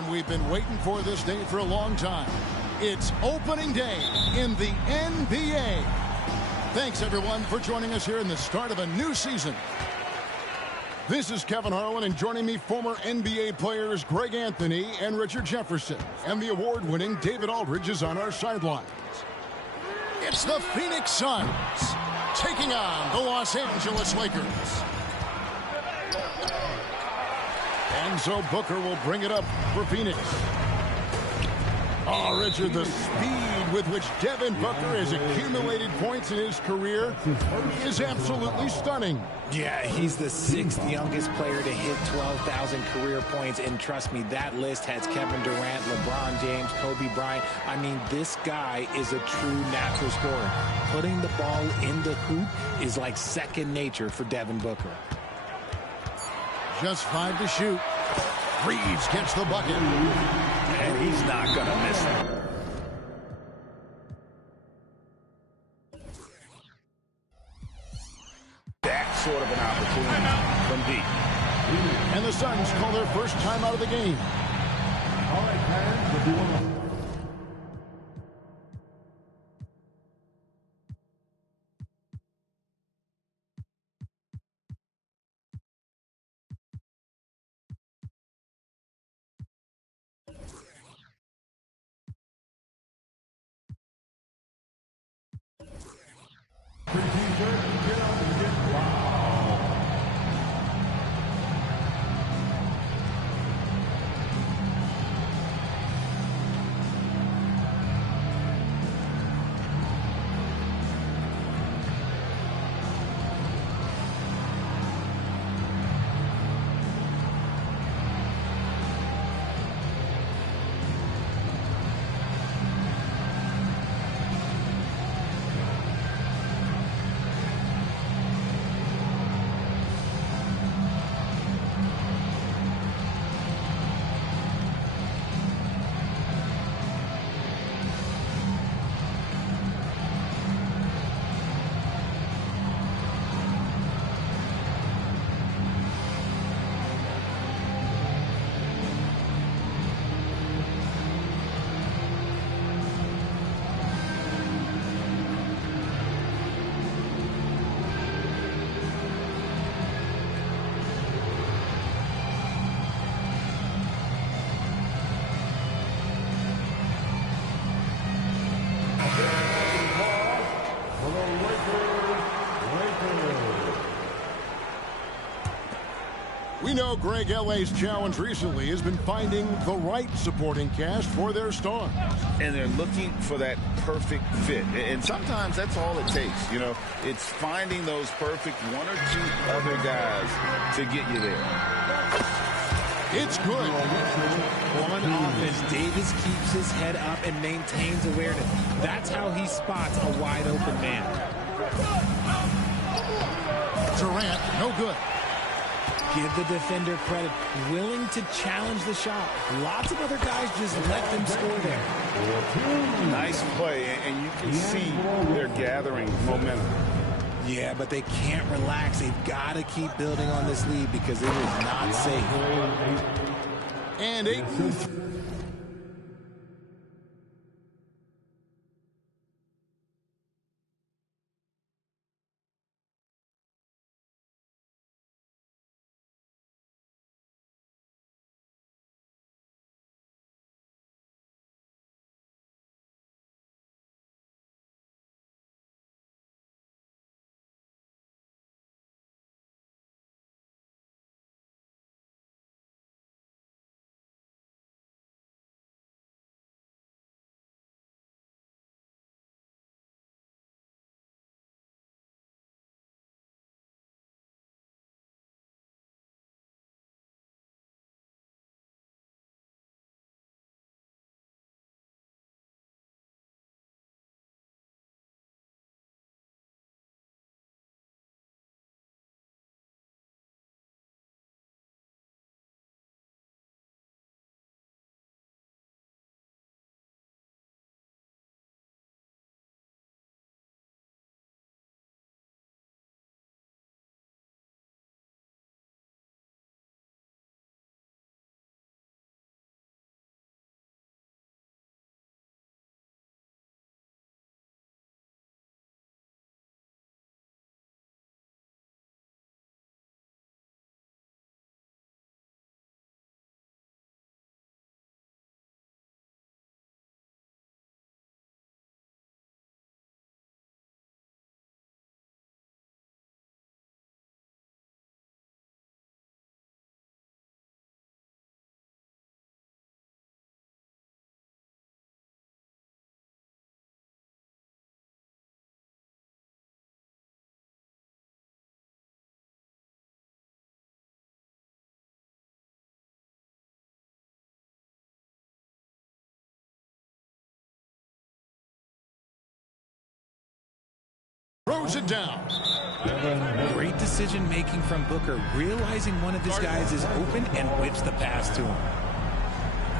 And we've been waiting for this day for a long time. It's opening day in the NBA. Thanks, everyone, for joining us here in the start of a new season. This is Kevin Harlan, and joining me, former NBA players Greg Anthony and Richard Jefferson. And the award-winning David Aldridge is on our sidelines. It's the Phoenix Suns taking on the Los Angeles Lakers. And so Booker will bring it up for Phoenix. Oh, Richard, the speed with which Devin Booker has accumulated points in his career is absolutely stunning. Yeah, he's the 6th youngest player to hit 12,000 career points. And trust me, that list has Kevin Durant, LeBron James, Kobe Bryant. I mean, this guy is a true natural scorer. Putting the ball in the hoop is like second nature for Devin Booker. Just 5 to shoot. Reeves gets the bucket. And he's not going to miss it. That sort of an opportunity from deep. And the Suns call their first time out of the game. All right, fans, We know Greg L.A.'s challenge recently has been finding the right supporting cast for their stars. And they're looking for that perfect fit. And sometimes that's all it takes. You know, it's finding those perfect one or two other guys to get you there. It's good. On offense, Davis keeps his head up and maintains awareness. That's how he spots a wide open man. Durant, no good. Give the defender credit, willing to challenge the shot. Lots of other guys just let them score there. Nice play, and you can see they're gathering momentum. Yeah, but they can't relax. They've got to keep building on this lead because it is not safe. And 8. Throws it down. Great decision making from Booker, realizing one of his guys is open and whips the pass to him.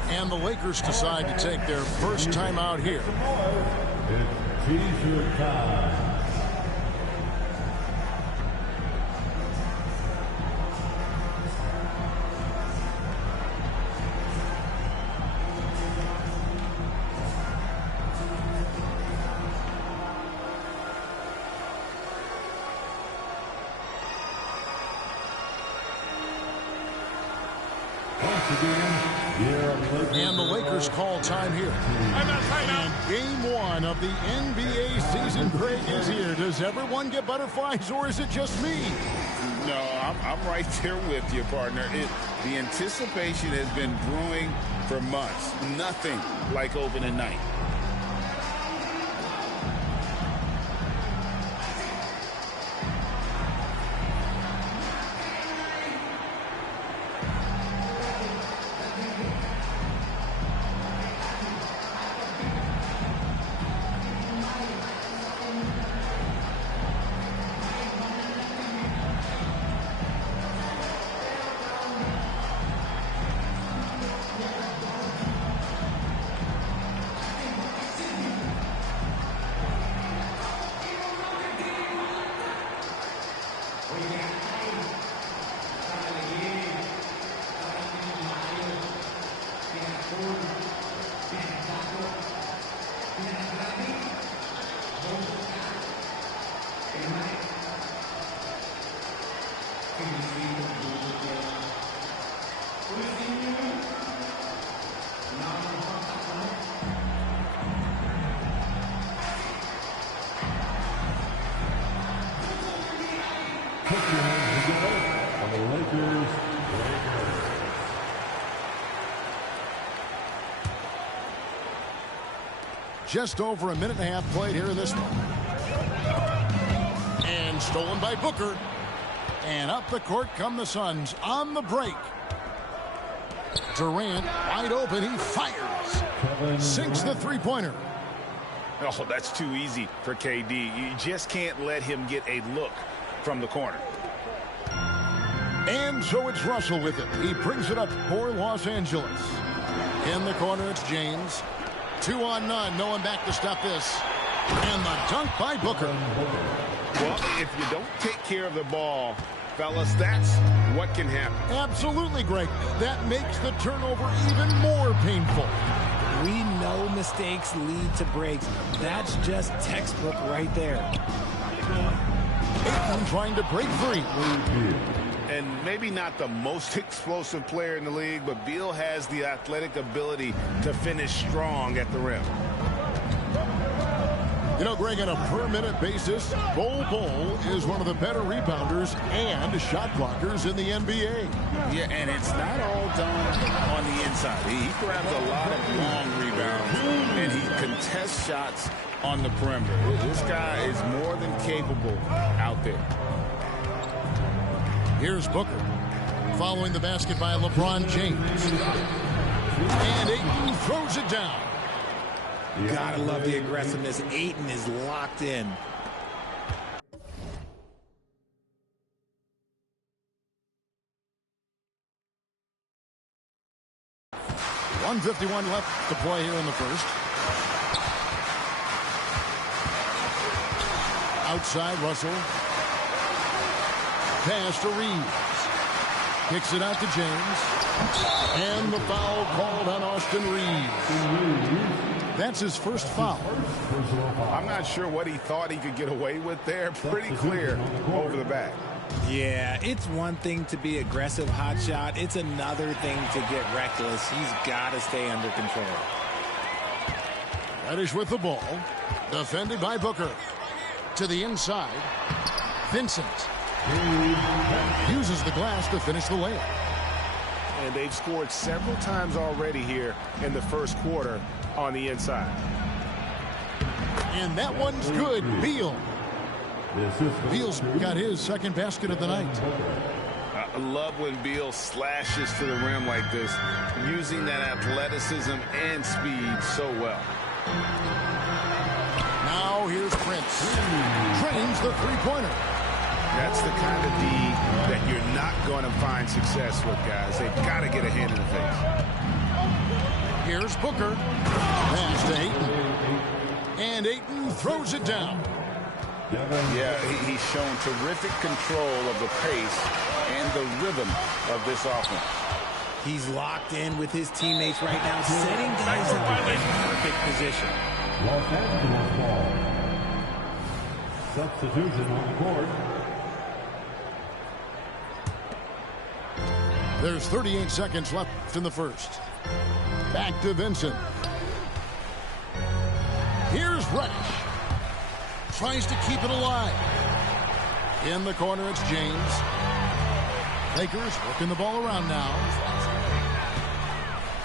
And the Lakers decide to take their first timeout here. It's T-shirt time. And the Lakers call time here. And game one of the NBA season, Craig, is here. Does everyone get butterflies, or is it just me? No, I'm right there with you, partner. The anticipation has been brewing for months. Nothing like opening night. Just over a minute and a half played here in this one. And stolen by Booker. And up the court come the Suns on the break. Durant wide open. He fires. Sinks the three-pointer. Oh, that's too easy for KD. You just can't let him get a look from the corner. And so it's Russell with it. He brings it up for Los Angeles. In the corner, it's James. 2 on none. No one back to stop this. And the dunk by Booker. Well, if you don't take care of the ball, fellas, that's what can happen. Absolutely, Greg. That makes the turnover even more painful. We know mistakes lead to breaks. That's just textbook right there. Ayton trying to break free. And maybe not the most explosive player in the league, but Beal has the athletic ability to finish strong at the rim. You know, Greg, on a per-minute basis, Bol is one of the better rebounders and shot blockers in the NBA. Yeah, and it's not all done on the inside. He grabs a lot of long rebounds, and he contests shots on the perimeter. This guy is more than capable out there. Here's Booker. Following the basket by LeBron James. And Ayton throws it down. Gotta love the aggressiveness. Ayton is locked in. .151 left to play here in the first. Outside, Russell. Pass to Reeves. Kicks it out to James. And the foul called on Austin Reeves. That's his first foul. I'm not sure what he thought he could get away with there. Pretty clear over the back. Yeah, it's one thing to be aggressive hot shot. It's another thing to get reckless. He's got to stay under control. Reddish with the ball. Defended by Booker. To the inside. Vincent uses the glass to finish the layup. And they've scored several times already here in the first quarter on the inside. And that one's good. Beal. Beal's got his second basket of the night. I love when Beal slashes to the rim like this, using that athleticism and speed so well. Now go. Here's Prince. Drains the three-pointer. That's the kind of D that you're not going to find success with, guys. They've got to get a hand in the face. Here's Booker. Pass to Ayton. And Ayton throws it down. Yeah, he's shown terrific control of the pace and the rhythm of this offense. He's locked in with his teammates right now, setting guys up in perfect position. Los Angeles ball. Substitution on the court. There's 38 seconds left in the first. Back to Vincent. Here's Reddish. Tries to keep it alive. In the corner, it's James. Lakers working the ball around now.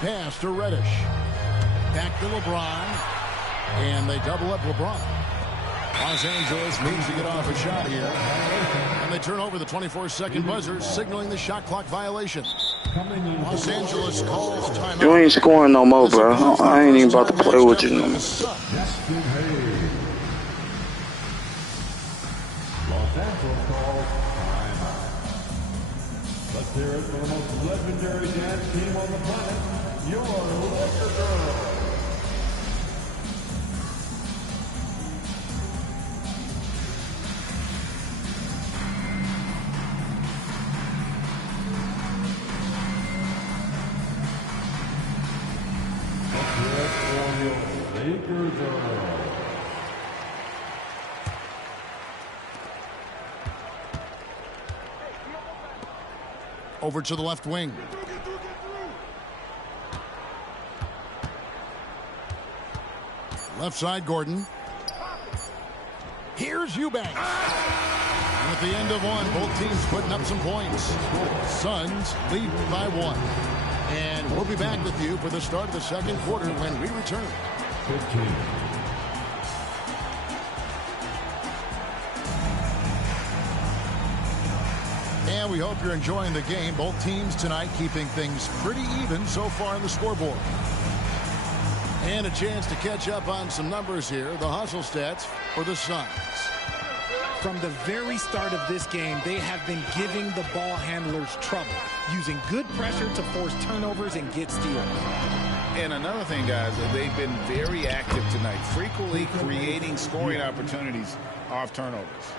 Pass to Reddish. Back to LeBron. And they double up LeBron. Los Angeles needs to get off a shot here. And they turn over the 24-second buzzer, signaling the shot clock violation. Los Angeles calls timeout. You ain't scoring no more, bro. I ain't even about to play with you no more. Los Angeles calls timeout. Let's hear it for the most legendary dance team on the planet, your Laker Girls. Laker Girls. Over to the left wing. Left side, Gordon. Here's Eubanks. And at the end of one, both teams putting up some points. Suns lead by 1. And we'll be back with you for the start of the second quarter when we return. 15. And we hope you're enjoying the game. Both teams tonight keeping things pretty even so far on the scoreboard. And a chance to catch up on some numbers here. The hustle stats for the Suns. From the very start of this game, they have been giving the ball handlers trouble, using good pressure to force turnovers and get steals. And another thing, guys, they've been very active tonight, frequently creating scoring opportunities off turnovers.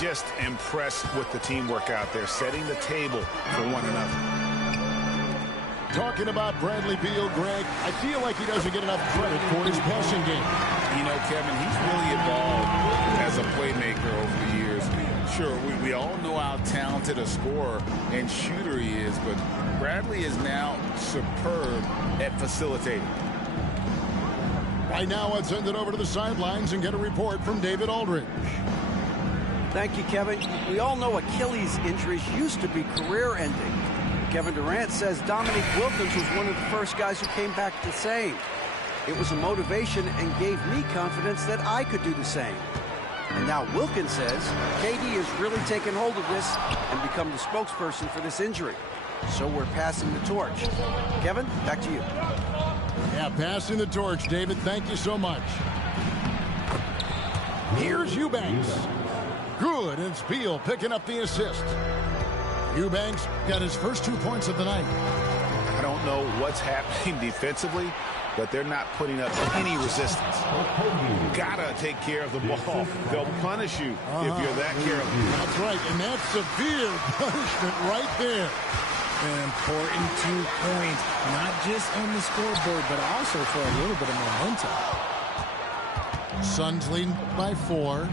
Just impressed with the teamwork out there, setting the table for one another. Talking about Bradley Beal, Greg, I feel like he doesn't get enough credit for his passing game. You know, Kevin, he's really evolved as a playmaker over the years. Sure, we all know how talented a scorer and shooter he is, but Bradley is now superb at facilitating. Right now, let's send it over to the sidelines and get a report from David Aldridge. Thank you, Kevin. We all know Achilles injuries used to be career-ending. Kevin Durant says Dominique Wilkins was one of the first guys who came back the same. It was a motivation and gave me confidence that I could do the same. And now Wilkins says KD has really taken hold of this and become the spokesperson for this injury. So we're passing the torch. Kevin, back to you. Yeah, passing the torch, David. Thank you so much. Here's Eubanks. Good, and it's Beal picking up the assist. Eubanks got his first 2 points of the night. I don't know what's happening defensively, but they're not putting up any resistance. Gotta take care of the ball. They'll punish you if you're that careless. That's right, and that's severe punishment right there. An important 2 points, not just on the scoreboard, but also for a little bit of momentum. Suns leading by 4.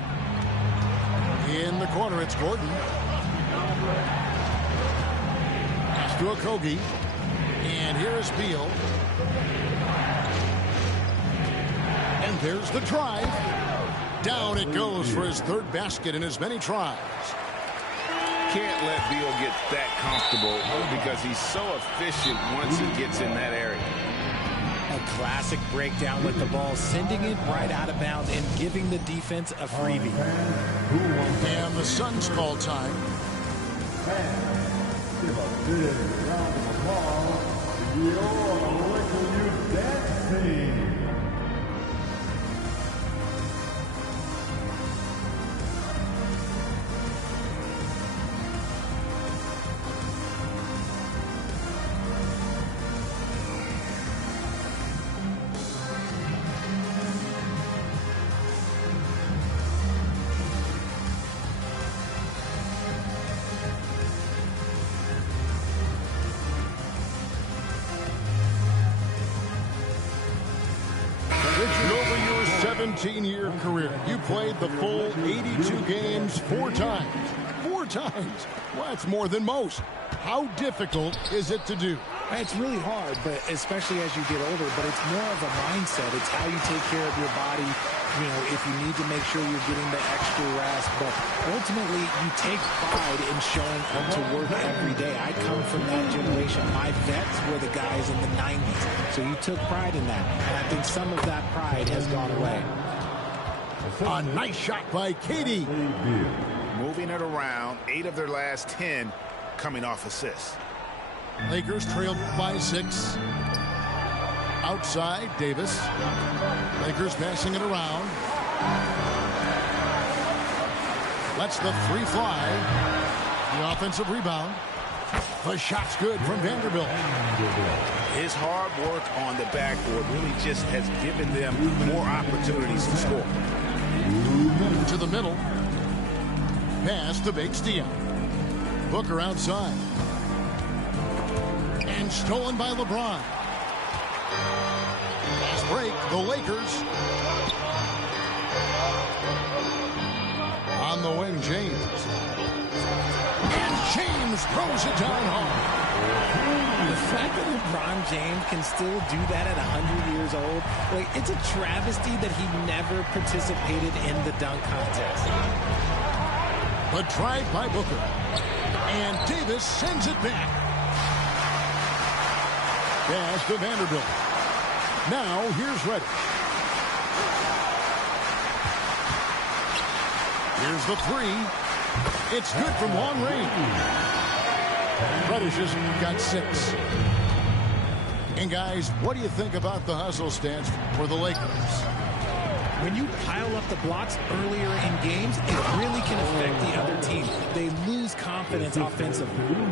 In the corner, it's Gordon. Pass to Okogie. And here is Beal. And there's the drive. Down it goes for his third basket in as many tries. Can't let Beal get that comfortable because he's so efficient once he gets in that area. A classic breakdown with the ball, sending it right out of bounds and giving the defense a freebie. And the Suns call time. Give a big round of applause to your Laker Youth Dance Team. 17-year career, you played the full 82 games 4 times. 4 times. Well, that's more than most. How difficult is it to do? It's really hard, but especially as you get older, but it's more of a mindset. It's how you take care of your body, you know, if you need to make sure you're getting the extra rest. But ultimately, you take pride in showing up to work every day. I come from that generation. My vets were the guys in the 90s. So you took pride in that. And I think some of that pride has gone away. A nice shot by Katie. Moving it around, 8 of their last 10 coming off assists. Lakers trailed by 6. Outside, Davis. Lakers passing it around. Lets the 3 fly. The offensive rebound. The shot's good from Vanderbilt. His hard work on the backboard really just has given them more opportunities to score. To the middle. Pass to Bakes Diop. Booker outside. And stolen by LeBron. Fast break, the Lakers. On the wing, James. And James throws it down hard. The fact that LeBron James can still do that at 100 years old, like, it's a travesty that he never participated in the dunk contest. But tried by Booker. And Davis sends it back. Pass to Vanderbilt. Now here's Reddish. Here's the 3. It's good from long range. Reddish has got 6. And guys, what do you think about the hustle stance for the Lakers? When you pile up the blocks earlier in games, it really can affect the other team. They lose confidence offensively.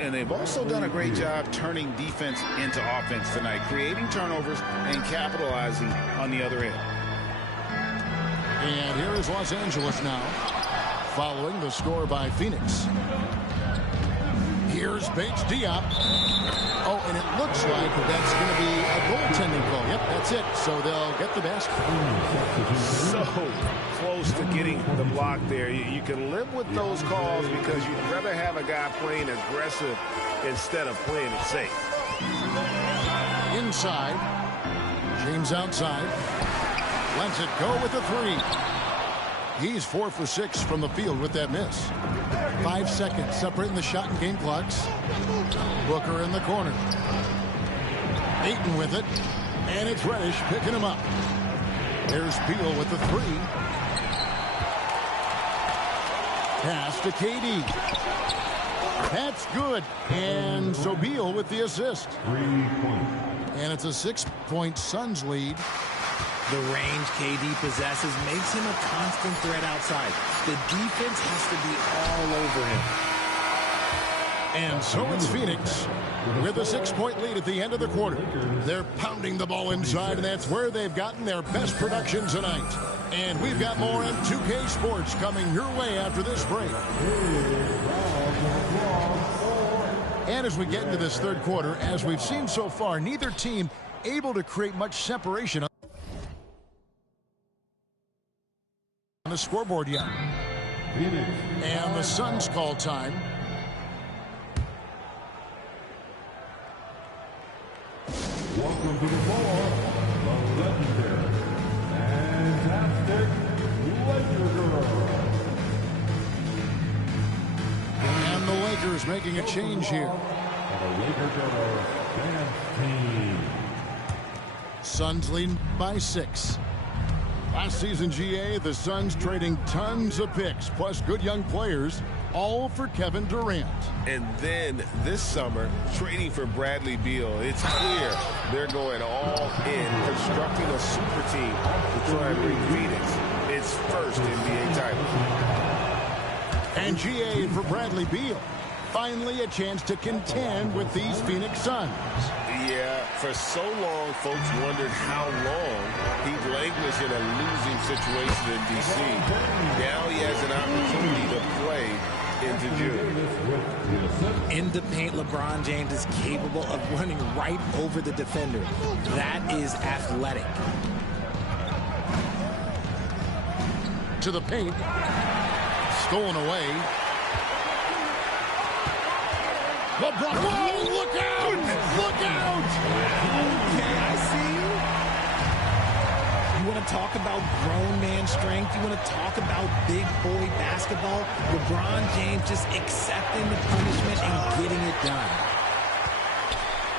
And they've also done a great job turning defense into offense tonight, creating turnovers and capitalizing on the other end. And here is Los Angeles now, following the score by Phoenix. Here's Bakes Diop. Oh, and it looks like that's going to be a goaltending call. Yep, that's it. So they'll get the basket. So close to getting the block there. You can live with those calls because you'd rather have a guy playing aggressive instead of playing it safe. Inside. James outside. Lets it go with the 3. He's 4 for 6 from the field with that miss. 5 seconds separating the shot and game clocks. Booker in the corner. Ayton with it. And it's Reddish picking him up. There's Beal with the 3. Pass to KD. That's good. And so Beal with the assist. 3 points. And it's a 6-point Suns lead. The range KD possesses makes him a constant threat outside. The defense has to be all over him. And so it's Phoenix with a 6-point lead at the end of the quarter. They're pounding the ball inside, and that's where they've gotten their best production tonight. And we've got more on 2K Sports coming your way after this break. And as we get into this third quarter, as we've seen so far, neither team able to create much separation on the scoreboard yet. And the Suns call time. Welcome to the floor, the legendary, fantastic Laker Girl. And the Lakers making a change here. And the Laker Girls dance team. Suns leading by 6. Last season, GA, the Suns trading tons of picks, plus good young players, all for Kevin Durant. And then this summer, trading for Bradley Beal. It's clear they're going all in, constructing a super team to try and bring Phoenix its first NBA title. And GA for Bradley Beal. Finally a chance to contend with these Phoenix Suns. Yeah, for so long, folks wondered how long he'd languish in a losing situation in D.C. Now he has an opportunity to play into June. In the paint, LeBron James is capable of running right over the defender. That is athletic. to the paint. Stolen away. LeBron. Whoa, look out! Look out! Okay, I see you. You want to talk about grown man strength? You want to talk about big boy basketball? LeBron James just accepting the punishment and getting it done.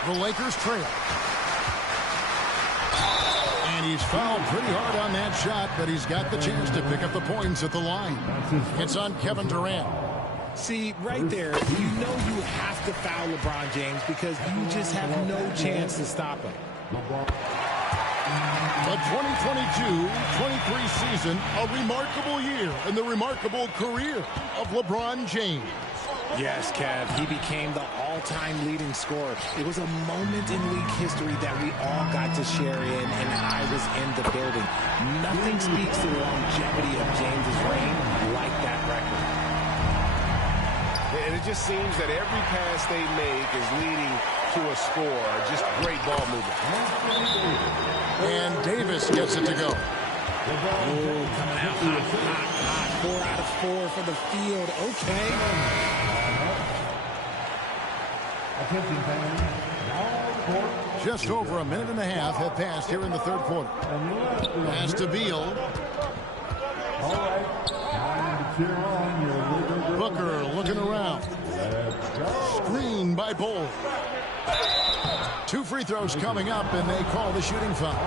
The Lakers trail. And he's fouled pretty hard on that shot, but he's got the chance to pick up the points at the line. It's on Kevin Durant. See, right there, you know you have to foul LeBron James because you just have no chance to stop him. The 2022-23 season, a remarkable year in the remarkable career of LeBron James. Yes, Kev, he became the all-time leading scorer. It was a moment in league history that we all got to share in, and I was in the building. Nothing speaks to the longevity of James's reign like that record. And it just seems that every pass they make is leading to a score. Just great ball movement. And Davis gets it to go. Oh, coming out hot. 4 out of 4 for the field. Okay. Just over a minute and a half have passed here in the third quarter. Pass to Beal. Booker looking around. Screen by Bol. 2 free throws coming up, and they call the shooting foul.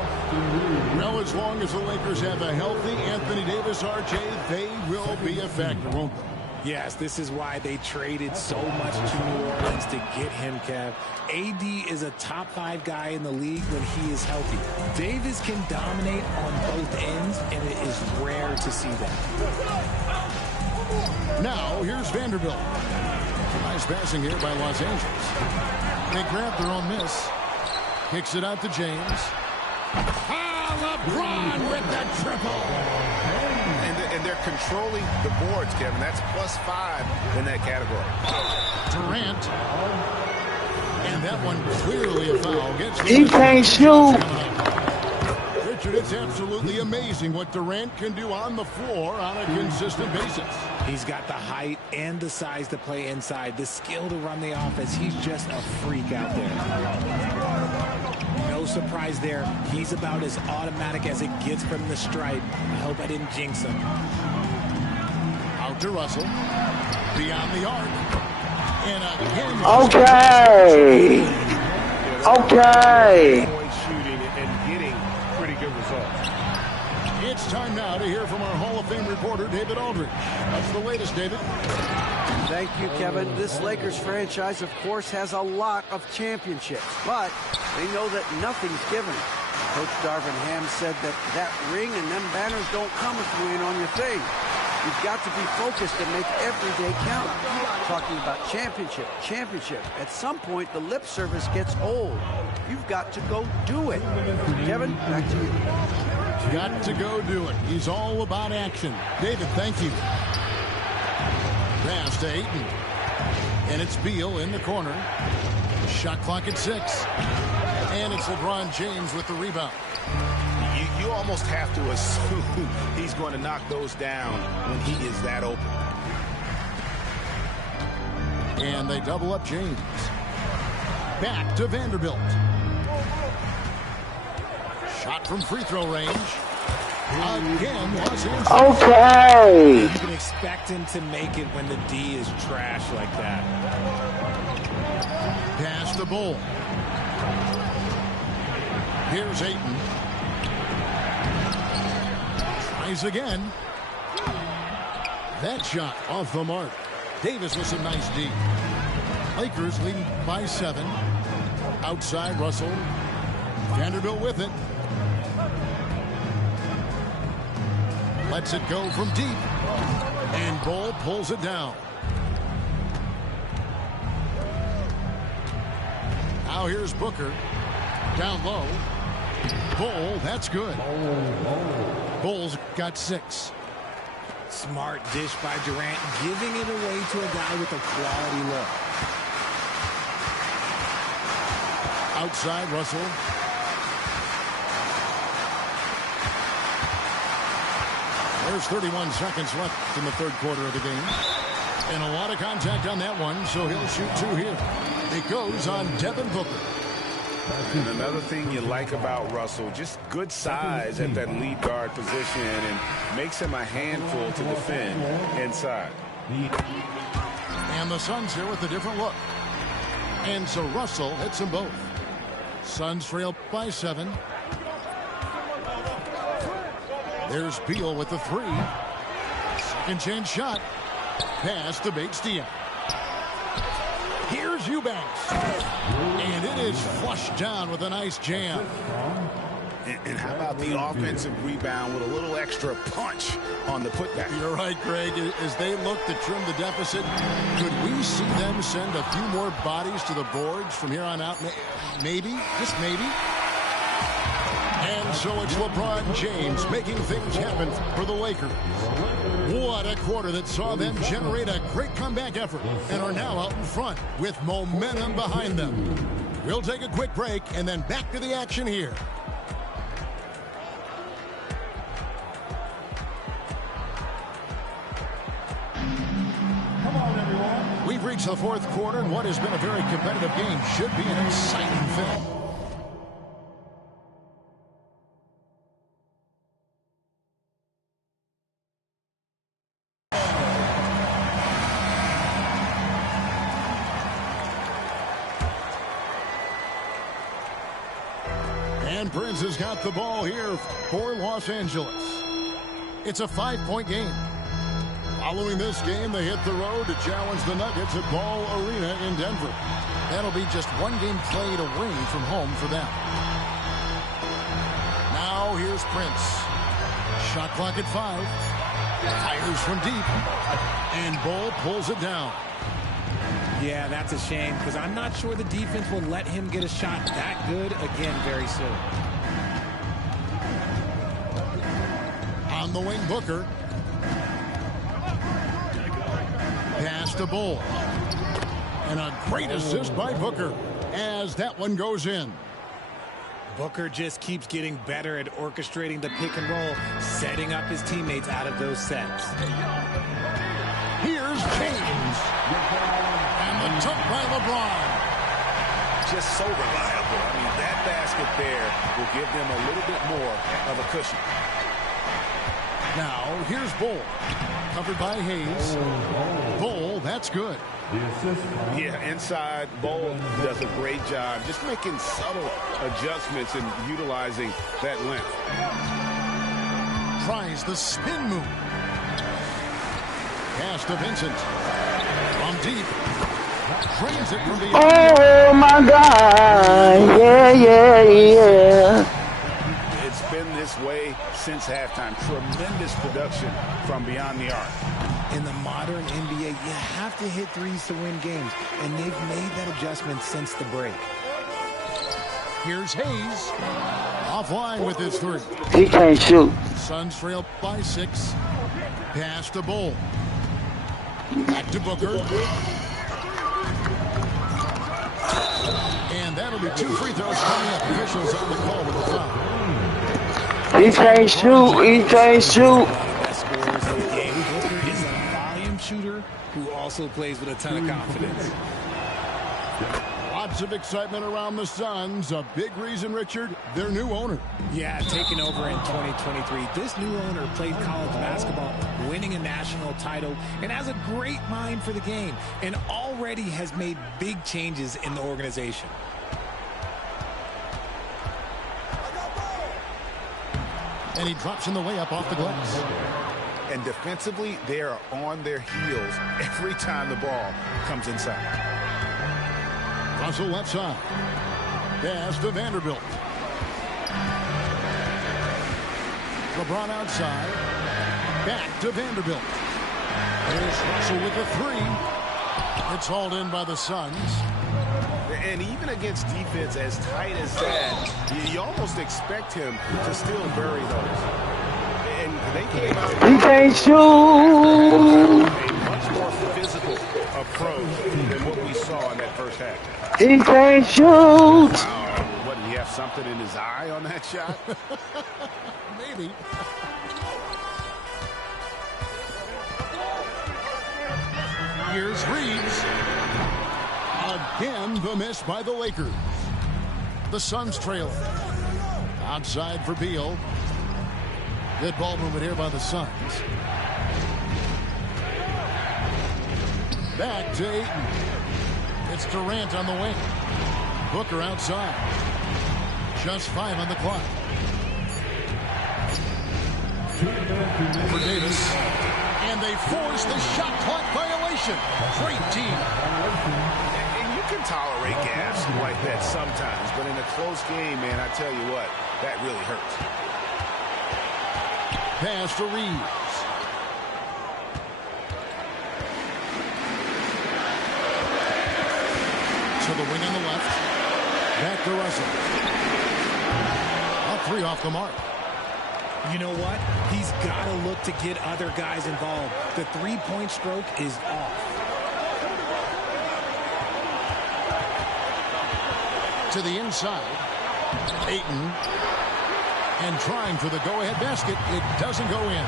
Well, as long as the Lakers have a healthy Anthony Davis, RJ, they will be a factor, won't they? Yes, this is why they traded so much to New Orleans to get him, Kev. AD is a top 5 guy in the league when he is healthy. Davis can dominate on both ends, and it is rare to see that. Now, here's Vanderbilt. Nice passing here by Los Angeles. They grab their own miss. Kicks it out to James. LeBron with the triple. And they're controlling the boards, Kevin. That's +5 in that category. Durant. And that one clearly a foul. He can't shoot. Richard, it's absolutely amazing what Durant can do on the floor on a consistent basis. He's got the height and the size to play inside, the skill to run the offense. He's just a freak out there. No surprise there. He's about as automatic as it gets from the stripe. I hope I didn't jinx him. Out to Russell. Beyond the arc. And again. Okay. Okay. Shooting and getting pretty good results. It's time now to hear from our Hall of Fame reporter, David Aldridge. What's the latest, David? Thank you, Kevin. This Lakers franchise, of course, has a lot of championships, but they know that nothing's given. Coach Darvin Ham said that ring and them banners don't come if you ain't on your thing. You've got to be focused and make every day count. Talking about championship. At some point, the lip service gets old. You've got to go do it. Kevin, back to you. Got to go do it. He's all about action. David, thank you. Pass to Ayton. And it's Beal in the corner. Shot clock at 6. And it's LeBron James with the rebound. You almost have to assume he's going to knock those down when he is that open. And they double up James. Back to Vanderbilt. Shot from free throw range. Again, Los Angeles. Okay. You can expect him to make it when the D is trash like that. Pass to Bol. Here's Ayton. Tries again. That shot off the mark. Davis with some nice D. Lakers leading by 7. Outside Russell. Vanderbilt with it. Lets it go from deep. And Bol pulls it down. Now here's Booker. Down low. Bol, that's good. Bol's got 6. Smart dish by Durant, giving it away to a guy with a quality look. Outside Russell. There's 31 seconds left in the third quarter of the game. And a lot of contact on that one, so he'll shoot 2 here. It goes on Devin Booker. And another thing you like about Russell, just good size at that lead guard position and makes him a handful to defend inside. And the Suns here with a different look. And so Russell hits them both. Suns trail by 7. There's Beal with the 3. Second chance shot. Pass to Bates-Diop. Here's Eubanks. And it is flushed down with a nice jam. And how about the offensive rebound with a little extra punch on the putback? You're right, Greg. As they look to trim the deficit, could we see them send a few more bodies to the boards from here on out? Maybe, just maybe. And so it's LeBron James making things happen for the Lakers. What a quarter that saw them generate a great comeback effort and are now out in front with momentum behind them. We'll take a quick break and then back to the action here. We've reached the fourth quarter, and what has been a very competitive game should be an exciting film. And Prince has got the ball here for Los Angeles. It's a 5-point game. Following this game, they hit the road to challenge the Nuggets at Ball Arena in Denver. That'll be just one game played away from home for them. Now here's Prince. Shot clock at 5. Fires from deep. And Ball pulls it down. Yeah, that's a shame because I'm not sure the defense will let him get a shot that good again very soon. On the wing, Booker. Pass to Bull. And a great assist by Booker as that one goes in. Booker just keeps getting better at orchestrating the pick and roll, setting up his teammates out of those sets. Here's James. And the dunk by LeBron. Just so reliable. I mean, that basket there will give them a little bit more of a cushion. Now, here's Bull. Covered by Hayes. Bull, that's good. Yeah, inside, Bull does a great job just making subtle adjustments and utilizing that length. Tries the spin move. Pass to Vincent. From deep. Drains it from beyond. Oh my God. Yeah. It's been this way since halftime. Tremendous production from beyond the arc. In the modern NBA, you have to hit threes to win games, and they've made that adjustment since the break. Here's Hayes. Offline with his 3. He can't shoot. Suns trail by 6. Pass to Bull. Back to Booker. And that'll be 2 free throws coming up. Officials on the call with the foul. He can't shoot. He can't shoot. Shooter who also plays with a ton of confidence. Lots of excitement around the Suns. A big reason, Richard, their new owner. Yeah, taking over in 2023. This new owner played college basketball, winning a national title, and has a great mind for the game, and already has made big changes in the organization. And he drops in the way up off the glass. And defensively, they are on their heels every time the ball comes inside. Russell left side. Pass to Vanderbilt. LeBron outside. Back to Vanderbilt. There's Russell with the 3. It's hauled in by the Suns. And even against defense as tight as that, you almost expect him to still bury those. And they came out. He can't shoot. A much more physical approach than what we saw in that first half. He can't shoot. Wow. What, did he have something in his eye on that shot? Maybe. Here's Reeves. Again, the miss by the Lakers. The Suns trail. Outside for Beal. Good ball movement here by the Suns. Back to Ayton. It's Durant on the wing. Booker outside. Just 5 on the clock. For Davis. And they force the shot clock violation. Great team. And you can tolerate gas like that sometimes, but in a close game, man, I tell you what, that really hurts. Pass to Reeves. To the wing on the left. Back to Russell. A 3 off the mark. You know what? He's got to look to get other guys involved. The three-point stroke is off. To the inside. Ayton. And trying for the go-ahead basket. It doesn't go in.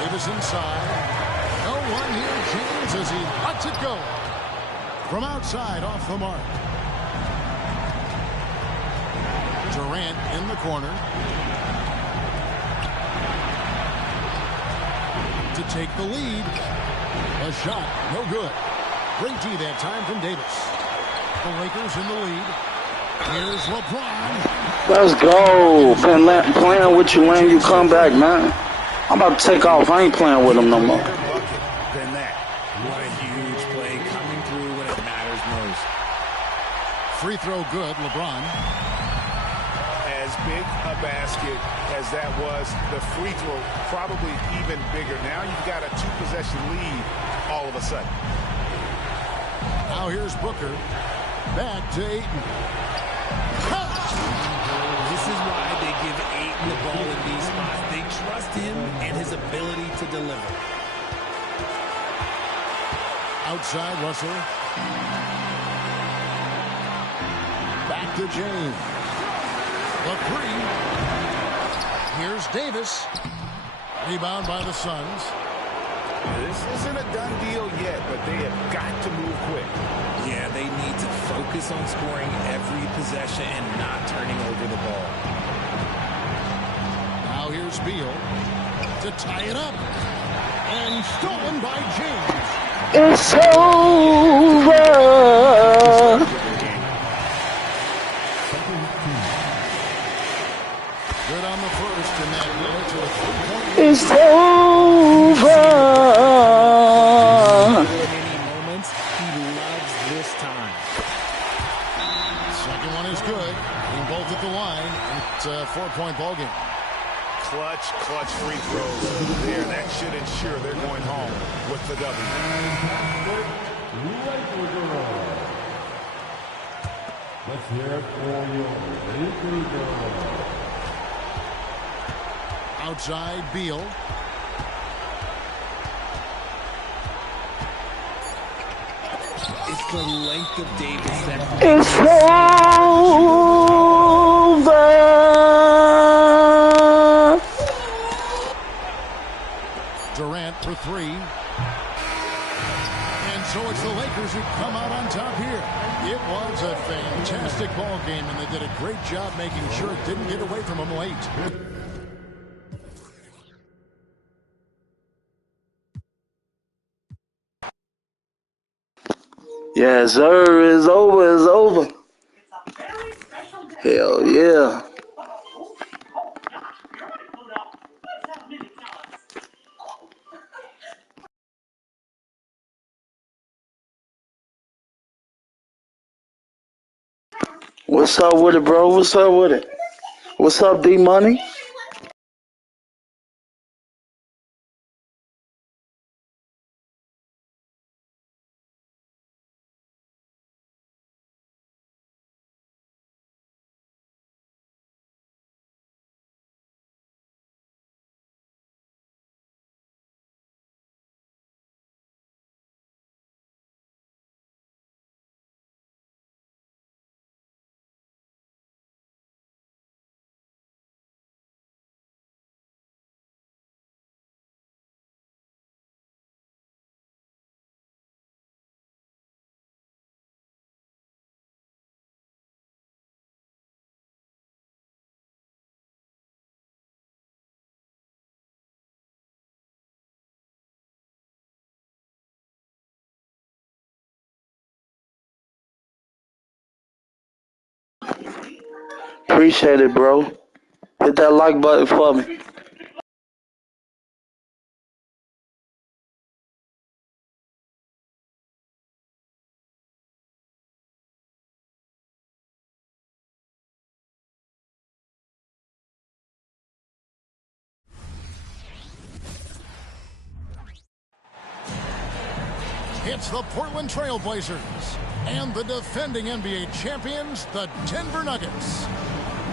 Davis inside. No one here. James as he lets it go. From outside off the mark. Durant in the corner. To take the lead. A shot. No good. Great D that time from Davis. The Lakers in the lead. Here's LeBron. Let's go. Been playing with you when you come back, man. I'm about to take off. I ain't playing with him no more. Than that. What a huge play coming through when it matters most. Free throw good, LeBron. As big a basket as that was, the free throw probably even bigger. Now you've got a 2-possession lead all of a sudden. Now here's Booker. Back to Ayton. This is why they give Ayton the ball in these spots. They trust him and his ability to deliver. Outside Russell. Back to James. The 3. Here's Davis. Rebound by the Suns. This isn't a done deal yet, but they have got to move quick. Yeah, they need to focus on scoring every possession and not turning over the ball. Now here's Beal to tie it up. And stolen by James. It's over. Good on the first, and that led to a 3-point lead. It's over. Many moments, he loves this time. Second one is good. Being both at the line. It's a 4-point ball game. Clutch free throws there. That should ensure they're going home with the W. Let's hear it for your Lakers. Outside Beal. It's the length of Davis that It's over. Durant for 3. And so it's the Lakers who come out on top here. It was a fantastic ball game, and they did a great job making sure it didn't get away from them late. Yes, sir. It's over. It's over. Hell yeah. What's up with it, bro? What's up with it? What's up, D-Money? Appreciate it, bro. Hit that like button for me. It's the Portland Trail Blazers and the defending NBA champions, the Denver Nuggets.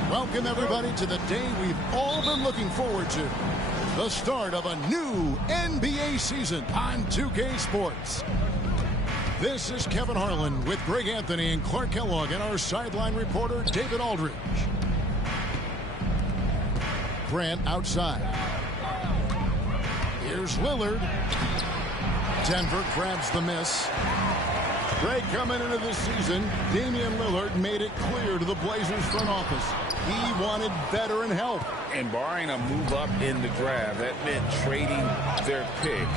Welcome, everybody, to the day we've all been looking forward to. The start of a new NBA season on 2K Sports. This is Kevin Harlan with Greg Anthony and Clark Kellogg and our sideline reporter, David Aldridge. Grant outside. Here's Lillard. Denver grabs the miss. Greg, coming into this season, Damian Lillard made it clear to the Blazers front office he wanted veteran help. And barring a move up in the draft, that meant trading their pick.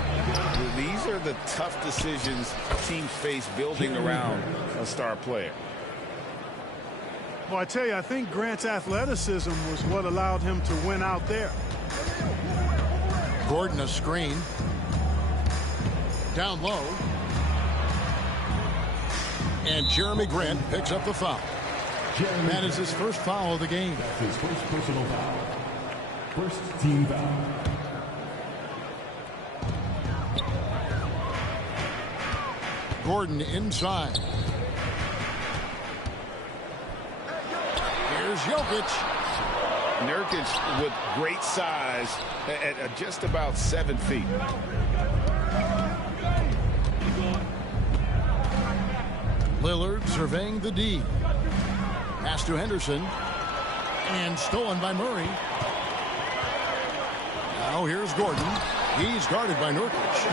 These are the tough decisions teams face building around a star player. Well, I tell you, I think Grant's athleticism was what allowed him to win out there. Gordon a screen. Down low. And Jeremy Grant picks up the foul. That is his first foul of the game. That's his first personal foul. First team foul. Gordon inside. Here's Jokic. Nurkic with great size at just about 7 feet. Lillard surveying the D. Pass to Henderson. And stolen by Murray. Now here's Gordon. He's guarded by Nurkic.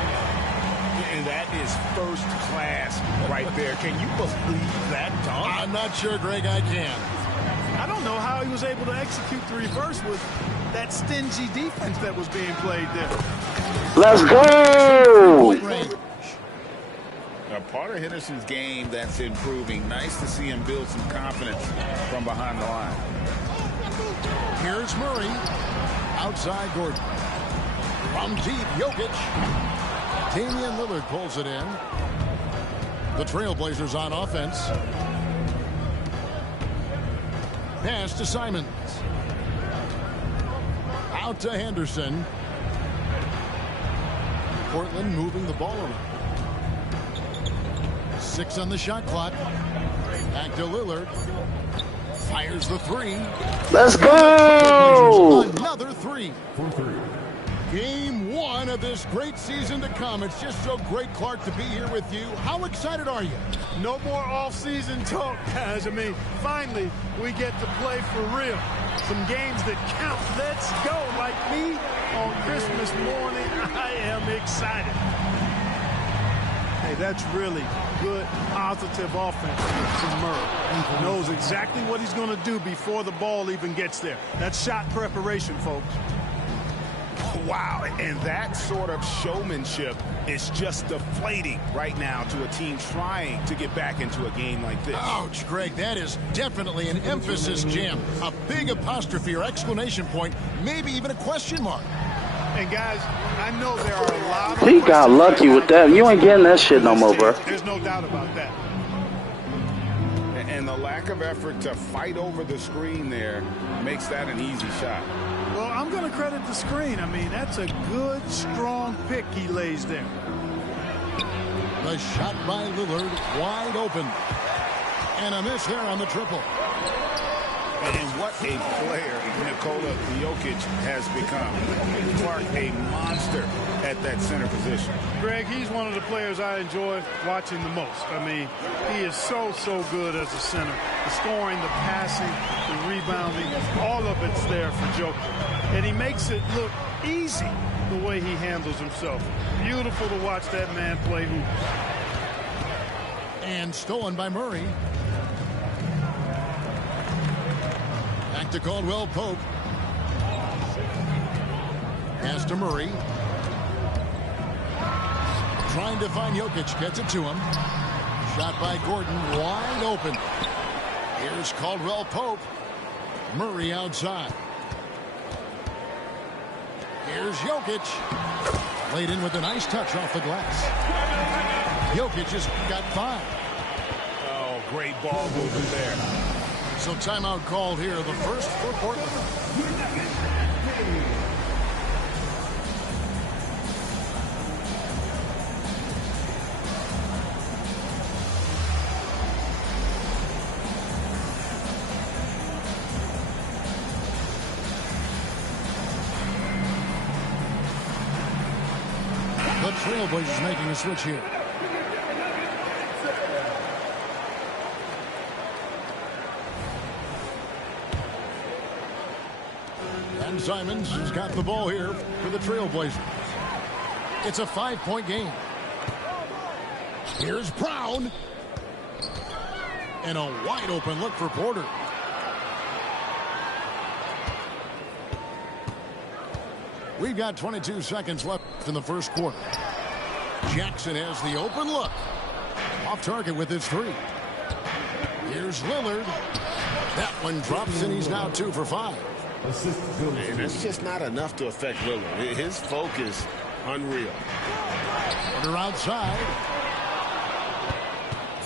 And that is first class right there. Can you believe that dunk? I'm not sure, Greg, I can. I don't know how he was able to execute the reverse with that stingy defense that was being played there. Let's go! Part of Henderson's game that's improving. Nice to see him build some confidence from behind the line. Here's Murray. Outside Gordon. From deep, Jokic. Damian Lillard pulls it in. The Trailblazers on offense. Pass to Simons. Out to Henderson. Portland moving the ball around. 6 on the shot clock. Back to Lillard. Fires the three. Let's go! Another three. Game 1 of this great season to come. It's just so great, Clark, to be here with you. How excited are you? No more off-season talk, guys. I mean, finally, we get to play for real. Some games that count. Let's go. Like me on Christmas morning, I am excited. Hey, that's really good, positive offense from Murray. He knows exactly what he's going to do before the ball even gets there. That's shot preparation, folks. Wow, and that sort of showmanship is just deflating right now to a team trying to get back into a game like this. Ouch, Greg, that is definitely an emphasis jam. A big apostrophe or exclamation point, maybe even a question mark. And guys, I know there are a lot of... He got lucky with that. You ain't getting that shit no more, bro. There's no doubt about that. And the lack of effort to fight over the screen there makes that an easy shot. Well, I'm going to credit the screen. I mean, that's a good, strong pick he lays there. The shot by Lillard, wide open. And a miss there on the triple. And what a player Nikola Jokic has become. Clark, a monster at that center position. Greg, he's one of the players I enjoy watching the most. I mean, he is so good as a center. The scoring, the passing, the rebounding, all of it's there for Jokic. And he makes it look easy the way he handles himself. Beautiful to watch that man play hoops. And stolen by Murray. Back to Caldwell Pope. Pass to Murray. Trying to find Jokic. Gets it to him. Shot by Gordon. Wide open. Here's Caldwell Pope. Murray outside. Here's Jokic. Laid in with a nice touch off the glass. Jokic has got 5. Oh, great ball movement there. So timeout called here, the first for Portland. The Trailblazers making a switch here. And Simons has got the ball here for the Trailblazers. It's a 5-point game. Here's Brown. And a wide open look for Porter. We've got 22 seconds left in the first quarter. Jackson has the open look. Off target with his 3. Here's Lillard. That one drops, and he's now 2 for 5. And that's just not enough to affect Lillard. His focus, unreal. Porter outside.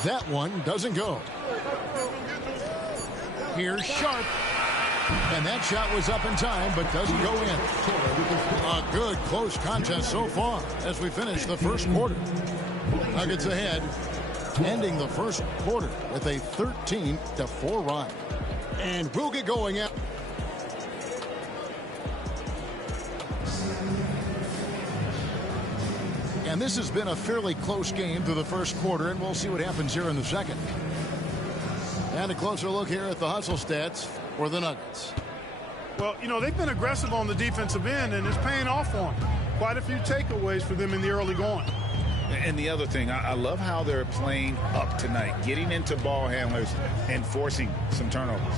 That one doesn't go. Here's Sharp. And that shot was up in time, but doesn't go in. A good close contest so far as we finish the first quarter. Nuggets ahead, ending the first quarter with a 13-4 run. And we'll get going at. And this has been a fairly close game through the first quarter, and we'll see what happens here in the second. And a closer look here at the hustle stats for the Nuggets. Well, you know, they've been aggressive on the defensive end, and it's paying off for them. Quite a few takeaways for them in the early going. And the other thing, I love how they're playing up tonight, getting into ball handlers and forcing some turnovers.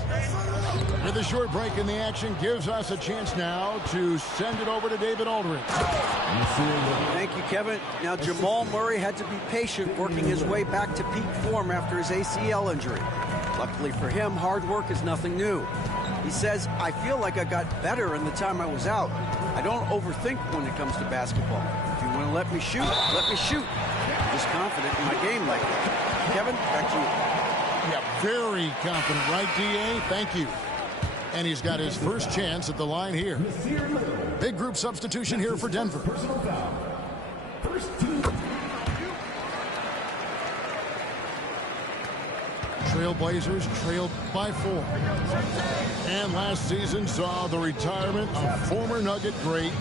With a short break in the action, gives us a chance now to send it over to David Aldridge. Thank you, Kevin. Now, Jamal Murray had to be patient working his way back to peak form after his ACL injury. Luckily for him, hard work is nothing new. He says, I feel like I got better in the time I was out. I don't overthink when it comes to basketball. If you want to let me shoot, let me shoot. I'm just confident in my game like that. Kevin, back to you. Yeah, very confident, right, D.A.? Thank you. And he's got his first chance at the line here. Big group substitution here for Denver. Trailblazers trailed by 4. And last season saw the retirement of former Nugget great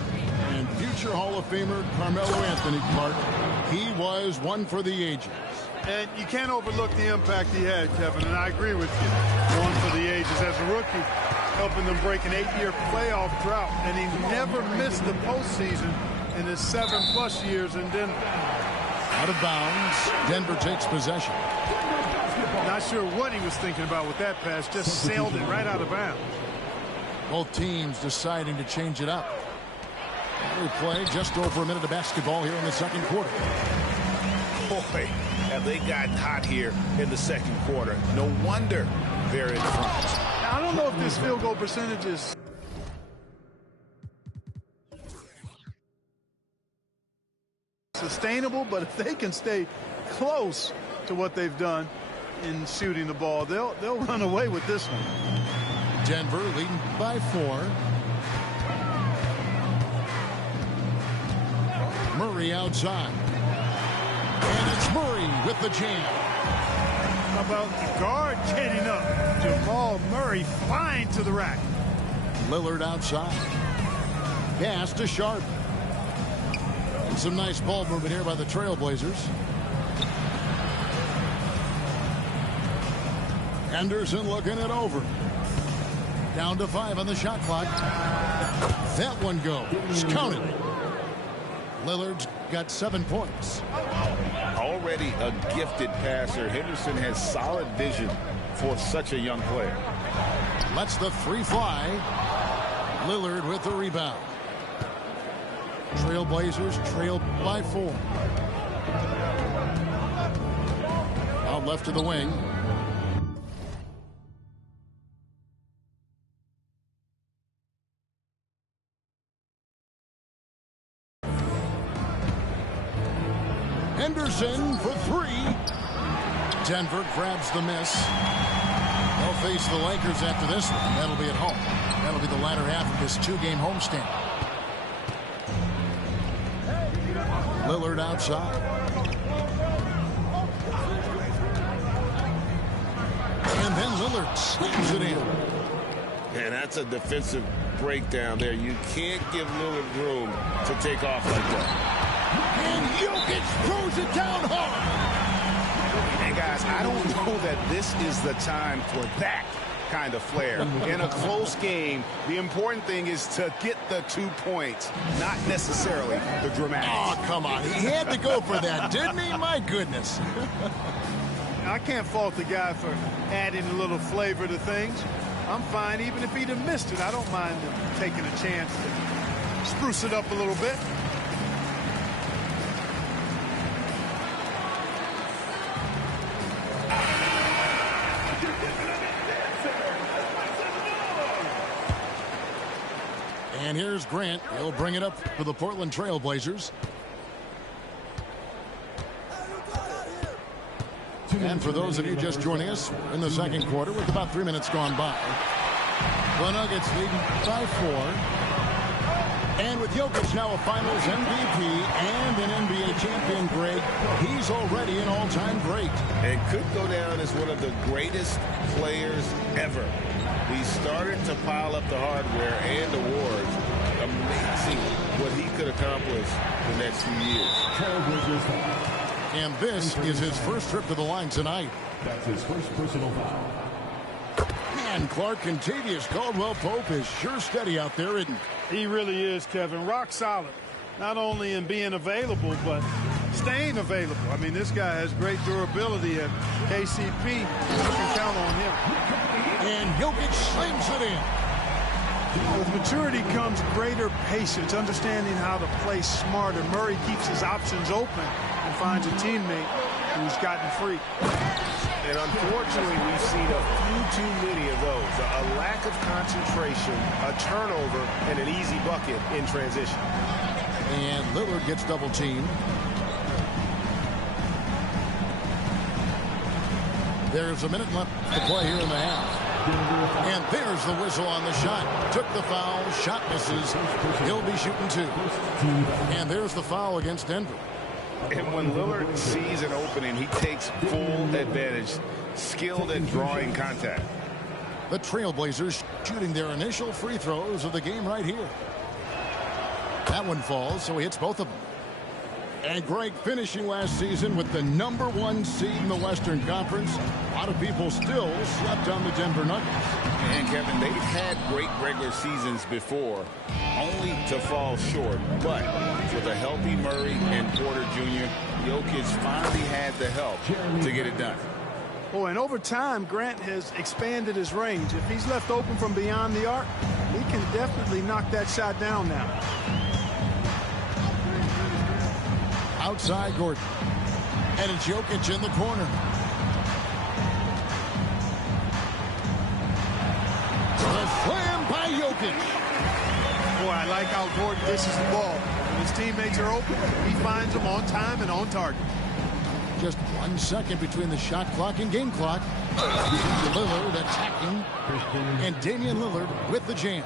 and future Hall of Famer Carmelo Anthony Clark. He was one for the ages. And you can't overlook the impact he had, Kevin, and I agree with you. One for the ages. As a rookie, helping them break an 8-year playoff drought, and he never missed the postseason in his 7+ years in Denver. Out of bounds, Denver takes possession. Not sure what he was thinking about with that pass, just sailed it right out of bounds. Both teams deciding to change it up. We play just over a minute of basketball here in the second quarter. Boy, have they gotten hot here in the second quarter. No wonder they're in front. Now, I don't know if this field goal percentage is sustainable, but if they can stay close to what they've done in shooting the ball, they'll run away with this one. Denver leading by 4. Murray outside. And it's Murray with the jam. How about the guard getting up? Jamal Murray flying to the rack. Lillard outside. Pass to Sharp. And some nice ball movement here by the Trailblazers. Henderson looking it over. Down to 5 on the shot clock. That one goes. Count it. Lillard's got 7 points. Already a gifted passer, Henderson has solid vision for such a young player. Lets the 3 fly. Lillard with the rebound. Trailblazers trailed by 4. Out left to the wing. Henderson for three. Denver grabs the miss. They'll face the Lakers after this one. That'll be at home. That'll be the latter half of this two-game homestand. Lillard outside. And then Lillard slams it in. And that's a defensive breakdown there. You can't give Lillard room to take off like that. And Jokic throws it down hard. And guys, I don't know that this is the time for that kind of flair. In a close game, the important thing is to get the 2 points, not necessarily the dramatics. Oh, come on. He had to go for that, didn't he? My goodness. I can't fault the guy for adding a little flavor to things. I'm fine even if he'd have missed it. I don't mind him taking a chance to spruce it up a little bit. And here's Grant. He'll bring it up for the Portland Trail Blazers. And for those of you just joining us in the second quarter with about 3 minutes gone by, the Nuggets leading by 4. And with Jokic now a Finals MVP and an NBA champion, Greg, he's already an all-time great. And could go down as one of the greatest players ever. He started to pile up the hardware and awards. Amazing what he could accomplish the next few years. And this is his first trip to the line tonight. That's his first personal foul. Man, Clark Contavious Caldwell-Pope is sure steady out there, isn't he? He really is, Kevin. Rock solid. Not only in being available, but staying available. I mean, this guy has great durability at KCP. You can count on him. And Jokic slings it in. With maturity comes greater patience, understanding how to play smarter. Murray keeps his options open and finds a teammate who's gotten free. And unfortunately, we've seen a few too many of those. A lack of concentration, a turnover, and an easy bucket in transition. And Lillard gets double teamed. There's a minute left to play here in the half. And there's the whistle on the shot. Took the foul. Shot misses. He'll be shooting 2. And there's the foul against Denver. And when Lillard sees an opening, he takes full advantage. Skilled at drawing contact. The Trailblazers shooting their initial free throws of the game right here. That one falls, so he hits both of them. And Greg, finishing last season with the #1 seed in the Western Conference. A lot of people still slept on the Denver Nuggets. And Kevin, they've had great regular seasons before, only to fall short. But with a healthy Murray and Porter Jr., Jokic finally had the help to get it done. Oh, and over time, Grant has expanded his range. If he's left open from beyond the arc, he can definitely knock that shot down now. Outside Gordon. And it's Jokic in the corner. The slam by Jokic. Boy, I like how Gordon dishes the ball. When his teammates are open, he finds them on time and on target. Just 1 second between the shot clock and game clock. Lillard attacking. And Damian Lillard with the jam.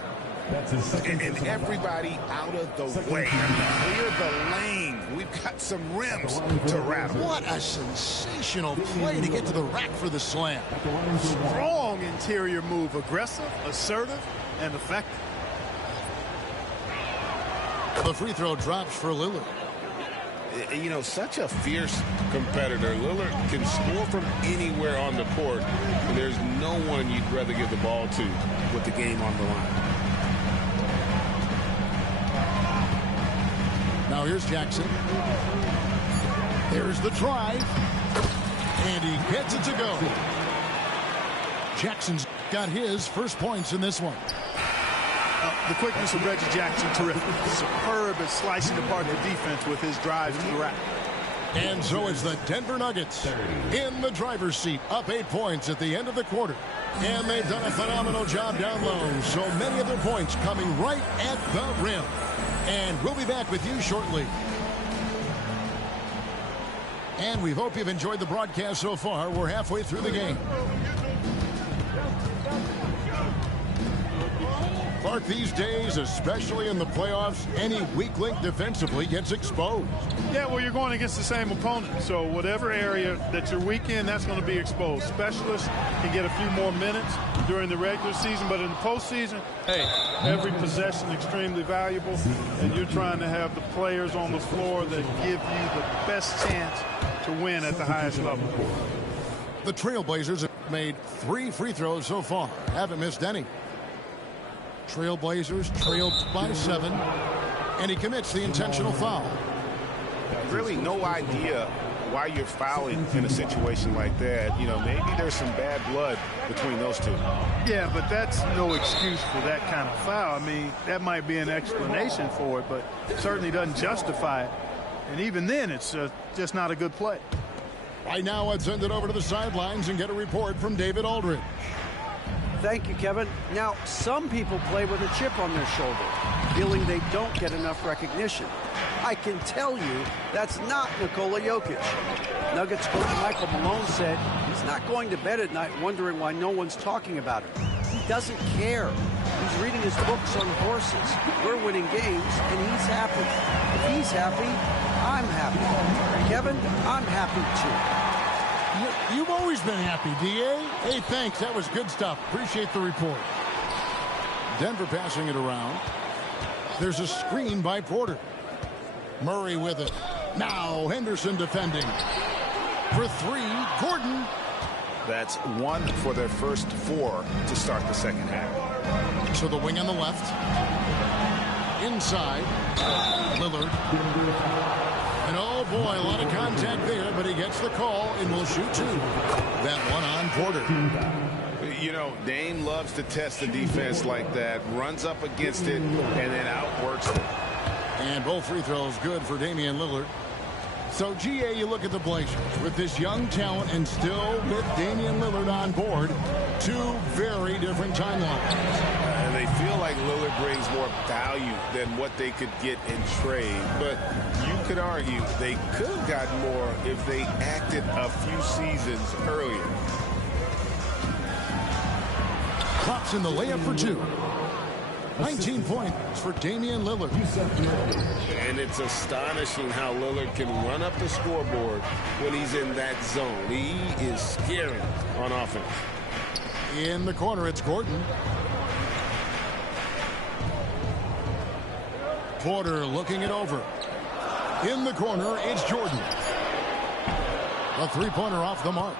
That's his second. And everybody out of the way. I mean, clear the lane. We've got some rims to rattle. What a sensational play to get to the rack for the slam. Strong interior move. Aggressive, assertive, and effective. The free throw drops for Lillard. You know, such a fierce competitor. Lillard can score from anywhere on the court. And there's no one you'd rather give the ball to with the game on the line. Now here's Jackson. There's the drive. And he gets it to go. Jackson's got his first points in this one. The quickness of Reggie Jackson, terrific. Superb at slicing apart the defense with his drives to the rack. And so it's the Denver Nuggets in the driver's seat, up 8 points at the end of the quarter. And they've done a phenomenal job down low. So many of their points coming right at the rim. And we'll be back with you shortly. And we hope you've enjoyed the broadcast so far. We're halfway through the game. Clark, these days, especially in the playoffs, any weak link defensively gets exposed. Yeah, well, you're going against the same opponent. So whatever area that you're weak in, that's going to be exposed. Specialists can get a few more minutes during the regular season, but in the postseason, hey, every possession extremely valuable, and you're trying to have the players on the floor that give you the best chance to win at the highest level. The Trailblazers have made 3 free throws so far. Haven't missed any. Trailblazers trailed by 7, and he commits the intentional foul. Really no idea why you're fouling in a situation like that. You know, maybe there's some bad blood between those two. Yeah, but that's no excuse for that kind of foul. I mean, that might be an explanation for it, but it certainly doesn't justify it. And even then, it's just not a good play. Right now, I'd send it over to the sidelines and get a report from David Aldridge. Thank you, Kevin. Now, some people play with a chip on their shoulder, feeling they don't get enough recognition. I can tell you that's not Nikola Jokic. Nuggets coach Michael Malone said he's not going to bed at night wondering why no one's talking about him. He doesn't care. He's reading his books on horses. We're winning games, and he's happy. If he's happy, I'm happy. Kevin, I'm happy too. You've always been happy, D.A. Hey, thanks. That was good stuff. Appreciate the report. Denver passing it around. There's a screen by Porter. Murray with it. Now Henderson defending. For 3, Gordon. That's 1 for their first 4 to start the second half. So the wing on the left. Inside. Lillard. And oh boy, a lot of contact there, but he gets the call and will shoot 2. That one on Porter. You know, Dame loves to test the defense like that, runs up against it, and then outworks it. And both free throws good for Damian Lillard. So, GA, you look at the Blazers with this young talent and still with Damian Lillard on board. 2 very different timelines. They feel like Lillard brings more value than what they could get in trade. But you could argue they could have gotten more if they acted a few seasons earlier. Klopp's in the layup for 2. 19 points for Damian Lillard. And it's astonishing how Lillard can run up the scoreboard when he's in that zone. He is scary on offense. In the corner, it's Gordon. Porter looking it over. In the corner, it's Jordan. A 3-pointer off the mark.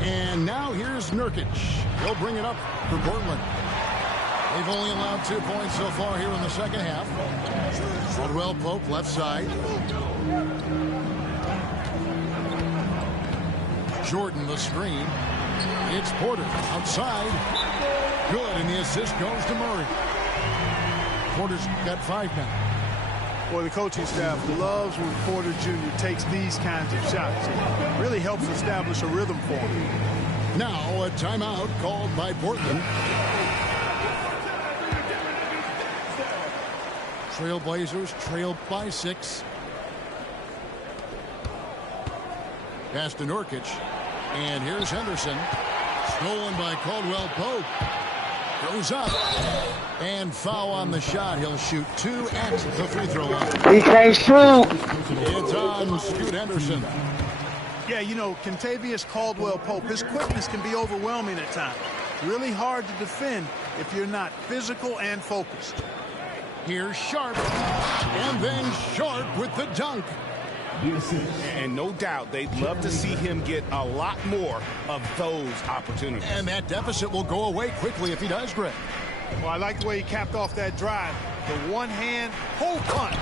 And now here's Nurkic. He'll bring it up for Portland. They've only allowed 2 points so far here in the second half. Caldwell Pope left side. Jordan the screen. It's Porter outside. Good, and the assist goes to Murray. Porter's got 5 now. Boy, the coaching staff loves when Porter Jr. takes these kinds of shots. It really helps establish a rhythm for him. Now a timeout called by Portland. Trailblazers trail by 6. Pass to Nurkic. And here's Henderson. Stolen by Caldwell Pope. Goes up. And foul on the shot. He'll shoot 2 at the free throw line. He can't shoot. It's on Scoot Henderson. Yeah, you know, Kentavious Caldwell-Pope, his quickness can be overwhelming at times. Really hard to defend if you're not physical and focused. Here's Sharp. And then Sharp with the dunk. And no doubt they'd love to see him get a lot more of those opportunities. And that deficit will go away quickly if he does, Greg. Well, I like the way he capped off that drive. The one-hand hole punch.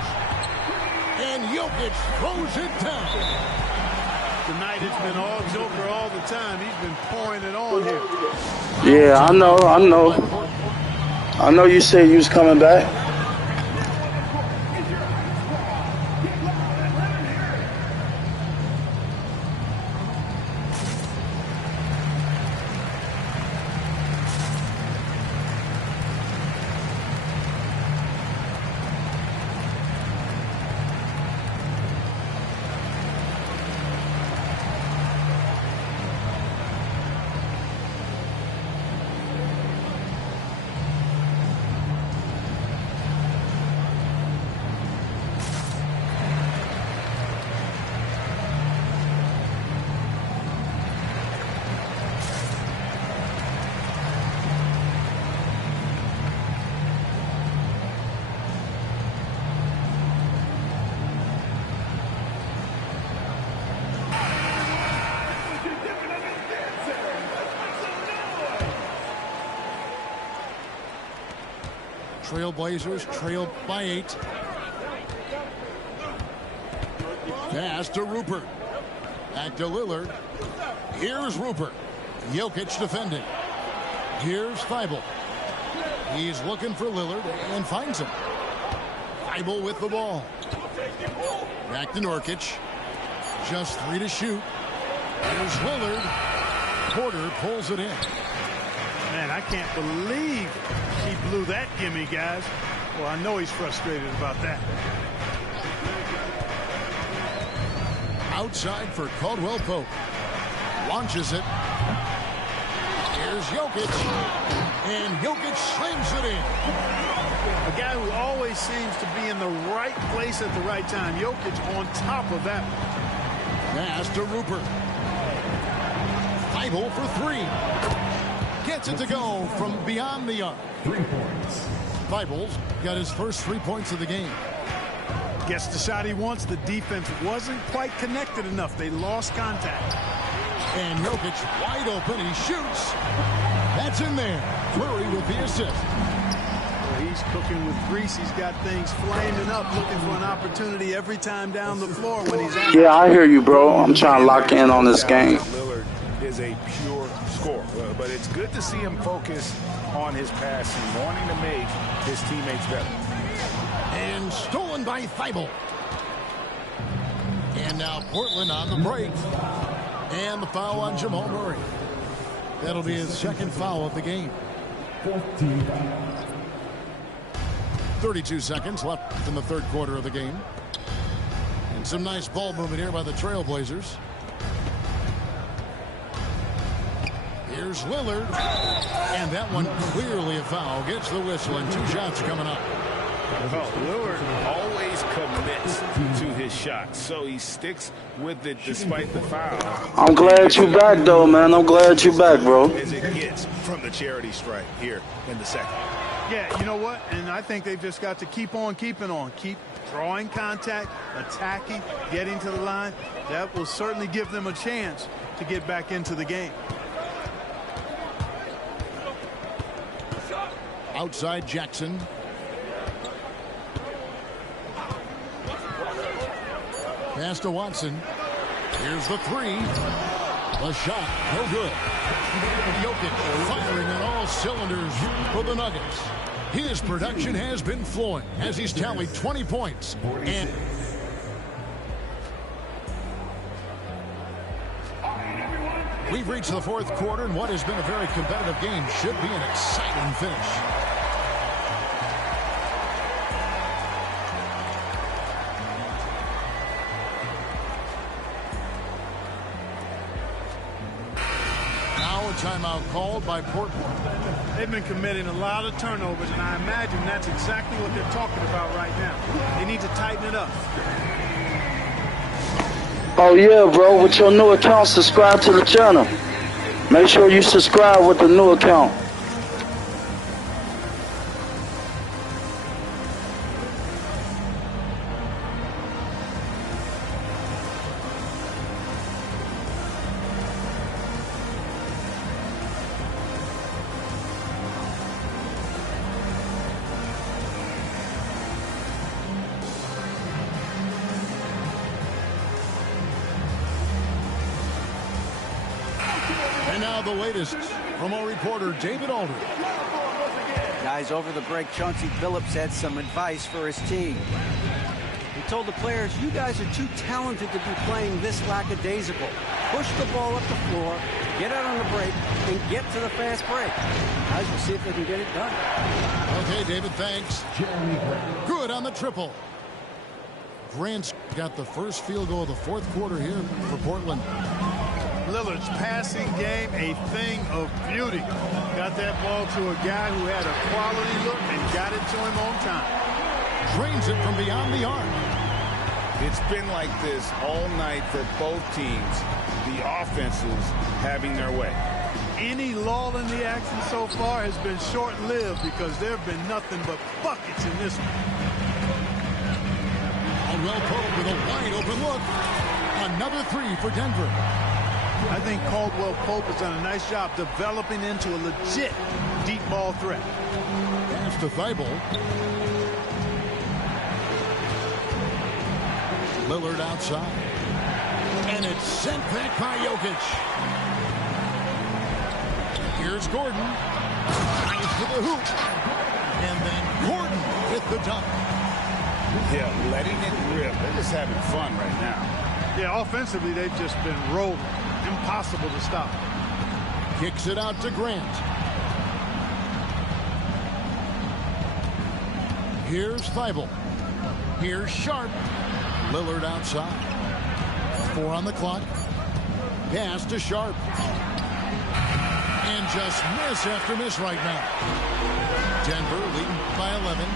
And Jokic throws it down. Tonight it's been all Joker all the time. He's been pouring it on here. Yeah, I know. I know you said you was coming back. Trailblazers trailed by 8. Pass to Rupert. Back to Lillard. Here's Rupert. Jokic defending. Here's Thibault. He's looking for Lillard and finds him. Thibault with the ball. Back to Nurkic. Just 3 to shoot. Here's Lillard. Porter pulls it in. Man, I can't believe he blew that gimme, guys. Well, I know he's frustrated about that. Outside for Caldwell Pope. Launches it. Here's Jokic. And Jokic slams it in. A guy who always seems to be in the right place at the right time. Jokic on top of that one. Pass to Rupert. Thibault for 3. Gets it to go from beyond the arc. 3 points. Thibault's got his first 3 points of the game. Gets the shot he wants. The defense wasn't quite connected enough. They lost contact. And Jokic wide open. He shoots. That's in there. Curry with the assist. Well, he's cooking with grease. He's got things flaming up, looking for an opportunity every time down the floor when he's out. Yeah, I hear you, bro. I'm trying to lock in on this game. Lillard is a pure scorer, but it's good to see him focus on his passing, wanting to make his teammates better. And stolen by Thibault. And now Portland on the break. And the foul on Jamal Murray. That'll be his second foul of the game. 32 seconds left in the third quarter of the game. And some nice ball movement here by the Trailblazers. Here's Lillard. And that one clearly a foul. Gets the whistle and 2 shots coming up. Well, Lillard always commits to his shots, so he sticks with it despite the foul. I'm glad you back, though, man. I'm glad you back, bro. As it gets from the charity stripe here in the second. Yeah, you know what? And I think they've just got to keep on keeping on. Keep drawing contact, attacking, getting to the line. That will certainly give them a chance to get back into the game. Outside Jackson. Pass to Watson. Here's the 3. The shot, no good. Jokic firing on all cylinders for the Nuggets. His production has been flowing as he's tallied 20 points. And we've reached the fourth quarter, and what has been a very competitive game should be an exciting finish. Timeout called by Portland. They've been committing a lot of turnovers, and I imagine that's exactly what they're talking about right now. They need to tighten it up. Oh, yeah, bro. With your new account, subscribe to the channel. Make sure you subscribe with the new account. And now the latest from our reporter, David Aldridge. Guys, over the break, Chauncey Billups had some advice for his team. He told the players, you guys are too talented to be playing this lackadaisical. Push the ball up the floor, get out on the break, and get to the fast break. Guys, we'll see if they can get it done. Okay, David, thanks. Good on the triple. Grant's got the first field goal of the fourth quarter here for Portland. Lillard's passing game, a thing of beauty. Got that ball to a guy who had a quality look and got it to him on time. Drains it from beyond the arc. It's been like this all night for both teams. The offenses having their way. Any lull in the action so far has been short-lived because there have been nothing but buckets in this one. Caldwell Pope with a wide open look. Another 3 for Denver. I think Caldwell Pope has done a nice job developing into a legit deep ball threat. Pass to Thibault. Lillard outside. And it's sent back by Jokic. Here's Gordon. Nice to the hoop. And then Gordon with the dunk. Yeah, letting it rip. They're just having fun right now. Yeah, offensively, they've just been rolling. Impossible to stop. Kicks it out to Grant. Here's Thibault. Here's Sharp. Lillard outside. 4 on the clock. Pass to Sharp. And just miss after miss right now. Denver leading by 11.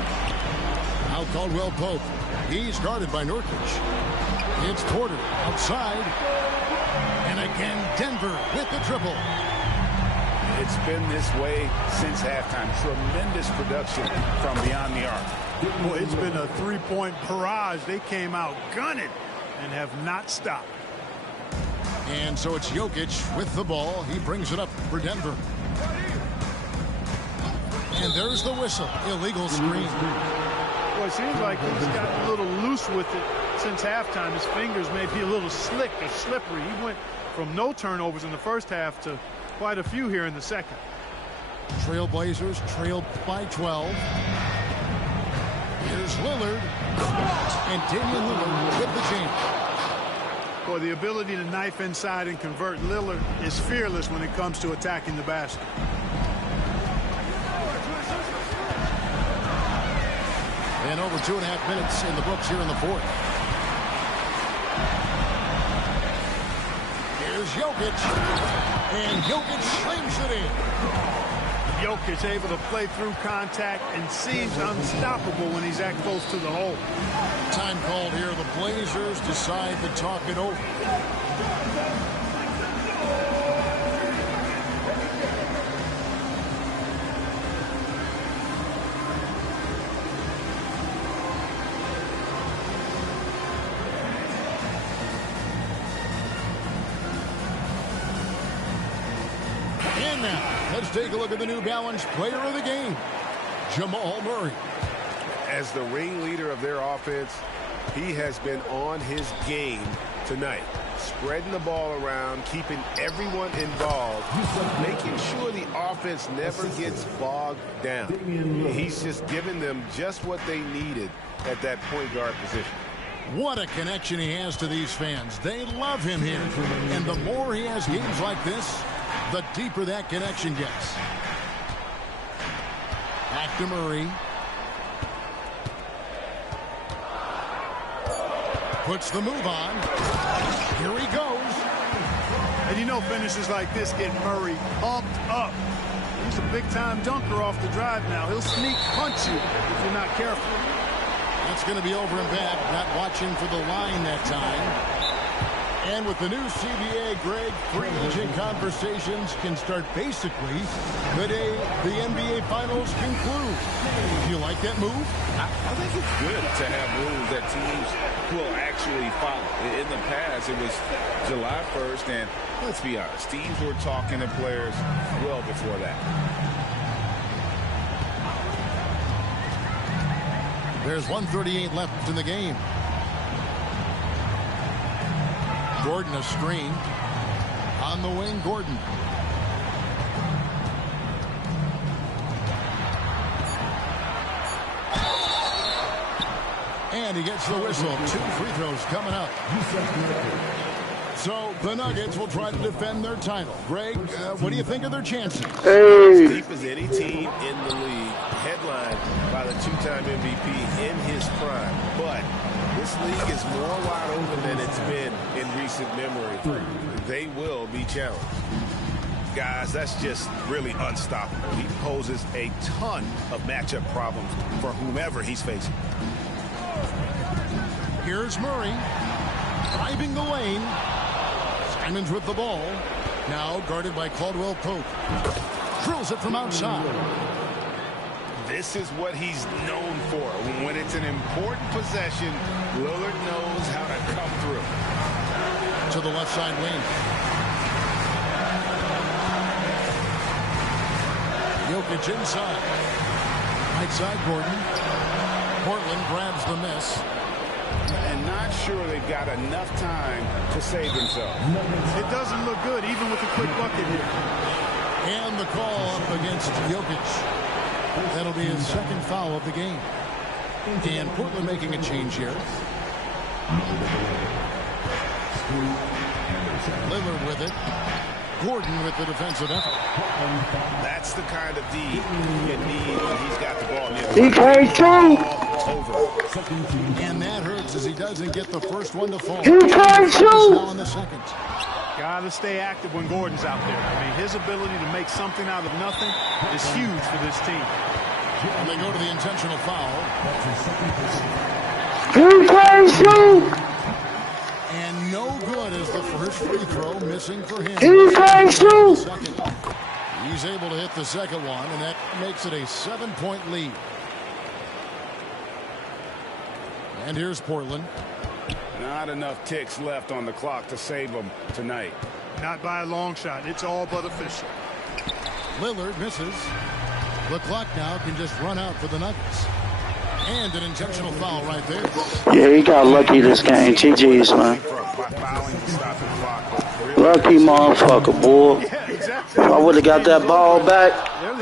Now Caldwell Pope. He's guarded by Nurkic. It's Porter outside. And again, Denver with the triple. It's been this way since halftime. Tremendous production from beyond the arc. Boy, it's been a three-point barrage. They came out gunning and have not stopped. And so it's Jokic with the ball. He brings it up for Denver. And there's the whistle. Illegal screen. Well, it seems like he's gotten a little loose with it since halftime. His fingers may be a little slick or slippery. He went from no turnovers in the first half to quite a few here in the second. Trailblazers trail by 12. Here's Lillard. And Damian Lillard with the change. Boy, the ability to knife inside and convert. Lillard is fearless when it comes to attacking the basket. And over 2.5 minutes in the books here in the fourth. Here's Jokic. And Jokic slams it in. Jokic able to play through contact and seems unstoppable when he's that close to the hole. Time called here. The Blazers decide to talk it over. And now, let's take a look at the New Balance player of the game, Jamal Murray. As the ringleader of their offense, he has been on his game tonight. Spreading the ball around, keeping everyone involved, making sure the offense never gets bogged down. He's just giving them just what they needed at that point guard position. What a connection he has to these fans. They love him here. And the more he has games like this, the deeper that connection gets. Back to Murray. Puts the move on. Here he goes. And you know finishes like this get Murray pumped up. He's a big-time dunker off the drive now. He'll sneak punch you if you're not careful. That's going to be over and back. Not watching for the line that time. And with the new CBA, Greg, free agent conversations can start basically the day the NBA Finals conclude. Do you like that move? I think it's good to have rules that teams will actually follow. In the past, it was July 1st, and let's be honest, teams were talking to players well before that. There's 1:38 left in the game. Gordon a screen. On the wing, Gordon. And he gets the whistle. 2 free throws coming up. So the Nuggets will try to defend their title. Greg, what do you think of their chances? As deep as any team in the league, headlined by the 2-time MVP in his prime. But this league is more wide open than it's been in recent memory. They will be challenged. Guys, that's just really unstoppable. He poses a ton of matchup problems for whomever he's facing. Here's Murray. Driving the lane. Simons with the ball. Now guarded by Caldwell Pope. Drills it from outside. This is what he's known for. When it's an important possession, Lillard knows how to come through. To the left side wing. Jokic inside. Right side, Gordon. Portland grabs the miss. And not sure they've got enough time to save themselves. It doesn't look good, even with a quick bucket here. And the call up against Jokic. That'll be his second foul of the game. And Portland making a change here. Lillard with it. Gordon with the defensive effort. That's the kind of D you need when he's got the ball near. He can't shoot. And that hurts as he doesn't get the first one to fall. He can't shoot. Now in the second. Got to stay active when Gordon's out there. I mean, his ability to make something out of nothing is huge for this team. And they go to the intentional foul. He can't shoot. And no good as the first free throw missing for him. He can't shoot. He's able to hit the second one, and that makes it a 7-point lead. And here's Portland. Not enough ticks left on the clock to save them tonight. Not by a long shot. It's all but official. Lillard misses. The clock now can just run out for the Nuggets. And an intentional foul right there. Yeah, he got lucky this game. GG's, man. Lucky motherfucker, boy. If I would have got that ball back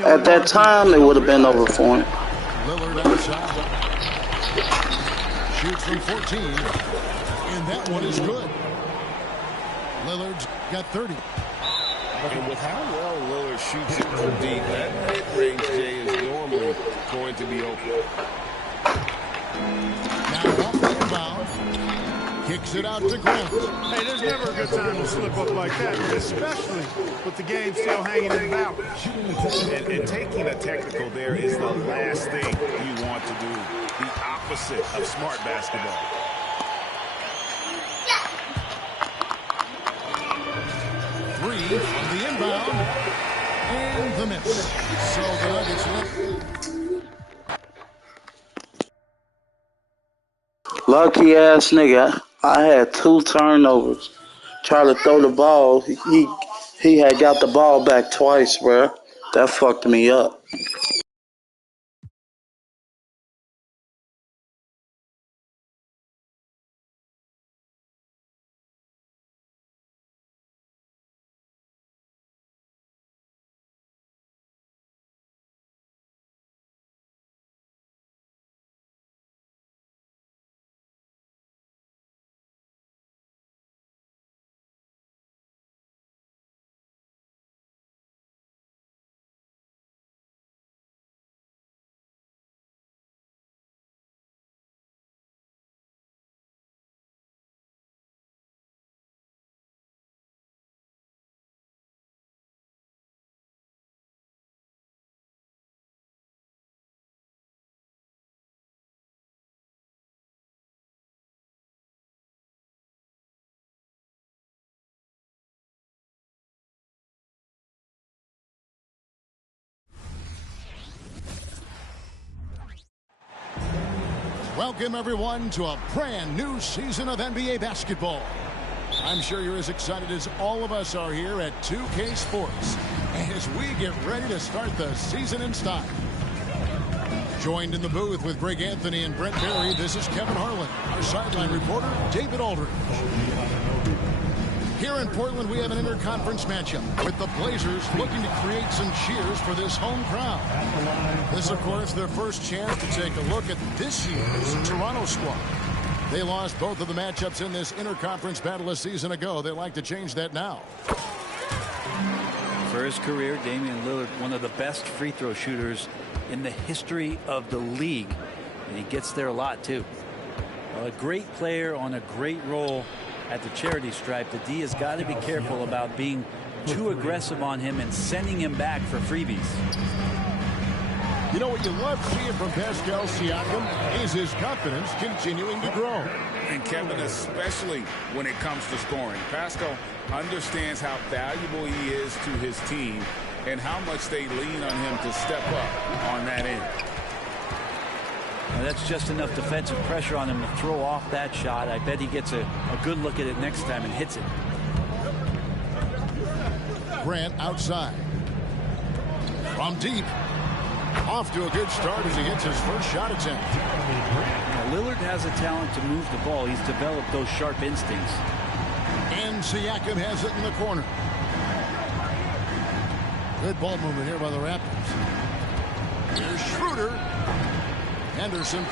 at that time, it would have been over for him. Lillard outside. Shoots from 14. And that one is good. Lillard's got 30. And with how well Lillard shoots it from deep, that mid-range Jay is normally going to be open. Now off the inbound. Kicks it out to Grant. Hey, there's never a good time to slip up like that, especially with the game still hanging in balance. And taking a technical there is the last thing you want to do. The opposite of smart basketball. Three from the inbound. And the miss. So the Nuggets win. Lucky ass nigga. I had 2 turnovers. Tried to throw the ball. He had got the ball back twice, bro. That fucked me up. Welcome, everyone, to a brand new season of NBA basketball. I'm sure you're as excited as all of us are here at 2K Sports as we get ready to start the season in style. Joined in the booth with Greg Anthony and Brent Berry, this is Kevin Harlan. Our sideline reporter, David Aldridge. Here in Portland, we have an interconference matchup with the Blazers looking to create some cheers for this home crowd. This, of course, their first chance to take a look at this year's Toronto squad. They lost both of the matchups in this interconference battle a season ago. They'd like to change that now. For his career, Damian Lillard, one of the best free throw shooters in the history of the league. And he gets there a lot, too. A great player on a great role at the charity stripe. The D has got to be careful about being too aggressive on him and sending him back for freebies. You know what you love seeing from Pascal Siakam is his confidence continuing to grow. And Kevin, especially when it comes to scoring. Pascal understands how valuable he is to his team and how much they lean on him to step up on that end. Now that's just enough defensive pressure on him to throw off that shot. I bet he gets a good look at it next time and hits it. Grant outside. From deep. Off to a good start as he hits his first shot attempt. Now, Lillard has a talent to move the ball. He's developed those sharp instincts. And Siakam has it in the corner. Good ball movement here by the Raptors. Here's Schroeder. Henderson.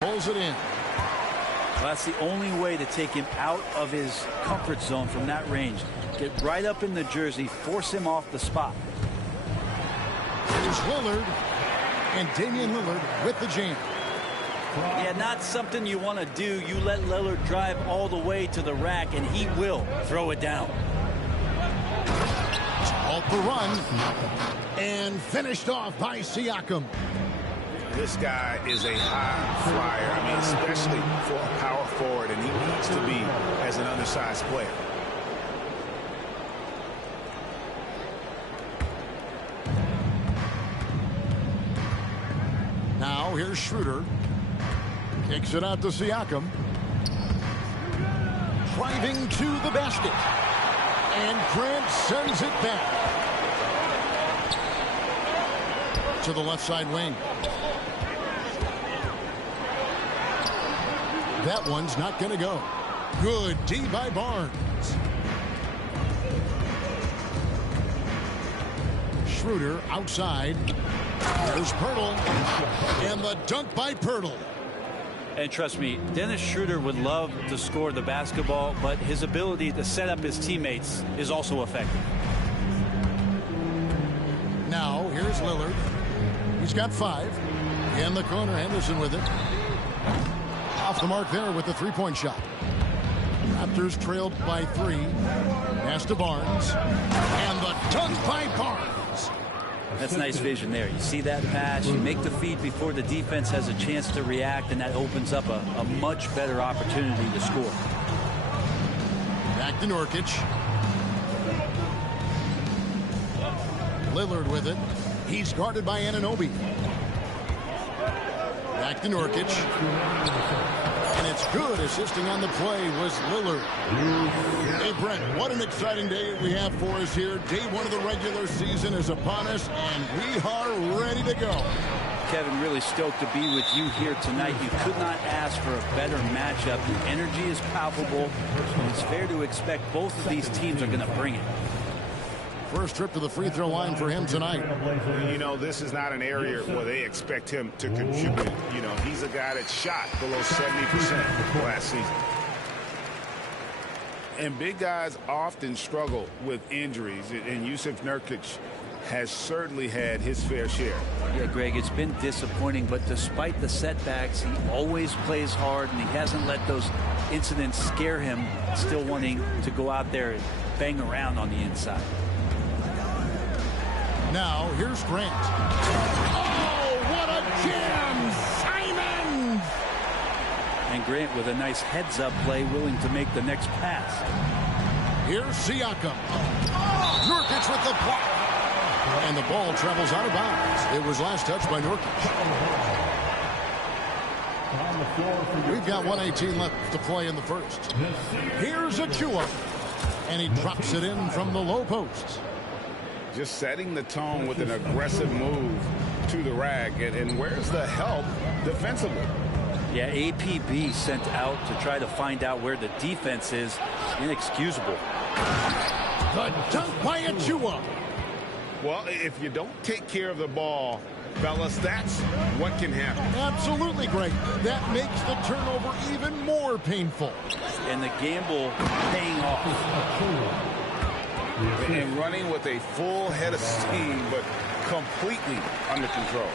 Pulls it in. Well, that's the only way to take him out of his comfort zone from that range. Get right up in the jersey, force him off the spot. Here's Lillard, and Damian Lillard with the jam. Yeah, not something you want to do. You let Lillard drive all the way to the rack, and he will throw it down. Off the run, and finished off by Siakam. This guy is a high flyer. I mean, especially for a power forward, and he needs to be as an undersized player. Now here's Schroeder. Kicks it out to Siakam. Driving to the basket. And Grant sends it back. To the left side wing. That one's not going to go. Good D by Barnes. Schroeder outside. There's Pirtle. And the dunk by Pirtle. And trust me, Dennis Schroeder would love to score the basketball, but his ability to set up his teammates is also effective. Now, here's Lillard. He's got 5. In the corner, Henderson with it. Off the mark there with the three-point shot. Raptors trailed by 3. Pass to Barnes. And the dunk by Barnes. That's nice vision there. You see that pass, you make the feed before the defense has a chance to react, and that opens up a much better opportunity to score. Back to Nurkic. Lillard with it. He's guarded by Anunoby. Back to Nurkic. And it's good. Assisting on the play was Lillard. Hey, Brent, what an exciting day we have for us here. Day 1 of the regular season is upon us, and we are ready to go. Kevin, really stoked to be with you here tonight. You could not ask for a better matchup. The energy is palpable, and it's fair to expect both of these teams are going to bring it. First trip to the free throw line for him tonight. You know, this is not an area where they expect him to contribute. You know, he's a guy that shot below 70% last season. And big guys often struggle with injuries, and Jusuf Nurkic has certainly had his fair share. Yeah, Greg, it's been disappointing, but despite the setbacks, he always plays hard, and he hasn't let those incidents scare him, still wanting to go out there and bang around on the inside. Now, here's Grant. Oh, what a jam! Simon! And Grant with a nice heads-up play, willing to make the next pass. Here's Siakam. Oh, Nurkic with the block. And the ball travels out of bounds. It was last touched by Nurkic. We've got 1:18 left to play in the first. Here's Achua. And he drops it in from the low post. Just setting the tone with an aggressive move to the rack. And where's the help defensively? Yeah, APB sent out to try to find out where the defense is. Inexcusable. The dunk by Achua. Well, if you don't take care of the ball, fellas, that's what can happen. Absolutely, Greg. That makes the turnover even more painful. And the gamble paying off. And running with a full head of steam, but completely under control.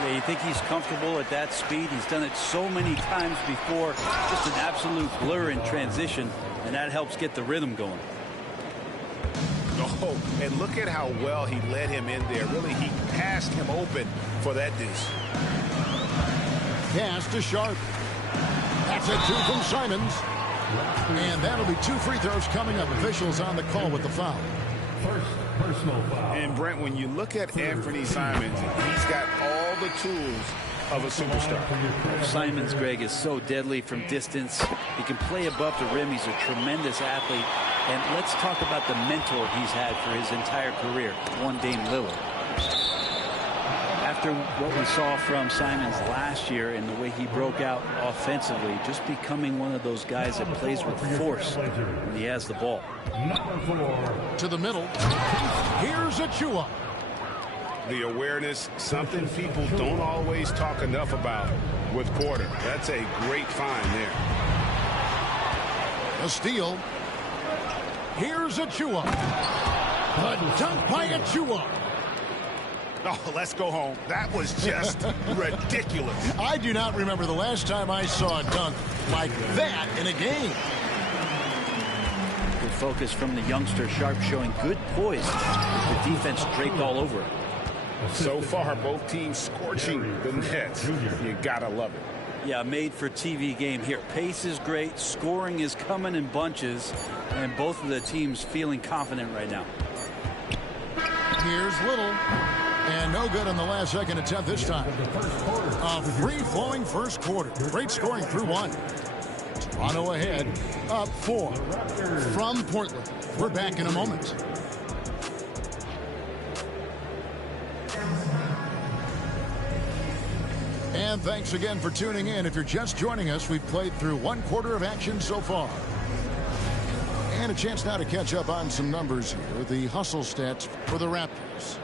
Yeah, you think he's comfortable at that speed? He's done it so many times before. Just an absolute blur in transition, and that helps get the rhythm going. Oh, and look at how well he led him in there. Really, he passed him open for that dish. Pass to Sharp. That's a 2 from Simons. And that'll be 2 free throws coming up. Officials on the call with the foul. First personal foul. And Brent, when you look at Anthony Simons, he's got all the tools of a superstar. Simons, Greg, is so deadly from distance. He can play above the rim. He's a tremendous athlete. And let's talk about the mentor he's had for his entire career, one Dame Lillard. After what we saw from Simons last year and the way he broke out offensively, just becoming one of those guys that plays with force when he has the ball. To the middle. Here's Achua. The awareness, something people don't always talk enough about with Porter. That's a great find there. A steal. Here's Achua. A dunk by Achua. Oh, let's go home. That was just ridiculous. I do not remember the last time I saw a dunk like that in a game. Good focus from the youngster. Sharp showing good poise. The defense draped all over it. So far, both teams scorching the nets. You gotta love it. Yeah, made for TV game here. Pace is great. Scoring is coming in bunches. And both of the teams feeling confident right now. Here's Little. And no good on the last second attempt this time. A free-flowing first quarter. Great scoring through 1. Toronto ahead, up 4 from Portland. We're back in a moment. And thanks again for tuning in. If you're just joining us, we've played through 1 quarter of action so far. And a chance now to catch up on some numbers here. The hustle stats for the Raptors.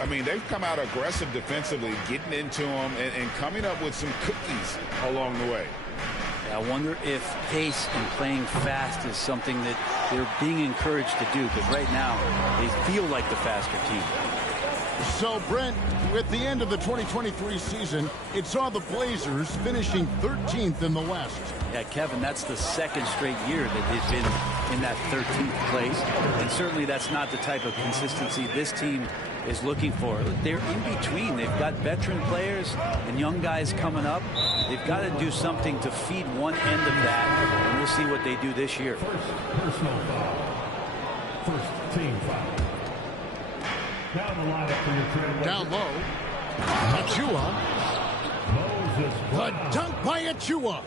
I mean, they've come out aggressive defensively, getting into them and coming up with some cookies along the way. I wonder if pace and playing fast is something that they're being encouraged to do, because right now they feel like the faster team. So, Brent, with the end of the 2023 season, it saw the Blazers finishing 13th in the West. Yeah, Kevin, that's the 2nd straight year that they've been in that 13th place. And certainly that's not the type of consistency this team is looking for. They're in between. They've got veteran players and young guys coming up. They've got to do something to feed one end of that, and we'll see what they do this year. First personal foul. First team foul. Down the lineup for your trade. Down low. Achua. The dunk by Achua.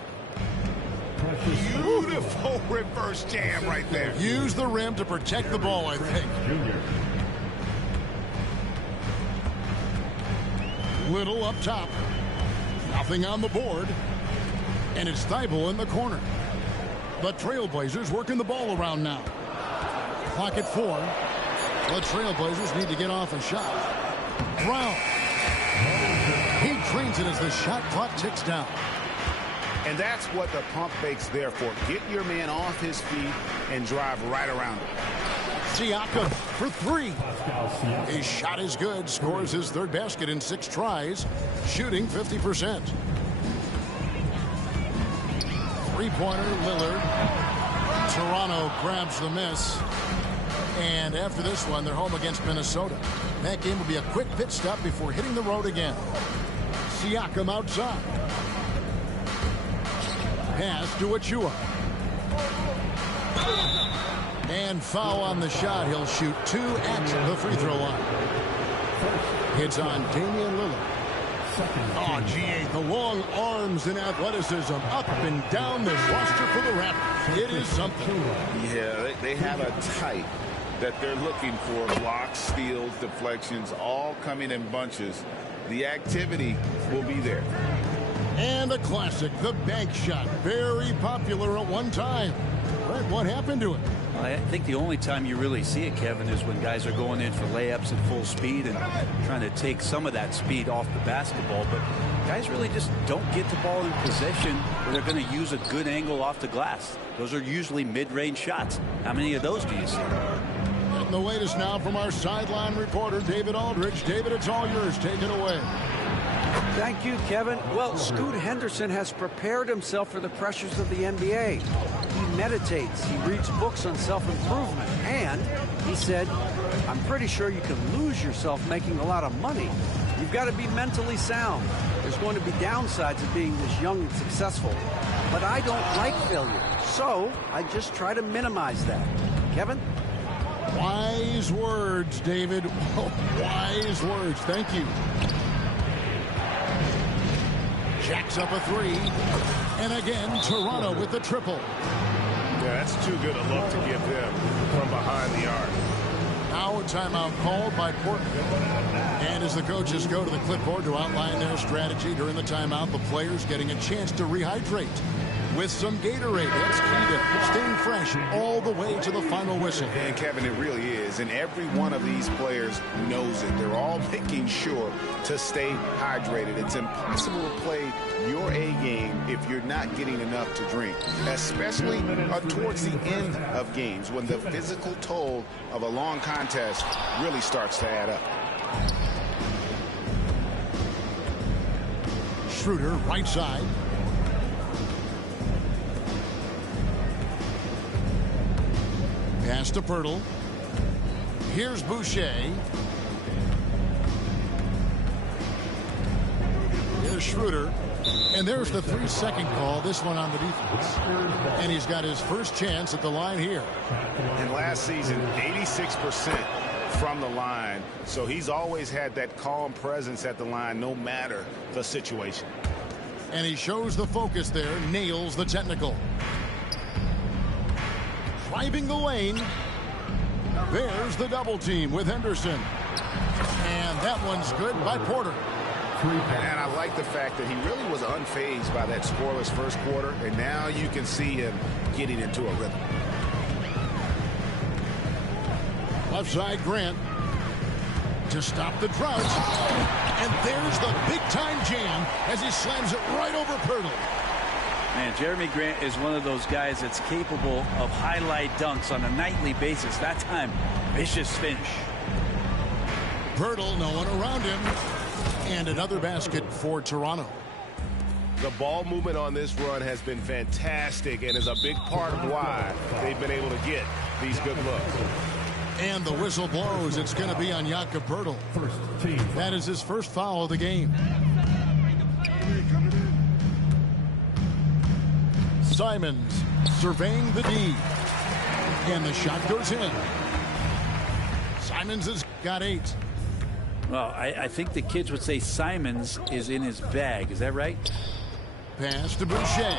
Beautiful reverse jam right there. Use the rim to protect the ball, I think. Little up top. Nothing on the board. And it's Thibault in the corner. The Trailblazers working the ball around now. Clock at 4. The Trailblazers need to get off a shot. Brown. He drains it as the shot clock ticks down. And that's what the pump fake's there for. Get your man off his feet and drive right around him. Siakam for 3. His shot is good. Scores his 3rd basket in 6 tries. Shooting 50%. Three-pointer, Lillard. Toronto grabs the miss. And after this one, they're home against Minnesota. That game will be a quick pit stop before hitting the road again. Siakam outside. Pass to Achua. And foul on the shot. He'll shoot 2 at the free throw line. It's on Damian Lillard. Oh, GA, the long arms and athleticism up and down this roster for the Raptors. It is something. Yeah, they have a type that they're looking for. Blocks, steals, deflections, all coming in bunches. The activity will be there. And a classic, the bank shot. Very popular at one time. But what happened to it? I think the only time you really see it, Kevin, is when guys are going in for layups at full speed and trying to take some of that speed off the basketball. But guys really just don't get the ball in possession where they're going to use a good angle off the glass. Those are usually mid-range shots. How many of those do you see? And the latest now from our sideline reporter, David Aldridge. David, it's all yours. Take it away. Thank you, Kevin. Well, Scoot Henderson has prepared himself for the pressures of the NBA. He meditates, he reads books on self-improvement, and he said, I'm pretty sure you can lose yourself making a lot of money. You've got to be mentally sound. There's going to be downsides of being this young and successful. But I don't like failure, so I just try to minimize that. Kevin? Wise words, David. Wise words. Thank you. Jacks up a three. And again, Toronto with the triple. Yeah, that's too good a look to give them from behind the arc. Now a timeout called by Portland. And as the coaches go to the clipboard to outline their strategy during the timeout, the players getting a chance to rehydrate with some Gatorade. That's key to staying fresh all the way to the final whistle. And Kevin, it really is. And every one of these players knows it. They're all making sure to stay hydrated. It's impossible to play your A game if you're not getting enough to drink, especially towards the end of games when the physical toll of a long contest really starts to add up. Schroeder, right side. Pass to Pirtle. Here's Boucher. Here's Schroeder. And there's the 3-second call, this one on the defense. And he's got his first chance at the line here. And last season, 86% from the line. So he's always had that calm presence at the line no matter the situation. And he shows the focus there, nails the technical. Driving the lane. There's the double team with Henderson. And that one's good by Porter. And I like the fact that he really was unfazed by that scoreless first quarter, and now you can see him getting into a rhythm. Left side, Grant to stop the drought. And there's the big-time jam as he slams it right over Pirtle. Man, Jeremy Grant is one of those guys that's capable of highlight dunks on a nightly basis. That time, vicious finish. Pirtle, no one around him. And another basket for Toronto. The ball movement on this run has been fantastic and is a big part of why they've been able to get these good looks. And the whistle blows. It's going to be on Jakob Pirtle. That is his first foul of the game. Simons surveying the D. And the shot goes in. Simons has got 8. Well, I think the kids would say Simons is in his bag. Is that right? Pass to Boucher.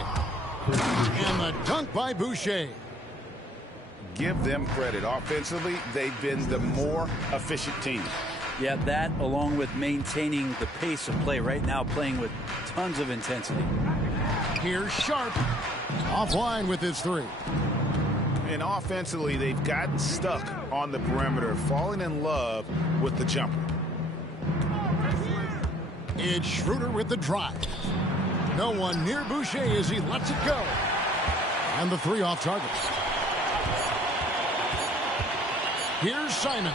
And the dunk by Boucher. Give them credit. Offensively, they've been the more efficient team. Yeah, that along with maintaining the pace of play right now, playing with tons of intensity. Here's Sharp. Offline with his 3. And offensively, they've gotten stuck on the perimeter, falling in love with the jumper. It's Schroeder with the drive. No one near Boucher as he lets it go. And the 3 off target. Here's Simons.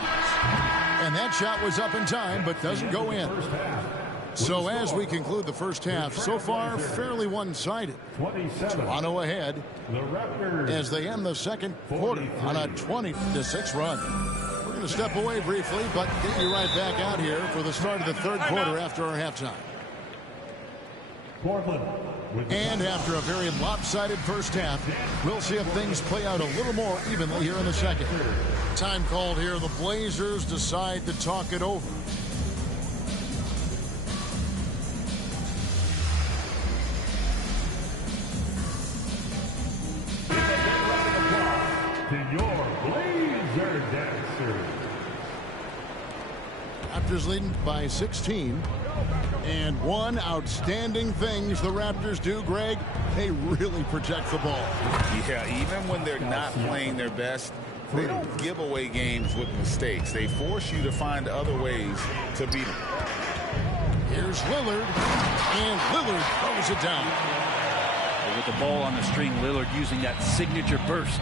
And that shot was up in time, but doesn't go in. So as we conclude the first half, so far fairly one-sided. Toronto ahead as they end the second quarter on a 20-6 run. We're going to step away briefly, but get you right back out here for the start of the third quarter after our halftime. And after a very lopsided first half, we'll see if things play out a little more evenly here in the second. Time called here. The Blazers decide to talk it over. To your Blazer dancers. Raptors leading by 16. And one outstanding things the Raptors do, Greg, they really protect the ball. Yeah, even when they're not playing their best, they don't give away games with mistakes. They force you to find other ways to beat them. Here's Lillard, and Lillard throws it down. With the ball on the string, Lillard using that signature burst.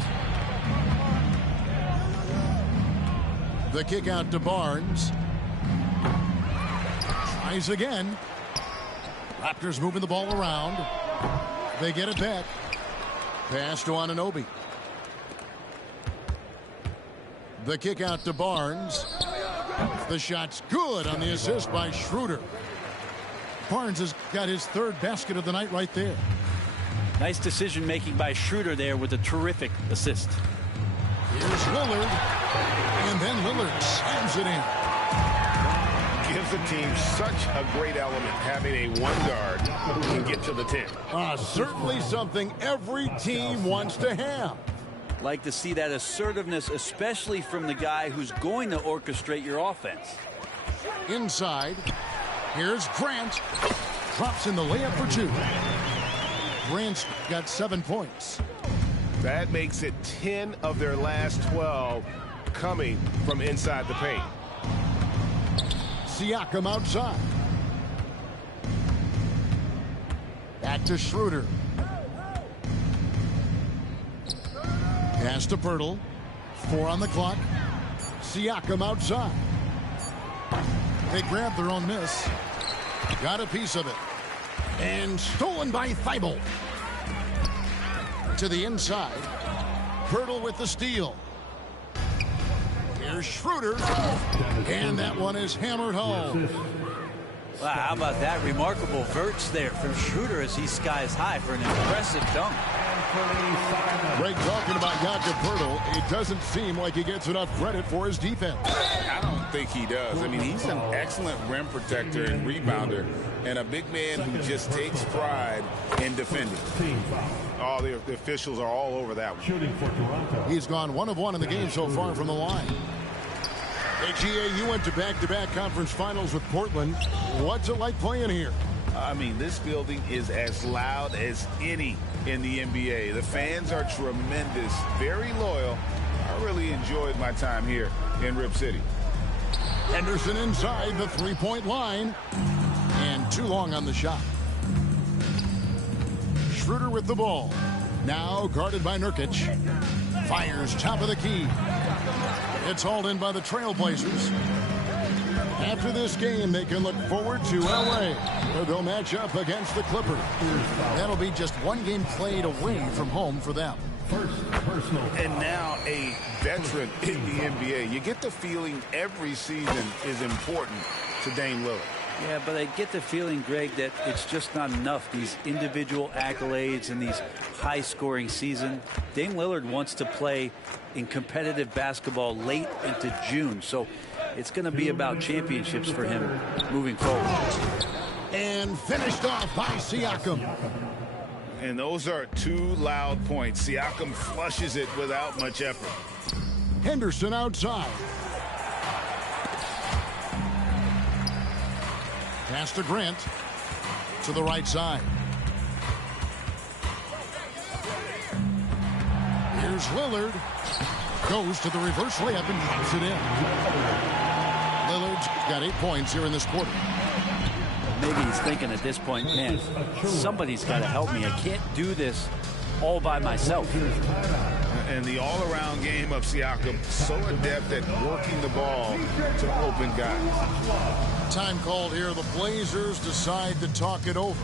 The kick out to Barnes. Tries again. Raptors moving the ball around. They get it back. Pass to Anunoby. The kick out to Barnes. The shot's good on the assist by Schroeder. Barnes has got his third basket of the night right there. Nice decision making by Schroeder there with a terrific assist. Here's Lillard. And then Lillard slams it in. Gives the team such a great element having a one guard who can get to the 10. Certainly something every team wants to have. Like to see that assertiveness, especially from the guy who's going to orchestrate your offense. Inside, here's Grant. Drops in the layup for 2. Grant's got 7 points. That makes it 10 of their last 12 coming from inside the paint. Siakam outside. Back to Schroeder. Pass to Pirtle. 4 on the clock. Siakam outside. They grab their own miss. Got a piece of it. And stolen by Thibault. To the inside. Pirtle with the steal. Here's Schroeder. And that one is hammered home. Wow, how about that? Remarkable verts there from Schroeder as he skies high for an impressive dunk. Greg talking about Jakob Pirtle. It doesn't seem like he gets enough credit for his defense. I don't think he does. I mean, he's an excellent rim protector and rebounder, and a big man who just takes pride in defending. Oh, the officials are all over that one. Shooting for Toronto. He's gone 1 of 1 in the game so far from the line. Hey, GA, you went to back-to-back conference finals with Portland. What's it like playing here? I mean, this building is as loud as any in the NBA. The fans are tremendous, very loyal. I really enjoyed my time here in Rip City. Henderson inside the three-point line. And too long on the shot. Schroeder with the ball. Now guarded by Nurkic. Fires top of the key. It's hauled in by the Trailblazers. After this game, they can look forward to L.A., where they'll match up against the Clippers. That'll be just 1 game played away from home for them. First personal. And now a veteran in the NBA. You get the feeling every season is important to Dame Lillard. Yeah, but I get the feeling, Greg, that it's just not enough. These individual accolades and these high-scoring season. Dame Lillard wants to play in competitive basketball late into June. So it's going to be about championships for him moving forward. And finished off by Siakam. And those are 2 loud points. Siakam flushes it without much effort. Henderson outside. Pass to Grant. To the right side. Here's Lillard. Goes to the reverse layup and drops it in. Lillard's got 8 points here in this quarter. Maybe he's thinking at this point, man, somebody's got to help me. I can't do this all by myself. And the all-around game of Siakam, so adept at working the ball to open guys. Time called here. The Blazers decide to talk it over.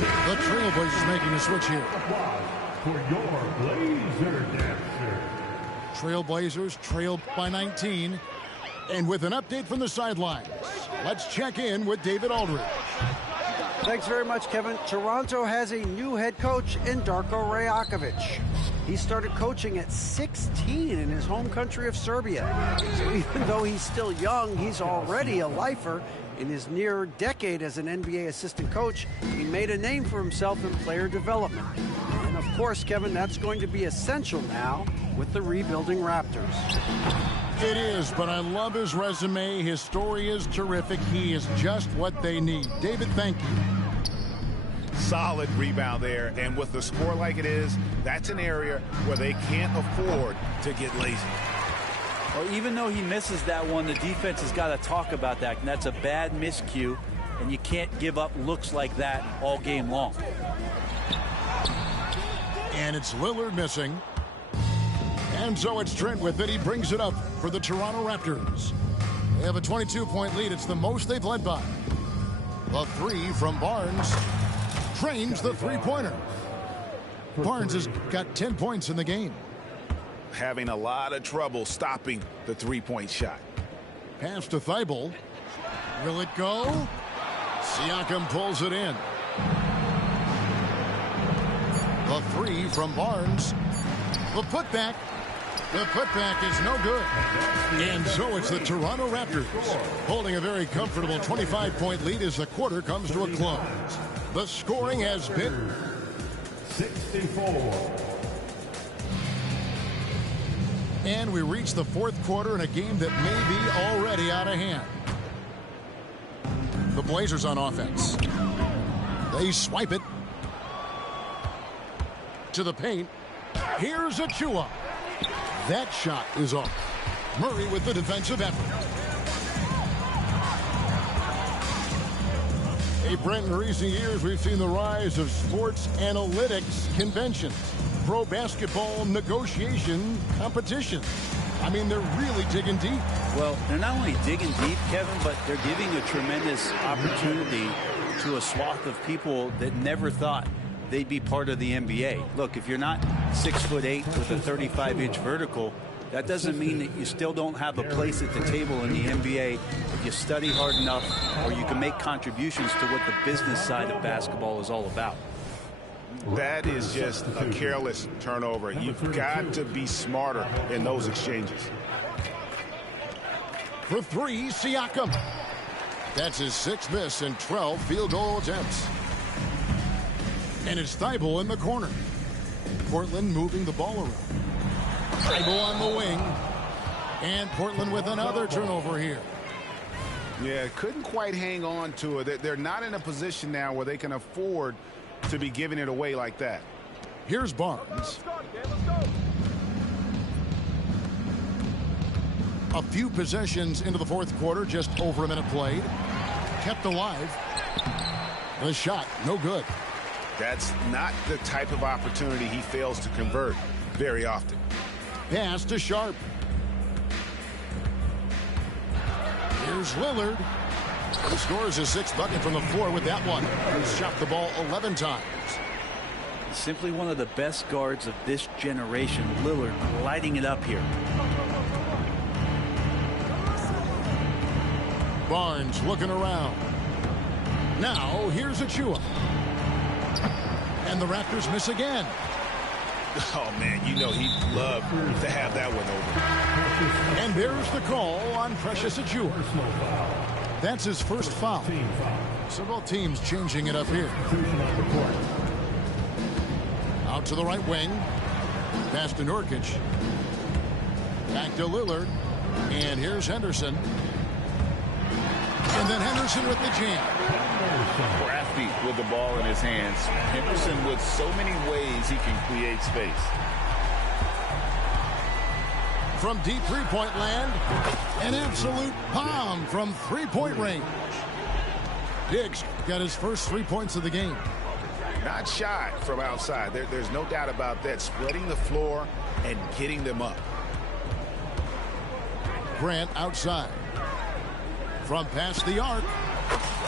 The Trailblazers making a switch here. For your Blazer dancer. Trailblazers trailed by 19. And with an update from the sidelines, let's check in with David Aldridge. Thanks very much, Kevin. Toronto has a new head coach in Darko Rajakovic. He started coaching at 16 in his home country of Serbia. So even though he's still young, he's already a lifer. In his near decade as an NBA assistant coach, he made a name for himself in player development. And of course, Kevin, that's going to be essential now with the rebuilding Raptors. It is, but I love his resume. His story is terrific. He is just what they need. David, thank you. Solid rebound there, and with the score like it is, that's an area where they can't afford to get lazy. Well, even though he misses that one, the defense has got to talk about that, and that's a bad miscue, and you can't give up looks like that all game long. And it's Lillard missing. And so it's Trent with it. He brings it up for the Toronto Raptors. They have a 22-point lead. It's the most they've led by. The three from Barnes drains the three-pointer. Barnes has got 10 points in the game. Having a lot of trouble stopping the three-point shot. Pass to Thibault. Will it go? Siakam pulls it in. The three from Barnes. The putback. The putback is no good. And so it's the Toronto Raptors holding a very comfortable 25-point lead as the quarter comes to a close. The scoring has been 64. And we reach the fourth quarter in a game that may be already out of hand. The Blazers on offense. They swipe it to the paint. Here's Achua. That shot is off. Murray with the defensive effort. Hey, Brent, in recent years, we've seen the rise of sports analytics conventions, pro basketball negotiation competitions. I mean, they're really digging deep. Well, they're not only digging deep, Kevin, but they're giving a tremendous opportunity to a swath of people that never thought they'd be part of the NBA. Look, if you're not 6'8" with a 35-inch vertical, that doesn't mean that you still don't have a place at the table in the NBA if you study hard enough or you can make contributions to what the business side of basketball is all about. That is just a careless turnover. You've got to be smarter in those exchanges. For three, Siakam. That's his 6th miss and 12 field goal attempts. And it's Thibault in the corner. Portland moving the ball around. Thibault on the wing. And Portland with another turnover here. Yeah, couldn't quite hang on to it. They're not in a position now where they can afford to be giving it away like that. Here's Barnes. A few possessions into the fourth quarter, just over a minute played. Kept alive. The shot, no good. That's not the type of opportunity he fails to convert very often. Pass to Sharp. Here's Lillard. He scores his 6th bucket from the floor with that one. He's shot the ball 11 times. Simply one of the best guards of this generation. Lillard lighting it up here. Barnes looking around. Now here's Achua. And the Raptors miss again. Oh, man, you know he'd love to have that one over. And there's the call on Precious Achua. That's his first foul. So both teams changing it up here. Out to the right wing. Pass to Nurkic. Back to Lillard. And here's Henderson. And then Henderson with the jam. Crafty with the ball in his hands. Henderson with so many ways he can create space. From deep three-point land, an absolute bomb from three-point range. Diggs got his first 3 points of the game. Not shy from outside. There's no doubt about that. Spreading the floor and getting them up. Grant outside. From past the arc.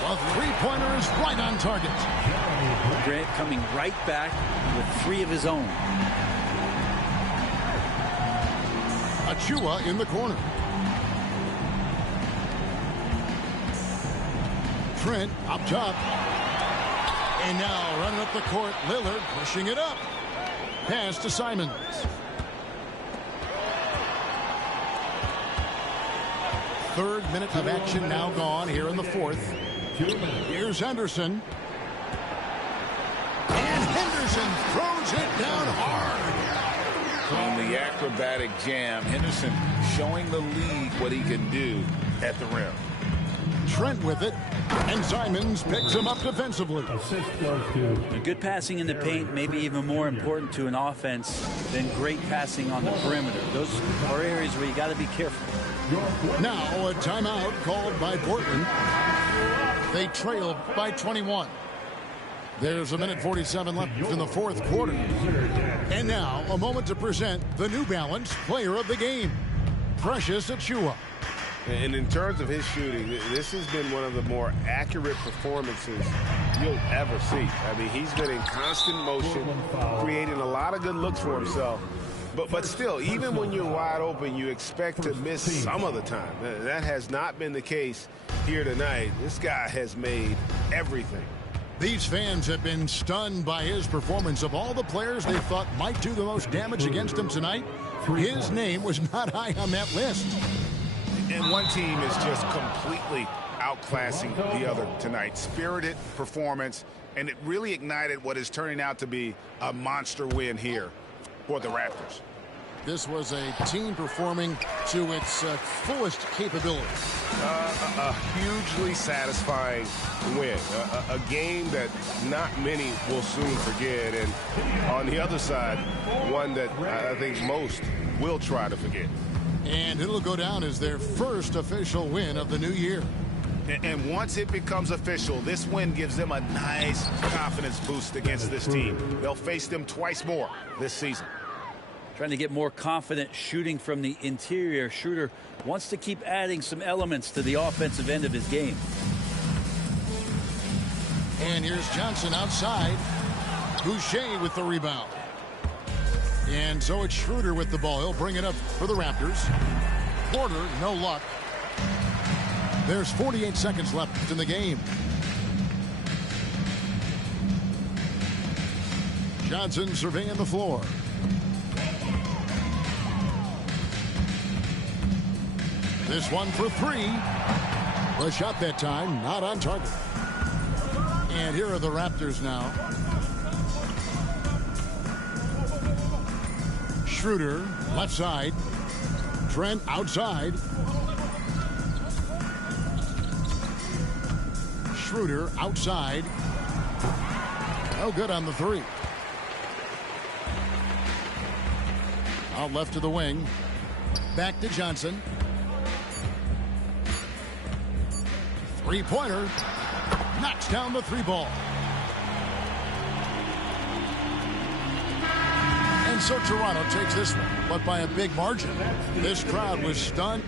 A three-pointer is right on target. Grant coming right back with 3 of his own. Achua in the corner. Trent up top. And now running up the court, Lillard pushing it up. Pass to Simons. Third minute of action now gone here in the fourth. Here's Henderson. And Henderson throws it down hard. On the the acrobatic jam. Henderson showing the league what he can do at the rim. Trent with it, and Simons picks him up defensively. Good passing in the paint may be even more important to an offense than great passing on the perimeter. Those are areas where you got to be careful. Now a timeout called by Portland. They trail by 21. There's 1:47 left in the fourth quarter. And now a moment to present the New Balance Player of the Game, Precious Achiuwa. And in terms of his shooting, this has been one of the more accurate performances you'll ever see. I mean, he's been in constant motion, creating a lot of good looks for himself. But still, even when you're wide open, you expect to miss some of the time. That has not been the case here tonight. This guy has made everything. These fans have been stunned by his performance. Of all the players they thought might do the most damage against him tonight, his name was not high on that list. And one team is just completely outclassing the other tonight. Spirited performance, and it really ignited what is turning out to be a monster win here for the Raptors. This was a team performing to its fullest capability. A hugely satisfying win. A game that not many will soon forget. And on the other side, one that I think most will try to forget. And it'll go down as their first official win of the new year. And once it becomes official, this win gives them a nice confidence boost against this team. They'll face them twice more this season. Trying to get more confident shooting from the interior. Schroeder wants to keep adding some elements to the offensive end of his game. And here's Johnson outside. Boucher with the rebound. And so it's Schroeder with the ball. He'll bring it up for the Raptors. Porter, no luck. There's 48 seconds left in the game. Johnson surveying the floor. This one for three. The shot that time, not on target. And here are the Raptors now. Schroeder, left side. Trent outside. Schroeder outside. No good on the three. Out left to the wing. Back to Johnson. Three-pointer. Knocks down the three ball. And so Toronto takes this one, but by a big margin. This crowd was stunned.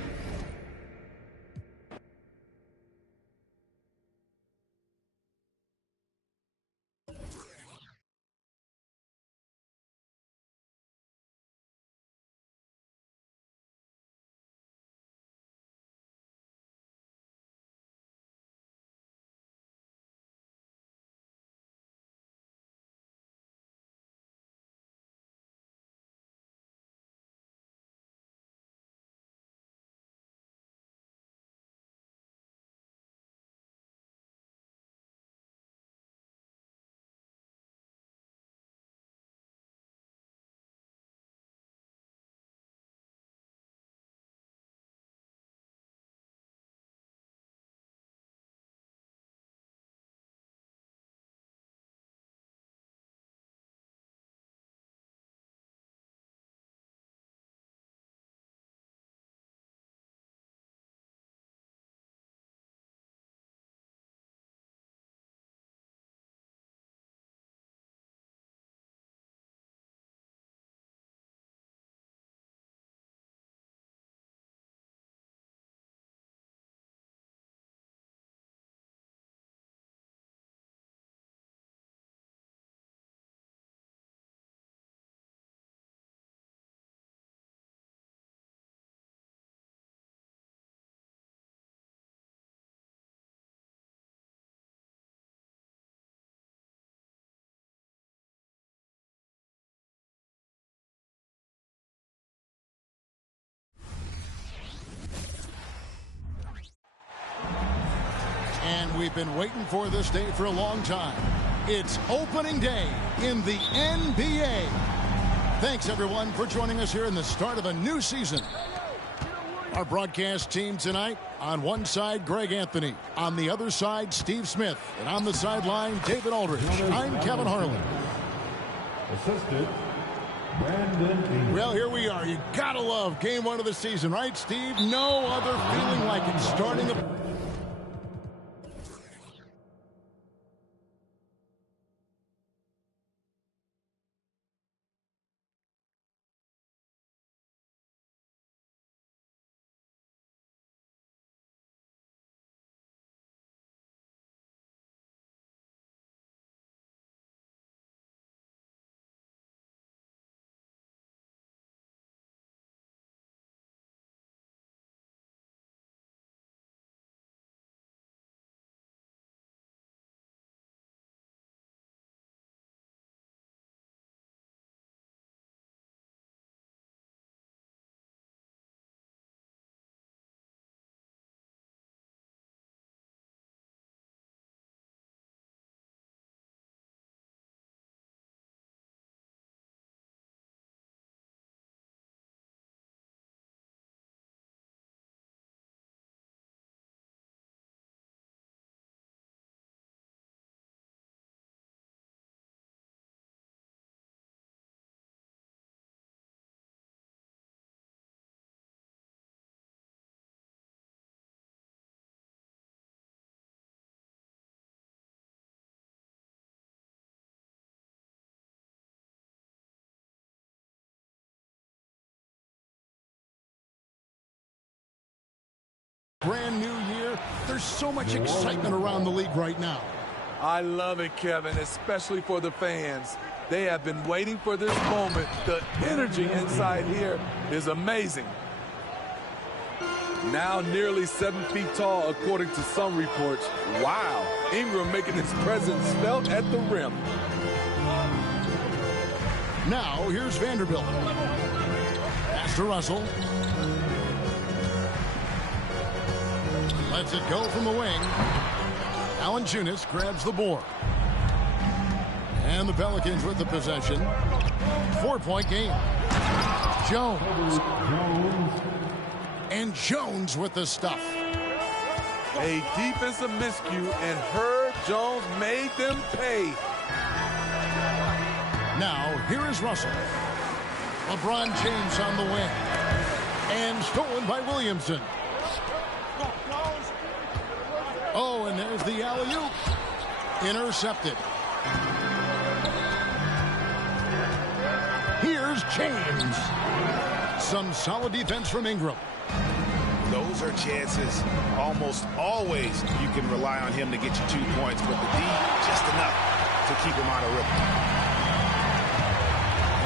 And we've been waiting for this day for a long time. It's opening day in the NBA. Thanks, everyone, for joining us here in the start of a new season. Our broadcast team tonight, on one side, Greg Anthony. On the other side, Steve Smith. And on the sideline, David Aldridge. I'm Kevin Harlan. Assisted, Brandon Ingram. Well, here we are. You gotta love game one of the season, right, Steve? No other feeling like it's starting a... Brand new year. There's so much excitement around the league right now. I love it, Kevin, especially for the fans. They have been waiting for this moment. The energy inside here is amazing. Now nearly 7 feet tall, according to some reports. Wow, Ingram making his presence felt at the rim. Now, here's Vanderbilt. Pass to Russell. Lets it go from the wing. Valanciunas grabs the board. And the Pelicans with the possession. 4-point game. Jones. And Jones with the stuff. A defensive miscue, and Herb Jones made them pay. Now, here is Russell. LeBron James on the wing. And stolen by Williamson. Oh, and there's the alley-oop. Intercepted. Here's James. Some solid defense from Ingram. Those are chances. Almost always you can rely on him to get you 2 points, but the D, just enough to keep him on a rhythm.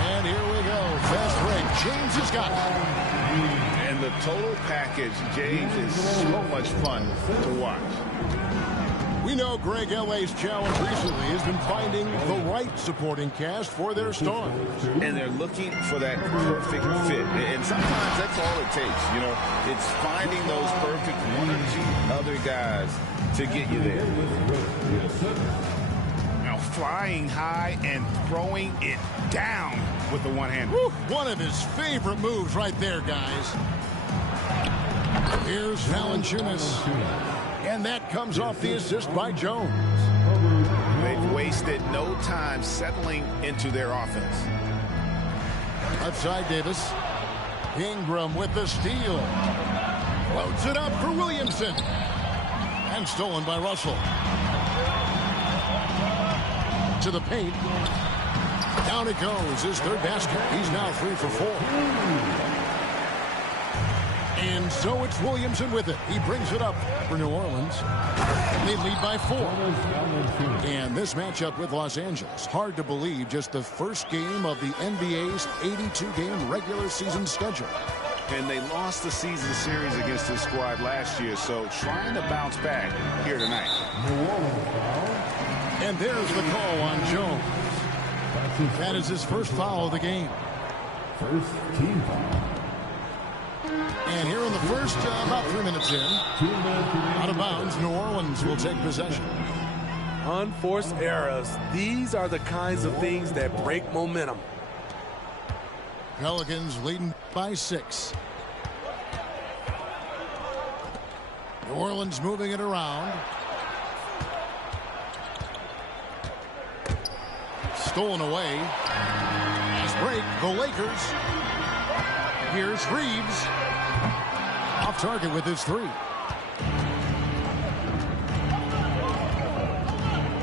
And here we go. Fast break. James has got it. And the total package, James, is so much fun to watch. We know Greg L.A.'s challenge recently has been finding the right supporting cast for their stars. And they're looking for that perfect fit. And sometimes that's all it takes. You know, it's finding those perfect 1 or 2 other guys to get you there. Now flying high and throwing it down with the one-hand. One of his favorite moves right there, guys. Here's Valanciunas. And that comes off the assist by Jones. They've wasted no time settling into their offense. Left side, Davis. Ingram with the steal. Floats it up for Williamson. And stolen by Russell. To the paint. Down it goes. His third basket. He's now 3 for 4. And so it's Williamson with it. He brings it up for New Orleans. They lead by 4. And this matchup with Los Angeles, hard to believe, just the first game of the NBA's 82-game regular season schedule. And they lost the season series against this squad last year, so trying to bounce back here tonight. And there's the call on Jones. That is his first foul of the game. First team foul. And here in the first, about 3 minutes in, out of bounds, New Orleans will take possession. Unforced errors. These are the kinds of things that break momentum. Pelicans leading by 6. New Orleans moving it around. Stolen away. Nice break. The Lakers. Here's Reeves. Off target with his 3.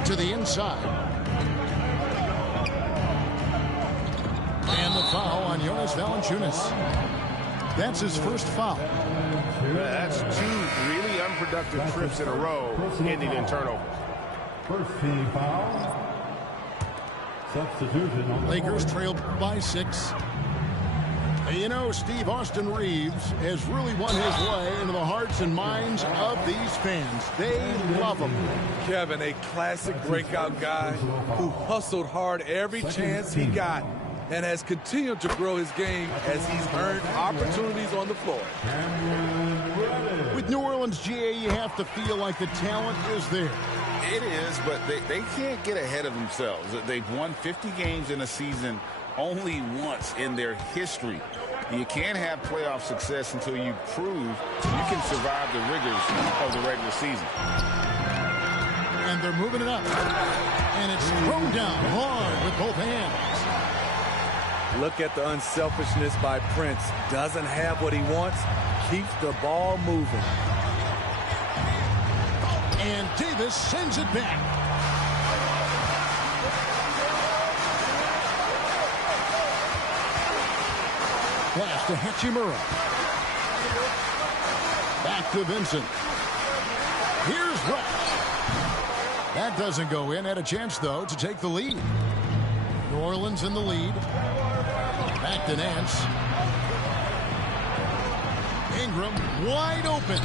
To the inside. And the foul on Jonas Valanciunas. That's his first foul. That's 2 really unproductive trips in a row, ending in turnover. First team foul. Substitution on the Lakers trailed by 6. You know, Steve, Austin Reeves has really won his way into the hearts and minds of these fans. They love him. Kevin, a classic breakout guy who hustled hard every chance he got and has continued to grow his game as he's earned opportunities on the floor. With New Orleans, GA, you have to feel like the talent is there. It is, but they can't get ahead of themselves. They've won 50 games in a season only once in their history. You can't have playoff success until you prove you can survive the rigors of the regular season. And they're moving it up. And it's thrown down hard with both hands. Look at the unselfishness by Prince. Doesn't have what he wants, keeps the ball moving. And Davis sends it back. Pass to Hachimura. Back to Vincent. Here's Rush. That doesn't go in. Had a chance, though, to take the lead. New Orleans in the lead. Back to Nance. Ingram wide open.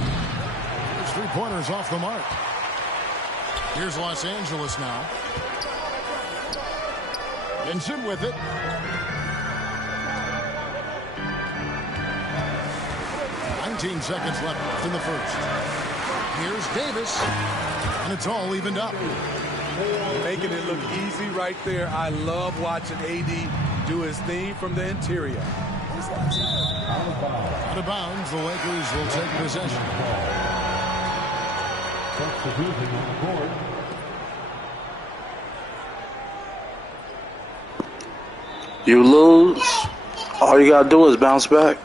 There's 3-pointers off the mark. Here's Los Angeles now. Vincent with it. Seconds left in the first. Here's Davis, and it's all evened up. Making it look easy right there. I love watching AD do his thing from the interior. Out of bounds, the Lakers will take possession. Substitution on the board. You lose, all you gotta do is bounce back.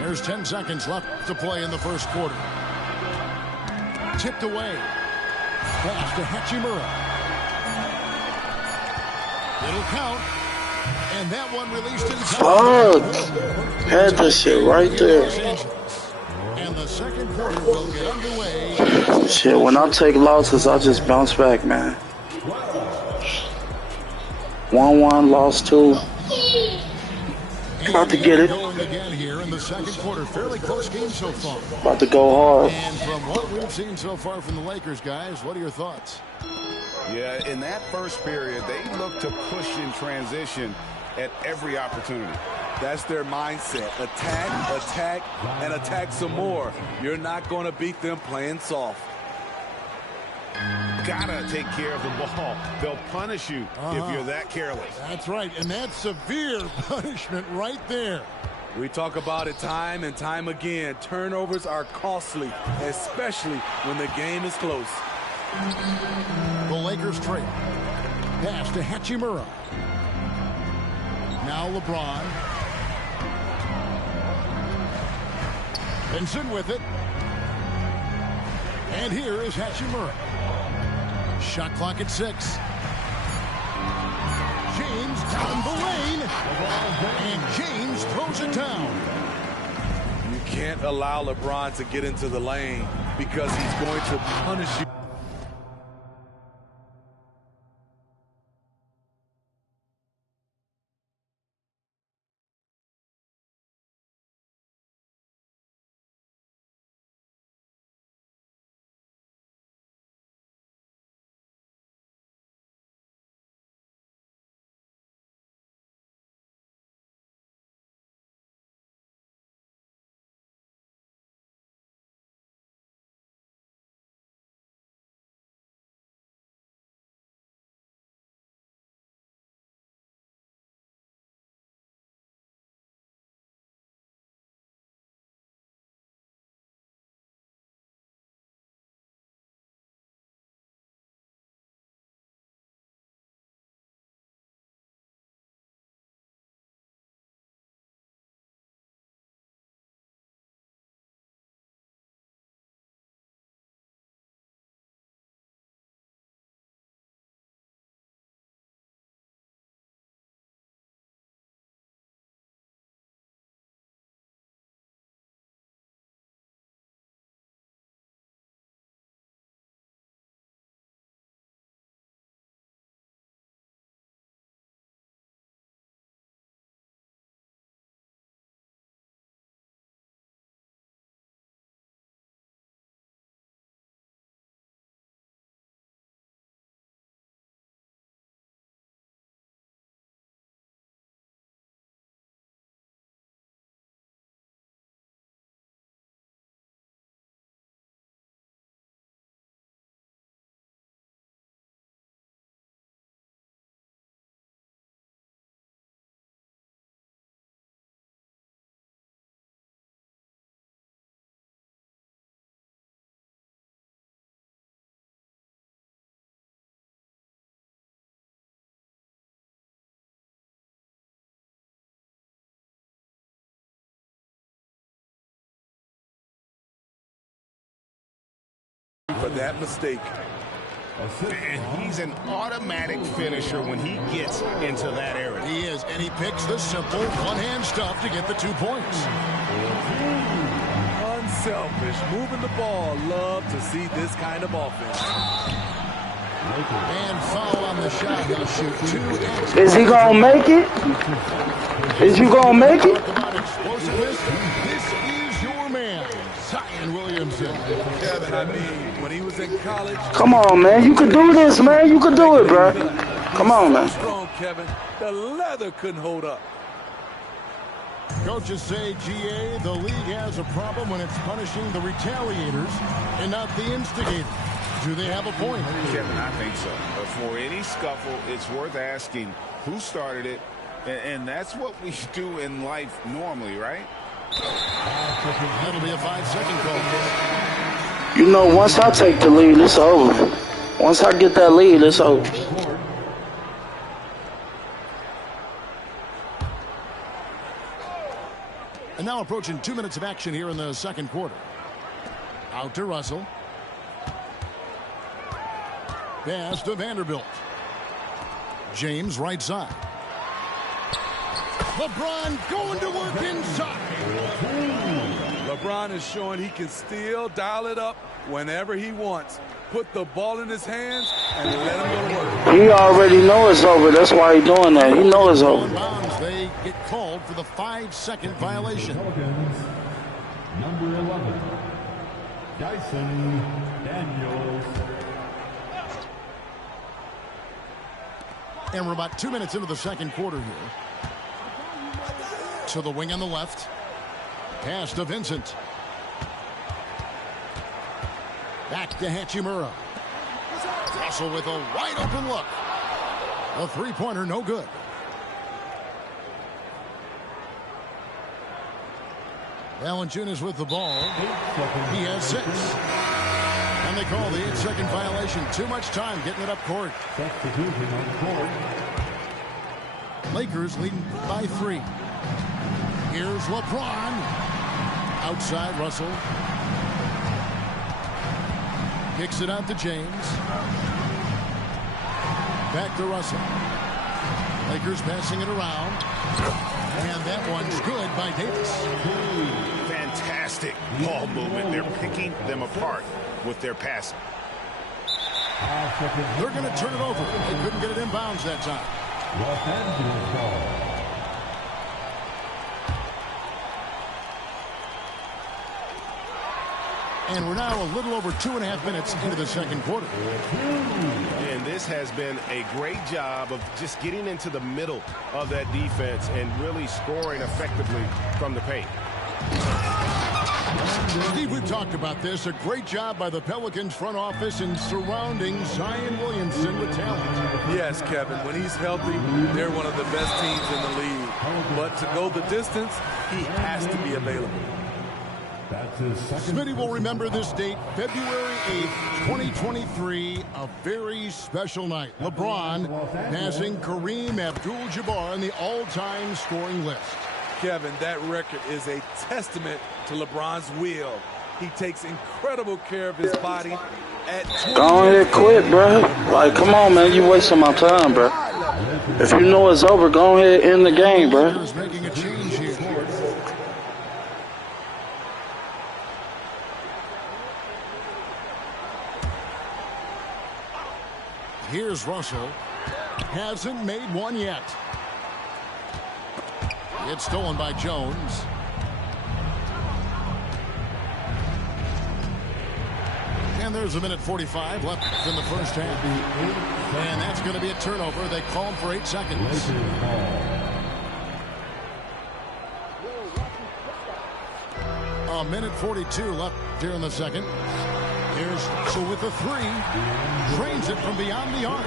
There's 10 seconds left to play in the first quarter. Tipped away. Pass to Hachimura. It'll count. And that one released in time. Fuck. Had this shit right there. And the second quarter will get underway. Shit, when I take losses, I just bounce back, man. 1-1, lost 2. About to get it. Going again here in the second quarter. Fairly close game so far. About to go hard. And from what we've seen so far from the Lakers, guys, what are your thoughts? Yeah, in that first period, they look to push in transition at every opportunity. That's their mindset. Attack, attack, and attack some more. You're not going to beat them playing soft. Gotta take care of the ball. They'll punish you if you're that careless. That's right, and that's severe punishment right there. We talk about it time and time again. Turnovers are costly, especially when the game is close. The Lakers trail. Pass to Hachimura. Now LeBron. Vincent with it. And here is Hachimura. Shot clock at 6. James down the lane. And James throws it down. You can't allow LeBron to get into the lane because he's going to punish you. that mistake. And he's an automatic finisher when he gets into that area. He is, and he picks the simple one-hand stuff to get the 2 points. Unselfish, moving the ball. Love to see this kind of offense. And foul on the shot. He'll shoot 2. Is he going to make it? Is you going to make it? Explosiveness. This is your man, Zion Williamson. Kevin, I mean, when he was in college. Come on, man. You can do this, man. You can do it, bro. Come on, man. Strong, Kevin. The leather couldn't hold up. Coaches say, GA, the league has a problem when it's punishing the retaliators and not the instigators. Do they have a point? Kevin, I think so. But for any scuffle, it's worth asking who started it, and that's what we do in life normally, right? That'll be a 5-second call. You know, once I take the lead, it's over. Once I get that lead, it's over. And now approaching 2 minutes of action here in the second quarter. Out to Russell. Pass to Vanderbilt. James right side. LeBron going to work inside. LeBron is showing he can still dial it up whenever he wants. Put the ball in his hands and let him go to work. He already knows it's over. That's why he's doing that. He knows it's over. They get called for the 5-second violation. Number 11, Dyson Daniels. And we're about 2 minutes into the second quarter here. To the wing on the left. Pass to Vincent. Back to Hachimura. Russell with a wide open look. A three-pointer, no good. Valanciunas with the ball. He has 6. And they call the 8-second violation. Too much time getting it up court. Lakers leading by 3. Here's LeBron. Outside Russell. Kicks it out to James. Back to Russell. Lakers passing it around. And that one's good by Davis. Fantastic ball movement. They're picking them apart with their passing. They're going to turn it over. They couldn't get it inbounds that time. Los Angeles ball. And we're now a little over 2.5 minutes into the second quarter. And this has been a great job of just getting into the middle of that defense and really scoring effectively from the paint. Steve, we've talked about this. A great job by the Pelicans front office in surrounding Zion Williamson with talent. Yes, Kevin. When he's healthy, they're one of the best teams in the league. But to go the distance, he has to be available. Smitty will remember this date, February 8th, 2023, a very special night. LeBron passing Kareem Abdul-Jabbar on the all-time scoring list. Kevin, that record is a testament to LeBron's will. He takes incredible care of his body. Go ahead, quit, bro. Like, come on, man. You wasting my time, bro. If you know it's over, go ahead and end the game, bro. Making a change here. Here's Russell. Hasn't made one yet. It's stolen by Jones. And there's a minute 45 left in the first half. And that's going to be a turnover. They called for 8 seconds. A minute 42 left here in the second. Here's Russell with the 3. Drains it from beyond the arc.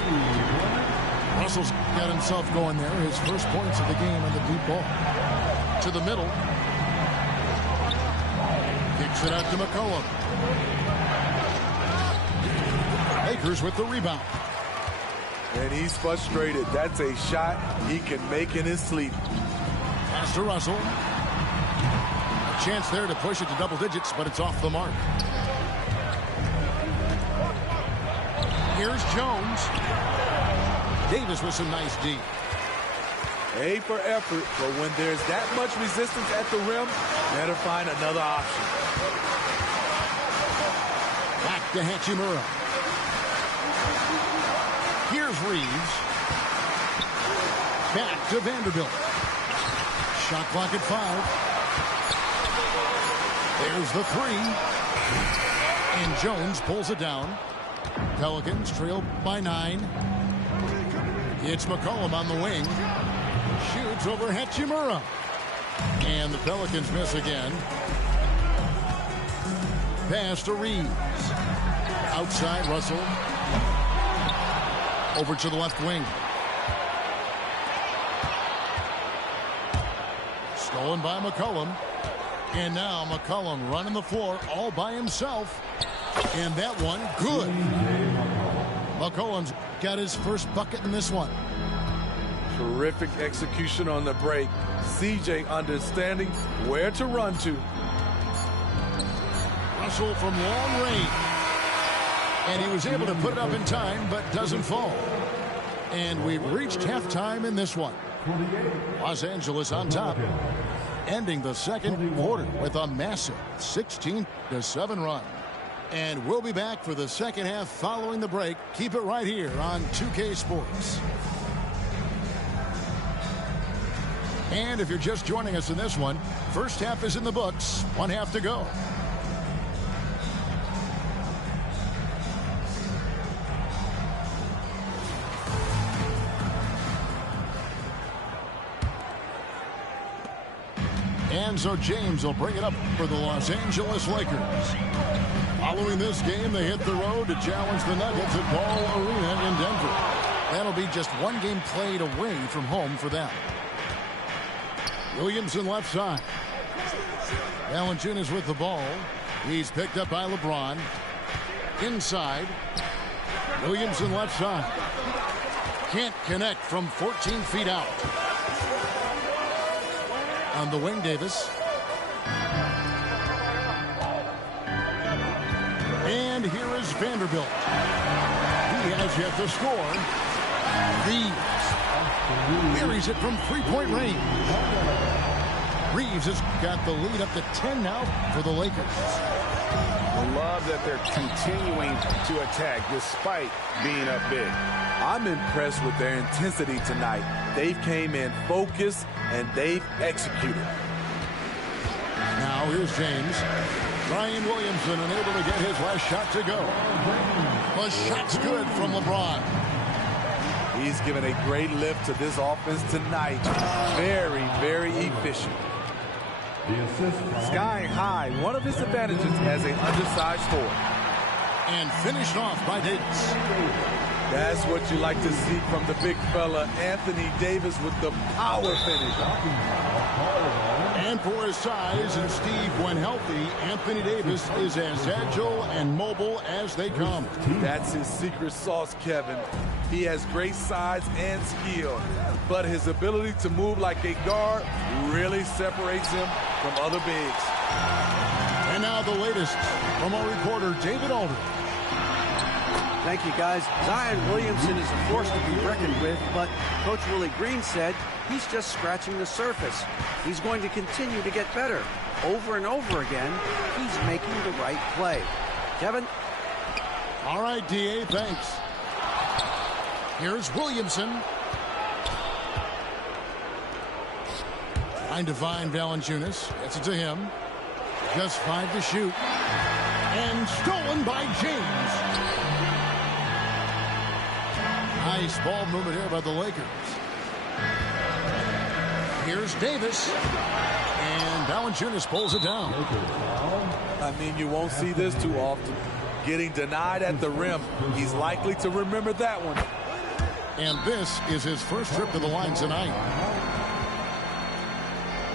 Russell's got himself going there. His first points of the game on the deep ball. To the middle. Kicks it out to McCollum. Lakers with the rebound. And he's frustrated. That's a shot he can make in his sleep. Pass to Russell. A chance there to push it to double digits, but it's off the mark. Here's Jones. Davis with some nice D. A for effort, but when there's that much resistance at the rim, better find another option. Back to Hachimura. Here's Reeves. Back to Vanderbilt. Shot clock at 5. There's the 3. And Jones pulls it down. Pelicans trail by 9. It's McCollum on the wing. Shoots over Hachimura. And the Pelicans miss again. Pass to Reeves. Outside Russell. Over to the left wing. Stolen by McCollum. And now McCollum running the floor all by himself. And that one, good. McCollum's got his first bucket in this one. Terrific execution on the break. CJ understanding where to run to. Russell from long range. And he was able to put it up in time, but doesn't fall. And we've reached halftime in this one. Los Angeles on top, ending the second quarter with a massive 16-7 run. And we'll be back for the second half following the break. Keep it right here on 2K Sports. And if you're just joining us in this one, first half is in the books. 1 half to go. And so James will bring it up for the Los Angeles Lakers. Following this game, they hit the road to challenge the Nuggets at Ball Arena in Denver. That'll be just one game played away from home for them. Williamson left side. Valanciunas with the ball. He's picked up by LeBron. Inside. Williamson left side. Can't connect from 14 feet out. On the wing, Davis. And here is Vanderbilt. He has yet to score. Reeves buries it from three-point range. Reeves has got the lead up to 10 now for the Lakers. I love that they're continuing to attack despite being up big. I'm impressed with their intensity tonight. They've came in focused and they've executed. Now here's James. Brian Williamson unable to get his last shot to go. The shot's good from LeBron. He's given a great lift to this offense tonight. Very, very efficient. Sky high, one of his advantages as an undersized forward. And finished off by Davis. That's what you like to see from the big fella, Anthony Davis, with the power finish. And for his size and Steve, when healthy, Anthony Davis is as agile and mobile as they come. That's his secret sauce, Kevin. He has great size and skill, but his ability to move like a guard really separates him from other bigs. And now the latest from our reporter, David Aldridge. Thank you, guys. Zion Williamson is a force to be reckoned with, but Coach Willie Green said he's just scratching the surface. He's going to continue to get better. Over and over again, he's making the right play. Kevin? All right, D.A., thanks. Here's Williamson. Trying to find Valanciunas. Gets it to him. Just 5 to shoot. And stolen by James. Nice ball movement here by the Lakers. Here's Davis. And Valanciunas pulls it down. I mean, you won't see this too often. Getting denied at the rim. He's likely to remember that one. And this is his first trip to the line tonight.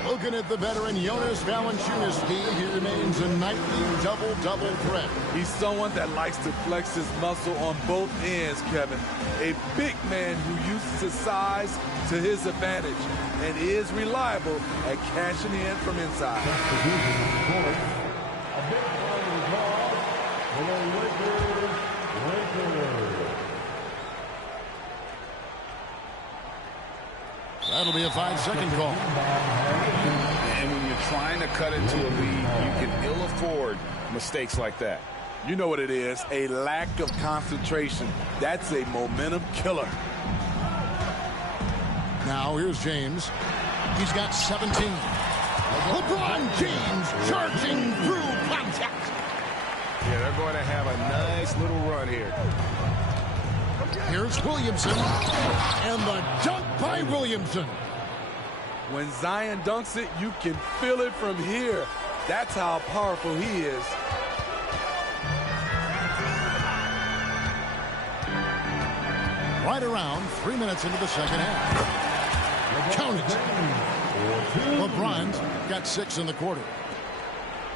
Looking at the veteran Jonas Valanciunas, he remains a nightly double-double threat. He's someone that likes to flex his muscle on both ends, Kevin. A big man who uses his size to his advantage and is reliable at cashing in from inside. That'll be a 5-second call. And when you're trying to cut into a lead, you can ill afford mistakes like that. You know what it is, a lack of concentration. That's a momentum killer. Now here's James. He's got 17. LeBron James charging through contact. Yeah, they're going to have a nice little run here. Here's Williamson. And the dunk by Williamson. When Zion dunks it, you can feel it from here. That's how powerful he is. Right around 3 minutes into the second half. Count it. LeBron's got 6 in the quarter.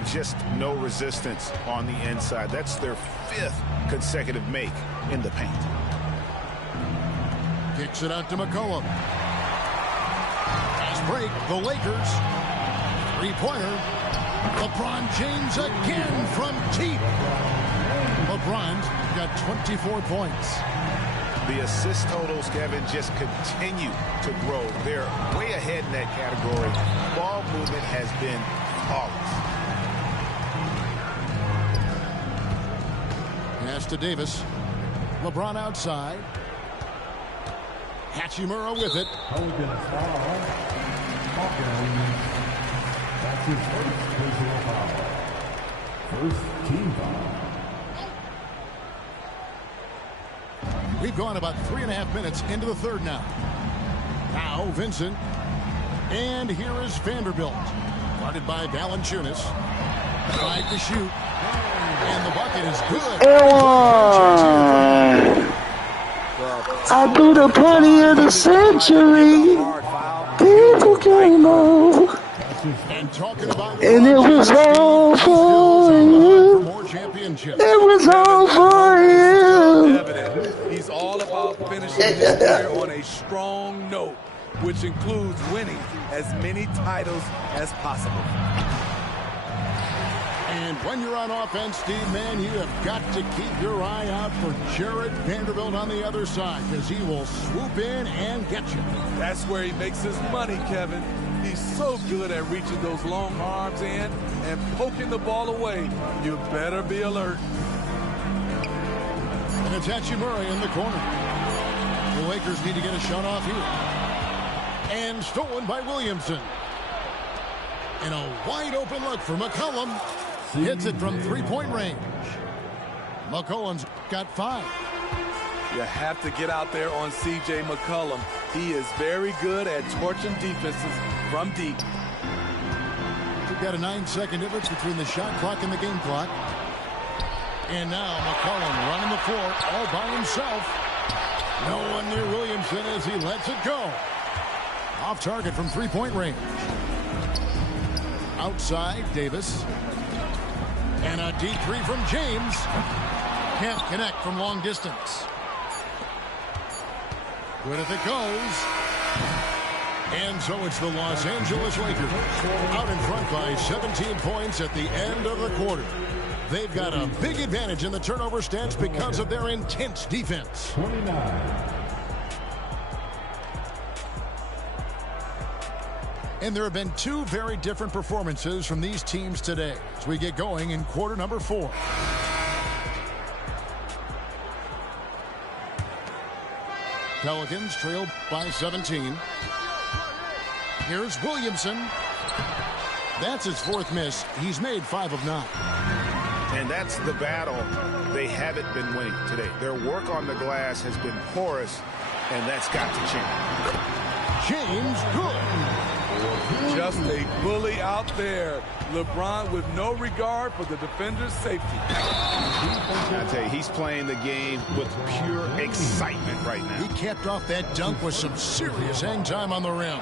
Just no resistance on the inside. That's their 5th consecutive make in the paint. Kicks it out to McCollum. Fast break, the Lakers. 3-pointer. LeBron James again from deep. LeBron's got 24 points. The assist totals, Kevin, just continue to grow. They're way ahead in that category. Ball movement has been flawless. Pass to Davis. LeBron outside. Hachimura with it. Pelicans foul. That's his first personal foul. First team foul. We've gone about 3.5 minutes into the third now. Now Vincent. And here is Vanderbilt. Guarded by Valanciunas. Tried to shoot. And the bucket is good. I do the party of the century. People came over. And talking about and it was all for you. It was all for you. He's all about finishing his career on a strong note, which includes winning as many titles as possible. And when you're on offense, Steve, man, you have got to keep your eye out for Jared Vanderbilt on the other side, because he will swoop in and get you. That's where he makes his money, Kevin. He's so good at reaching those long arms in and poking the ball away. You better be alert. And it's Hachimura in the corner. The Lakers need to get a shot off here. And stolen by Williamson. And a wide open look for McCollum. Hits it from 3-point range. McCollum's got 5. You have to get out there on C.J. McCollum. He is very good at torching defenses from deep. We've got a 9-second difference between the shot clock and the game clock. And now McCollum running the floor all by himself. No one near Williamson as he lets it go. Off target from 3-point range. Outside, Davis. And a deep 3 from James. Can't connect from long distance. Good if it goes. And so it's the Los Angeles Lakers out in front by 17 points at the end of the quarter. They've got a big advantage in the turnover stats because of their intense defense. 29. And there have been 2 very different performances from these teams today as we get going in quarter number 4. Pelicans trail by 17. Here's Williamson. That's his 4th miss. He's made 5 of 9. And that's the battle they haven't been winning today. Their work on the glass has been porous, and that's got to change. James good. Just a bully out there. LeBron with no regard for the defender's safety. I tell you, he's playing the game with pure excitement right now. He capped off that dunk with some serious hang time on the rim.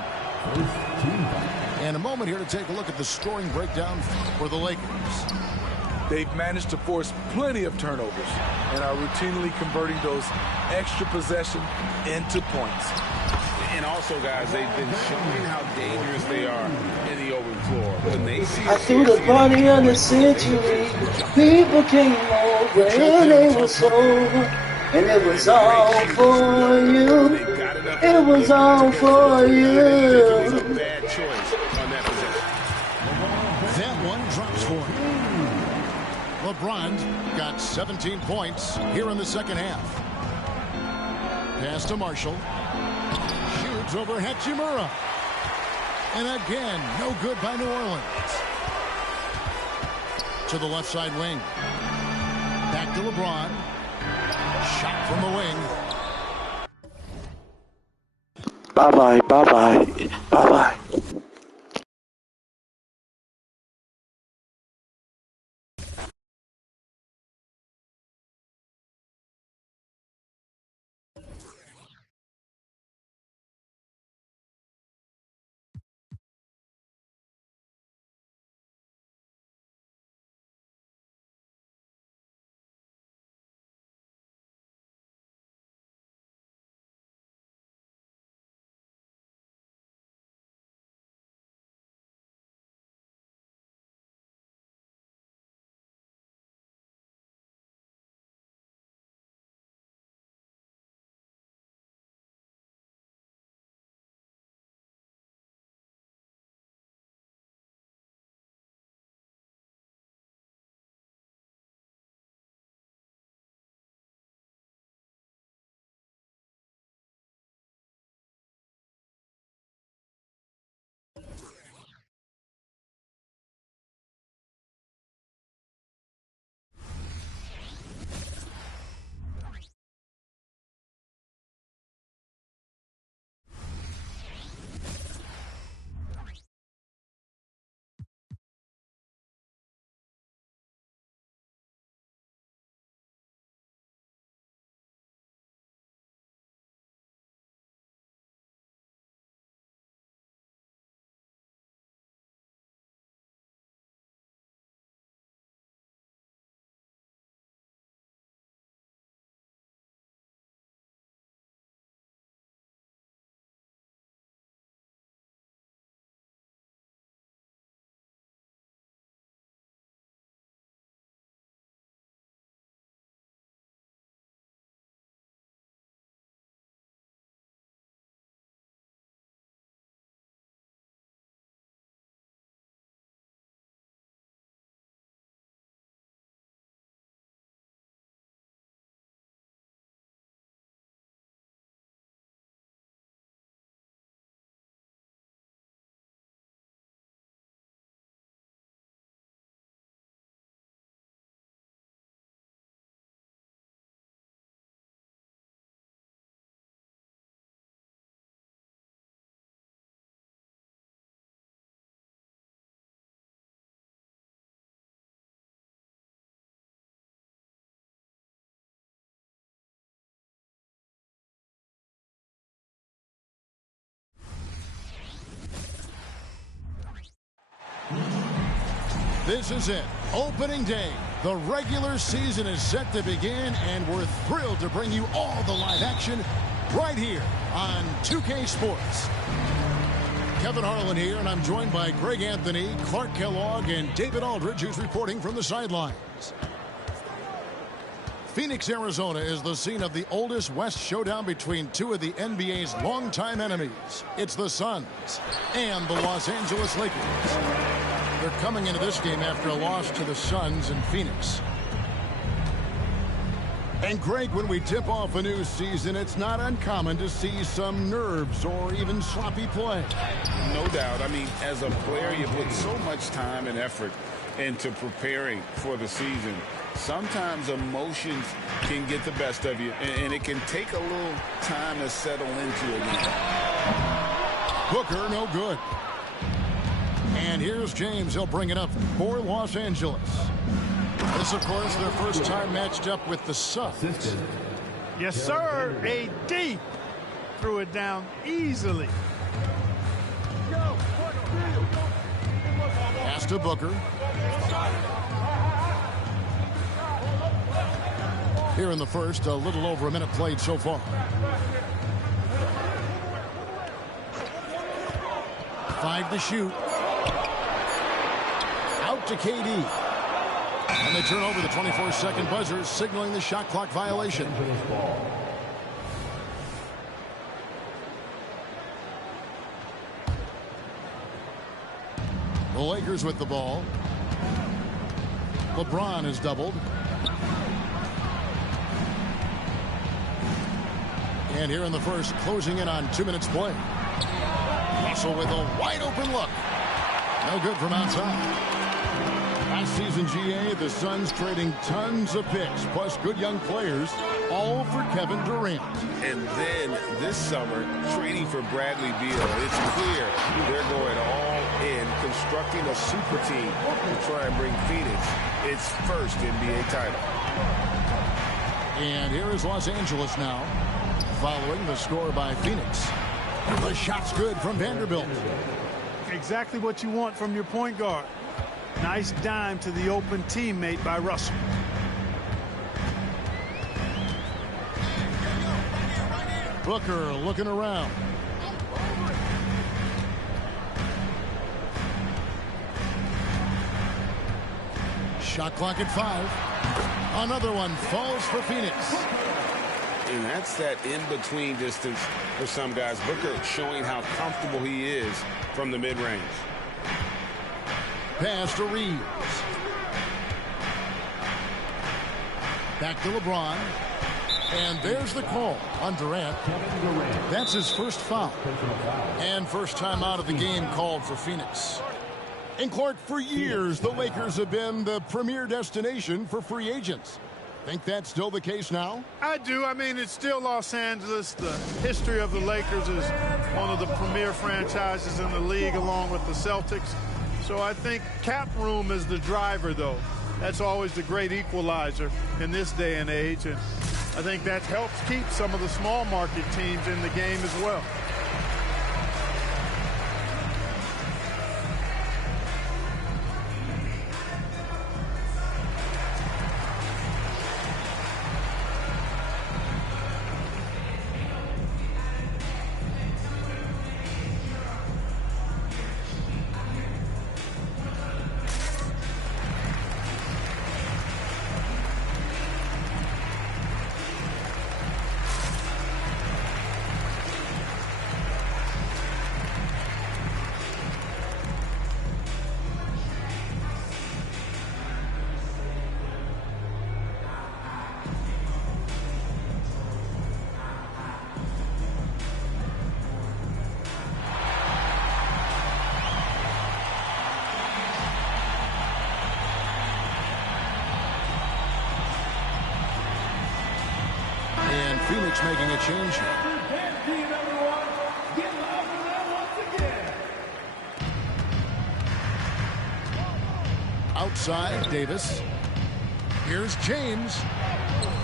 And a moment here to take a look at the scoring breakdown for the Lakers. They've managed to force plenty of turnovers and are routinely converting those extra possessions into points. And also, guys, they've been showing how dangerous they are in the open floor. When they see I threw the party of the century. People came over and they were sober. And it was all for you. It was all for you. It was a bad choice on that possession. That one drops for him. LeBron got 17 points here in the second half. Pass to Marshall. Shoots over Hachimura. And again, no good by New Orleans. To the left side wing. Back to LeBron. Shot from the wing. Bye-bye, bye-bye, bye-bye. This is it. Opening day. The regular season is set to begin, and we're thrilled to bring you all the live action right here on 2K Sports. Kevin Harlan here, and I'm joined by Greg Anthony, Clark Kellogg, and David Aldridge, who's reporting from the sidelines. Phoenix, Arizona is the scene of the oldest West showdown between two of the NBA's longtime enemies. It's the Suns and the Los Angeles Lakers. They're coming into this game after a loss to the Suns in Phoenix. And Greg, when we tip off a new season, it's not uncommon to see some nerves or even sloppy play. No doubt. I mean, as a player, you put so much time and effort into preparing for the season. Sometimes emotions can get the best of you, and it can take a little time to settle into again. Booker, no good. And here's James. He'll bring it up for Los Angeles. This, of course, their first time matched up with the Suns. Yes, sir. AD threw it down easily. Pass to Booker. Here in the first, a little over a minute played so far. 5 to shoot. Out to KD. And they turn over the 24-second buzzer, signaling the shot clock violation. The Lakers with the ball. LeBron is doubled. And here in the first, closing in on 2 minutes play. Russell with a wide open look. No good from outside. Last season, GA, the Suns trading tons of picks, plus good young players, all for Kevin Durant. And then this summer, trading for Bradley Beal. It's clear they're going all in, constructing a super team to try and bring Phoenix its first NBA title. And here is Los Angeles now, following the score by Phoenix. The shot's good from Vanderbilt. Exactly what you want from your point guard. Nice dime to the open teammate by Russell. Booker looking around. Shot clock at 5. Another one falls for Phoenix. And that's that in-between distance for some guys. Booker showing how comfortable he is from the mid-range. Pass to Reeves. Back to LeBron. And there's the call on Durant. That's his first foul. And first time out of the game called for Phoenix. And Clark, for years, the Lakers have been the premier destination for free agents. Think that's still the case now? I do. I mean, it's still Los Angeles. The history of the Lakers is one of the premier franchises in the league, along with the Celtics. So I think cap room is the driver, though. That's always the great equalizer in this day and age. And I think that helps keep some of the small market teams in the game as well. Phoenix making a change here. Outside, Davis. Here's James.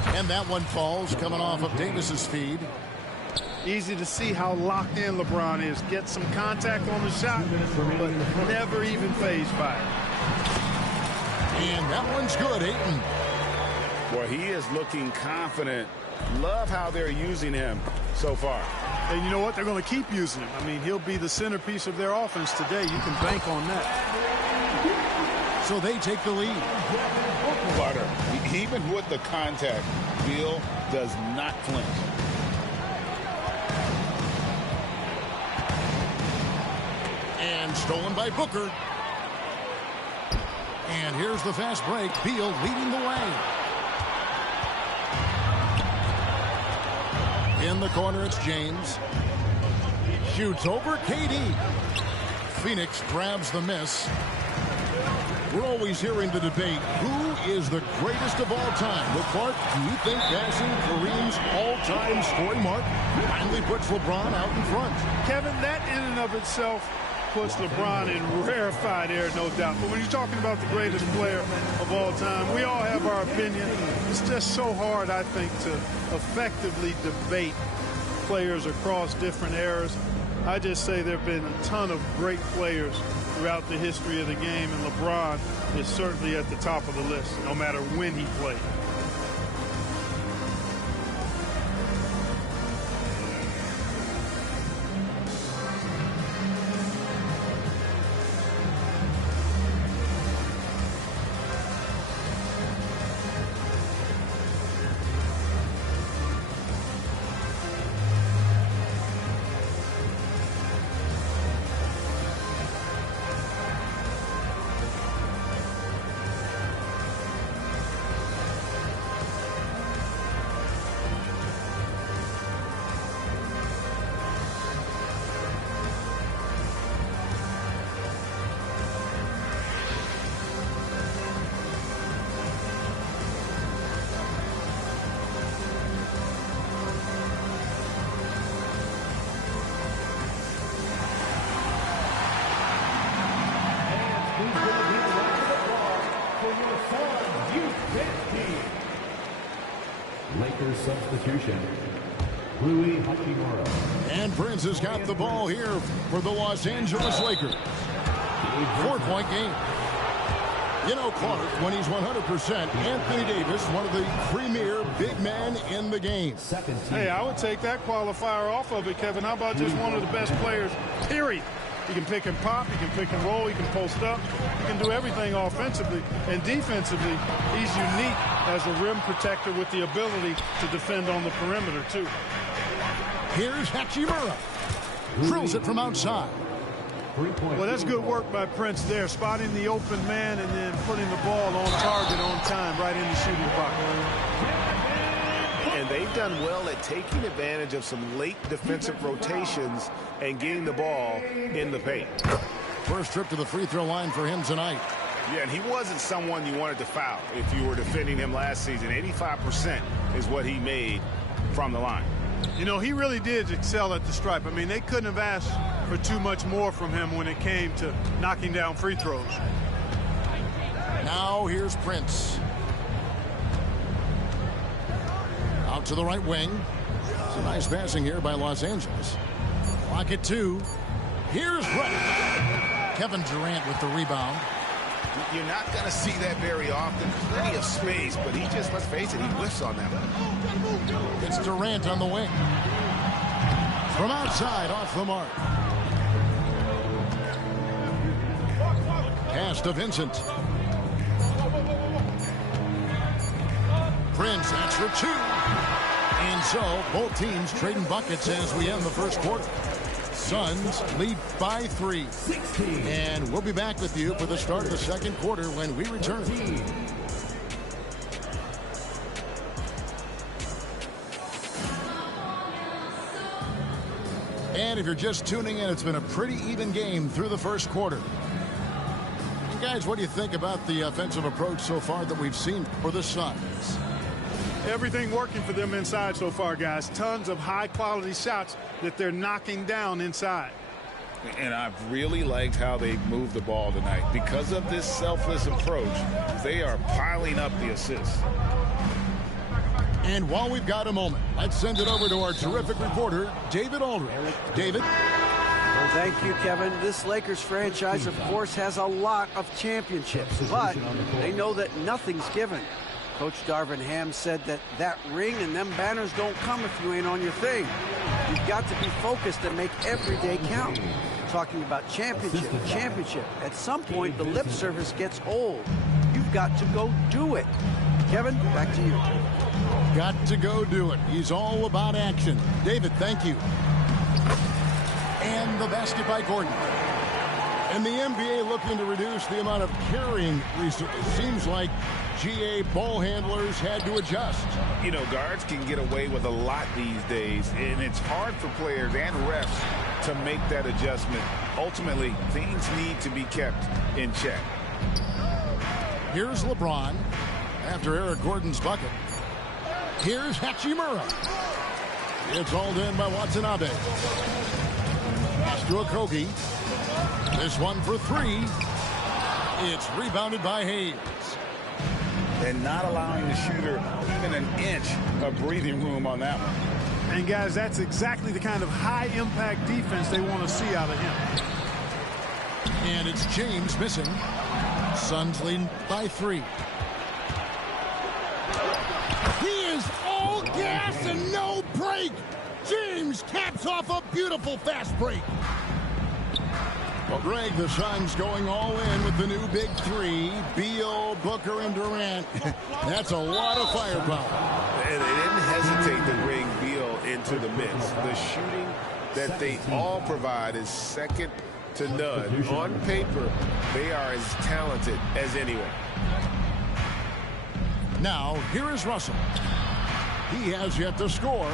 And that one falls, coming off of Davis's feed. Easy to see how locked in LeBron is. Get some contact on the shot, but never even fazed by it. And that one's good, Ayton. Well, he is looking confident. Love how they're using him so far. And you know what? They're going to keep using him. I mean, he'll be the centerpiece of their offense today. You can bank on that. So they take the lead. Carter, even with the contact, Beal does not flinch. And stolen by Booker. And here's the fast break. Beal leading the way. In the corner, it's James. Shoots over KD. Phoenix grabs the miss. We're always hearing the debate, who is the greatest of all time? Well, Clark, do you think passing Kareem's all-time scoring mark finally puts LeBron out in front? Kevin, that in and of itself puts LeBron in rarefied air, no doubt. But when you're talking about the greatest player of all time, we all have our opinion. It's just so hard, I think, to effectively debate players across different eras. I just say there have been a ton of great players throughout the history of the game, and LeBron is certainly at the top of the list, no matter when he played. First substitution, Rui Hachimura. And Prince has got the ball here for the Los Angeles Lakers. 4-point game. You know, Clark, when he's 100%, Anthony Davis, one of the premier big men in the game. Hey, I would take that qualifier off of it, Kevin. How about just one of the best players, period? He can pick and pop, he can pick and roll, he can post up, he can do everything offensively. And defensively, he's unique as a rim protector with the ability to defend on the perimeter, too. Here's Hachimura. Drills it from outside. Well, that's good work by Prince there, spotting the open man and then putting the ball on target on time right in the shooting box. And they've done well at taking advantage of some late defensive rotations and getting the ball in the paint. First trip to the free throw line for him tonight. Yeah, and he wasn't someone you wanted to foul if you were defending him last season. 85% is what he made from the line. You know, he really did excel at the stripe. I mean, they couldn't have asked for too much more from him when it came to knocking down free throws. Now here's Prince. Out to the right wing. It's a nice passing here by Los Angeles. Clock at 2. Here's Brett. Kevin Durant with the rebound. You're not going to see that very often. Plenty of space, but he just, let's face it, he whiffs on that one. It's Durant on the wing. From outside, off the mark. Pass to Vincent. Prince, that's for 2. And so, both teams trading buckets as we end the first quarter. Suns lead by 3. And we'll be back with you for the start of the second quarter when we return. And if you're just tuning in, it's been a pretty even game through the first quarter. And guys, what do you think about the offensive approach so far that we've seen for the Suns? Everything working for them inside so far, guys. Tons of high-quality shots that they're knocking down inside. And I've really liked how they moved the ball tonight. Because of this selfless approach, they are piling up the assists. And while we've got a moment, let's send it over to our terrific reporter, David Aldridge. David? Well, thank you, Kevin. This Lakers franchise, of course, has a lot of championships, but they know that nothing's given. Coach Darvin Ham said that ring and them banners don't come if you ain't on your thing. You've got to be focused and make every day count. Talking about championship. At some point, the lip service gets old. You've got to go do it. Kevin, back to you. Got to go do it. He's all about action. David, thank you. And the basket by Gordon. And the NBA looking to reduce the amount of carrying recently. Seems like GA ball handlers had to adjust. You know, guards can get away with a lot these days, and it's hard for players and refs to make that adjustment. Ultimately, things need to be kept in check. Here's LeBron after Eric Gordon's bucket. Here's Hachimura. It's all done by Watanabe. Pass to Okogie. This one for 3. It's rebounded by Hayes. And not allowing the shooter even an inch of breathing room on that one. And, guys, that's exactly the kind of high-impact defense they want to see out of him. And it's James missing. Suns leading by 3. He is all gas and no break. James caps off a beautiful fast break. Well, Greg, the Suns going all in with the new big 3. Beal, Booker, and Durant. That's a lot of firepower. And they didn't hesitate to bring Beal into the mix. The shooting that they all provide is second to none. On paper, they are as talented as anyone. Now, here is Russell. He has yet to score.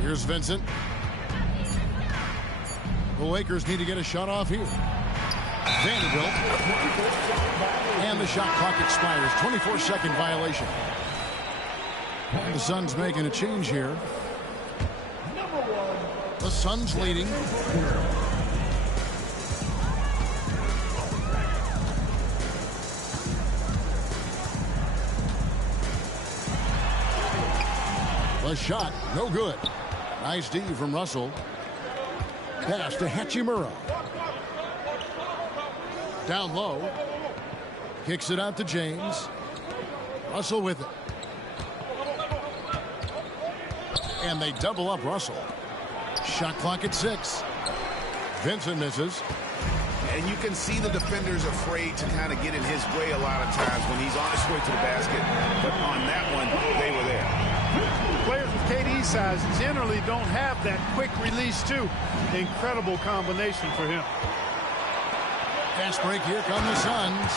Here's Vincent. The Lakers need to get a shot off here. Vanderbilt. And the shot clock expires. 24-second violation. And the Suns making a change here. The Suns leading. The shot, no good. Nice D from Russell. Pass to Hachimura. Down low. Kicks it out to James. Russell with it. And they double up Russell. Shot clock at 6. Vincent misses. And you can see the defenders afraid to kind of get in his way a lot of times when he's on his way to the basket. But on that one, they were there. Players with KD's size generally don't have that quick release, too. Incredible combination for him. Fast break. Here come the Suns.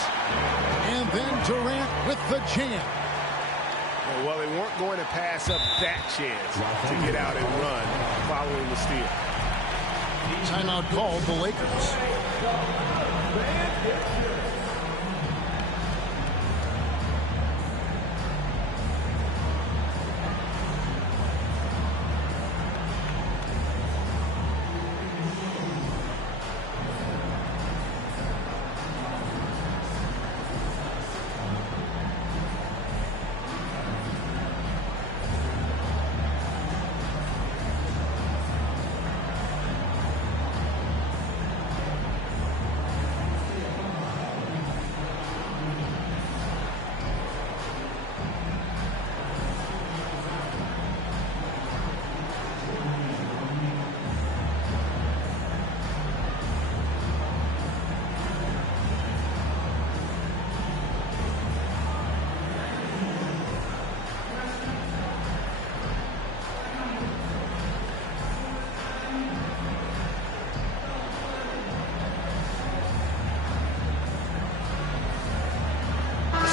And then Durant with the jam. Well, they weren't going to pass up that chance to get out and run following the steal. Timeout called the Lakers.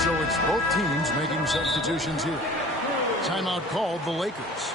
So it's both teams making substitutions here. Timeout called the Lakers.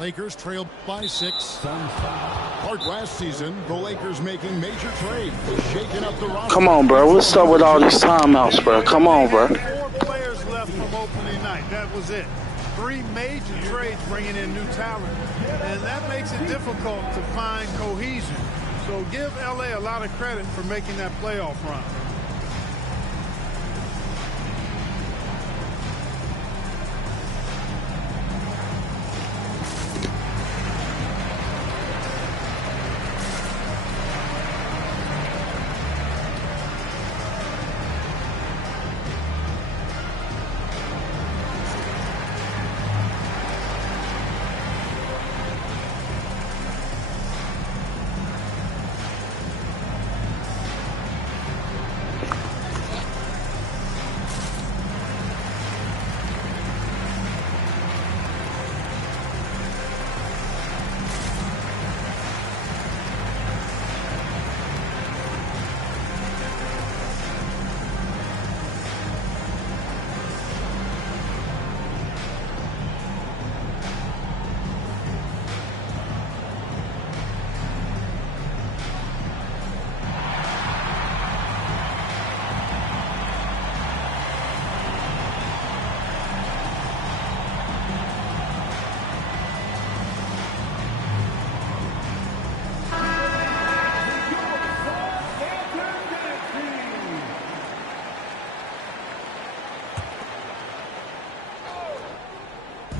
Lakers trailed by 6. Part last season, the Lakers making major trades, shaking up the roster. Come on, bro. What's up with all these timeouts, bro? Come on, bro. 4 players left from opening night. That was it. 3 major trades bringing in new talent. And that makes it difficult to find cohesion. So give LA a lot of credit for making that playoff run.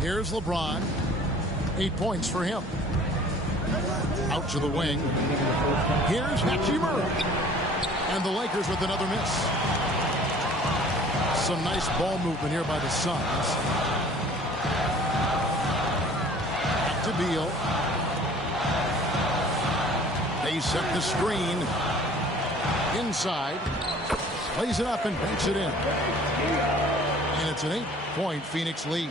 Here's LeBron. 8 points for him. Out to the wing. Here's Hachimura. And the Lakers with another miss. Some nice ball movement here by the Suns. Back to Beal. They set the screen. Inside. Plays it up and banks it in. And it's an 8-point Phoenix lead.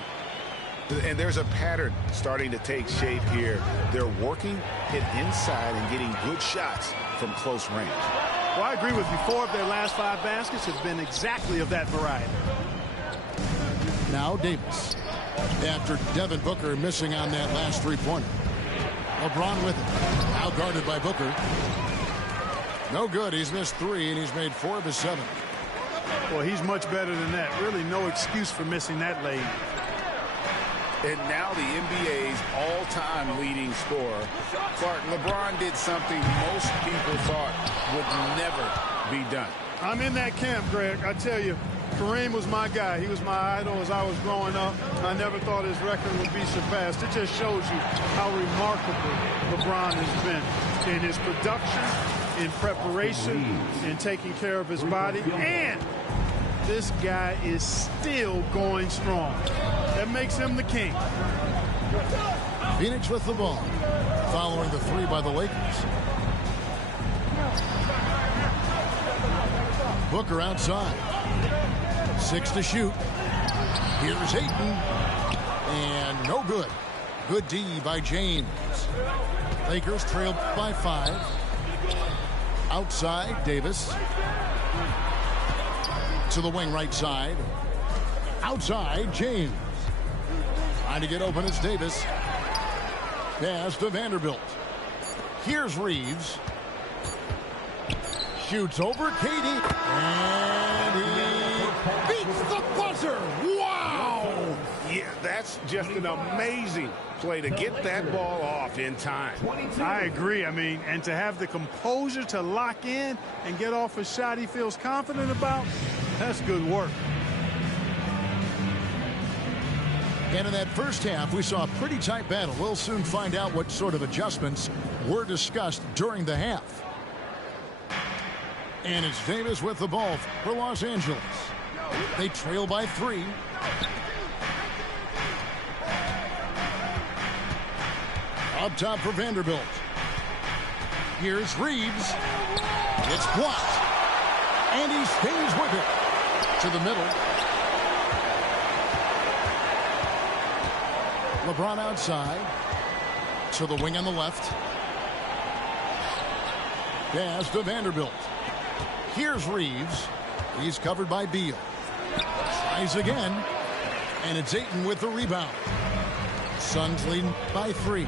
And there's a pattern starting to take shape here. They're working it inside and getting good shots from close range. Well, I agree with you. 4 of their last 5 baskets have been exactly of that variety. Now Davis. After Devin Booker missing on that last 3-pointer. LeBron with it. Now guarded by Booker. No good. He's missed 3, and he's made 4 of his 7. Well, he's much better than that. Really no excuse for missing that lane. And now the NBA's all-time leading scorer. Clark, LeBron did something most people thought would never be done. I'm in that camp, Greg. I tell you, Kareem was my guy. He was my idol as I was growing up. I never thought his record would be surpassed. It just shows you how remarkable LeBron has been in his production, in preparation, in taking care of his body, and this guy is still going strong. That makes him the king. Phoenix with the ball. Following the 3 by the Lakers. Booker outside. 6 to shoot. Here's Ayton. And no good. Good D by James. Lakers trail by 5. Outside, Davis. To the wing right side. Outside, James. Trying to get open, it's Davis. Pass to Vanderbilt. Here's Reeves. Shoots over KD. And he beats the buzzer. Wow! Yeah, that's just an amazing play to get that ball off in time. I agree. I mean, and to have the composure to lock in and get off a shot he feels confident about, that's good work. And in that first half, we saw a pretty tight battle. We'll soon find out what sort of adjustments were discussed during the half. And it's Davis with the ball for Los Angeles. They trail by 3. Up top for Vanderbilt. Here's Reeves. It's blocked. And he stays with it. To the middle. LeBron outside. To the wing on the left. Pass to Vanderbilt. Here's Reeves. He's covered by Beal. Tries again. And it's Ayton with the rebound. Suns leading by 3.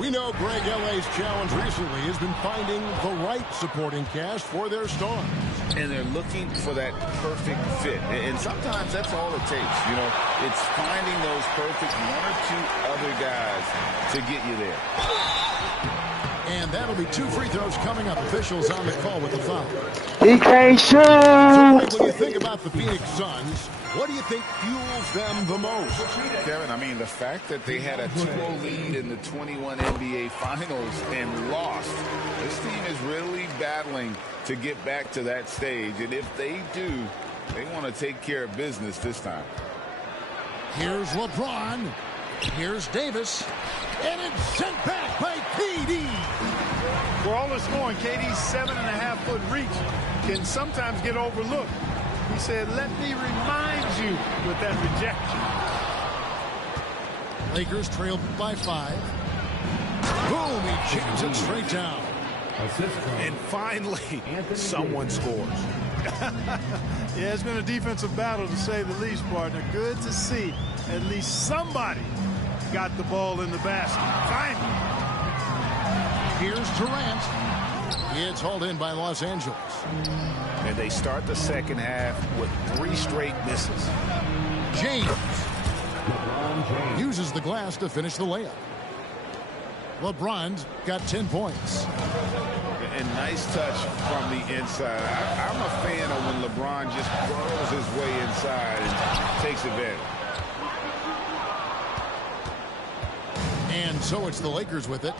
We know Greg LA's challenge recently has been finding the right supporting cast for their stars. And they're looking for that perfect fit. And sometimes that's all it takes. You know, it's finding those perfect 1 or 2 other guys to get you there. And that'll be 2 free throws coming up. Officials on the call with the foul. He can't shoot. So, Greg, when you think about the Phoenix Suns, what do you think fuels them the most? Kevin, I mean, the fact that they had a 2-0 lead in the 21 NBA Finals and lost. This team is really battling to get back to that stage. And if they do, they want to take care of business this time. Here's LeBron. Here's Davis. And it's sent back by KD. For all the scoring, KD's 7.5-foot reach can sometimes get overlooked. He said, let me remind you with that rejection. Lakers trailed by 5. Boom, he jams it straight down. And finally, someone scores. Yeah, it's been a defensive battle to say the least, partner. Good to see at least somebody got the ball in the basket. Finally. Here's Durant. It's hauled in by Los Angeles. And they start the second half with 3 straight misses. James uses the glass to finish the layup. LeBron's got 10 points. And nice touch from the inside. I'm a fan of when LeBron just burrows his way inside and takes advantage. And so it's the Lakers with it.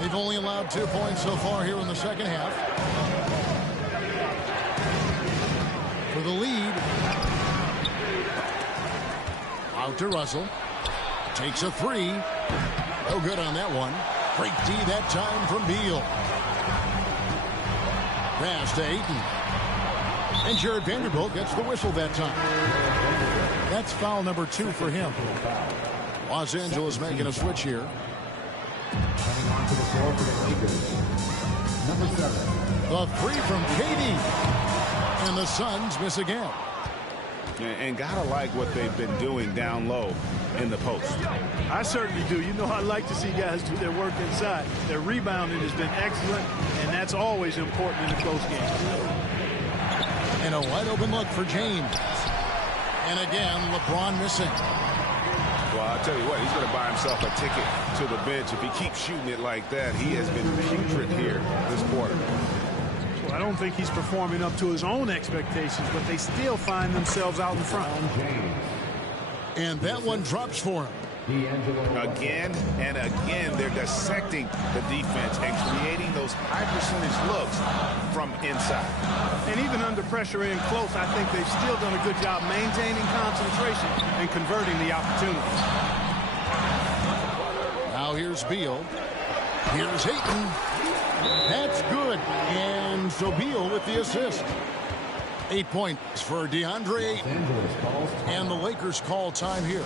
They've only allowed 2 points so far here in the second half. For the lead. Out to Russell. Takes a three. No good on that one. Great D that time from Beal. Pass to Ayton. And Jared Vanderbilt gets the whistle that time. That's foul number 2 for him. Los Angeles making a switch here. Coming onto the floor for the Lakers. Number 7. The three from KD. And the Suns miss again. And gotta like what they've been doing down low in the post. I certainly do. You know, I like to see guys do their work inside. Their rebounding has been excellent, and that's always important in a close game. And a wide open look for James. And again, LeBron missing. Well, I'll tell you what, he's going to buy himself a ticket to the bench. If he keeps shooting it like that, he has been putrid here this quarter. Well, I don't think he's performing up to his own expectations, but they still find themselves out in front. And that one drops for him. Again and again, they're dissecting the defense and creating those high percentage looks from inside. And even under pressure in close, I think they've still done a good job maintaining concentration and converting the opportunities. Now here's Beal. Here's Ayton. That's good. And so Beal with the assist. 8 points for DeAndre Ayton. And the Lakers call time here.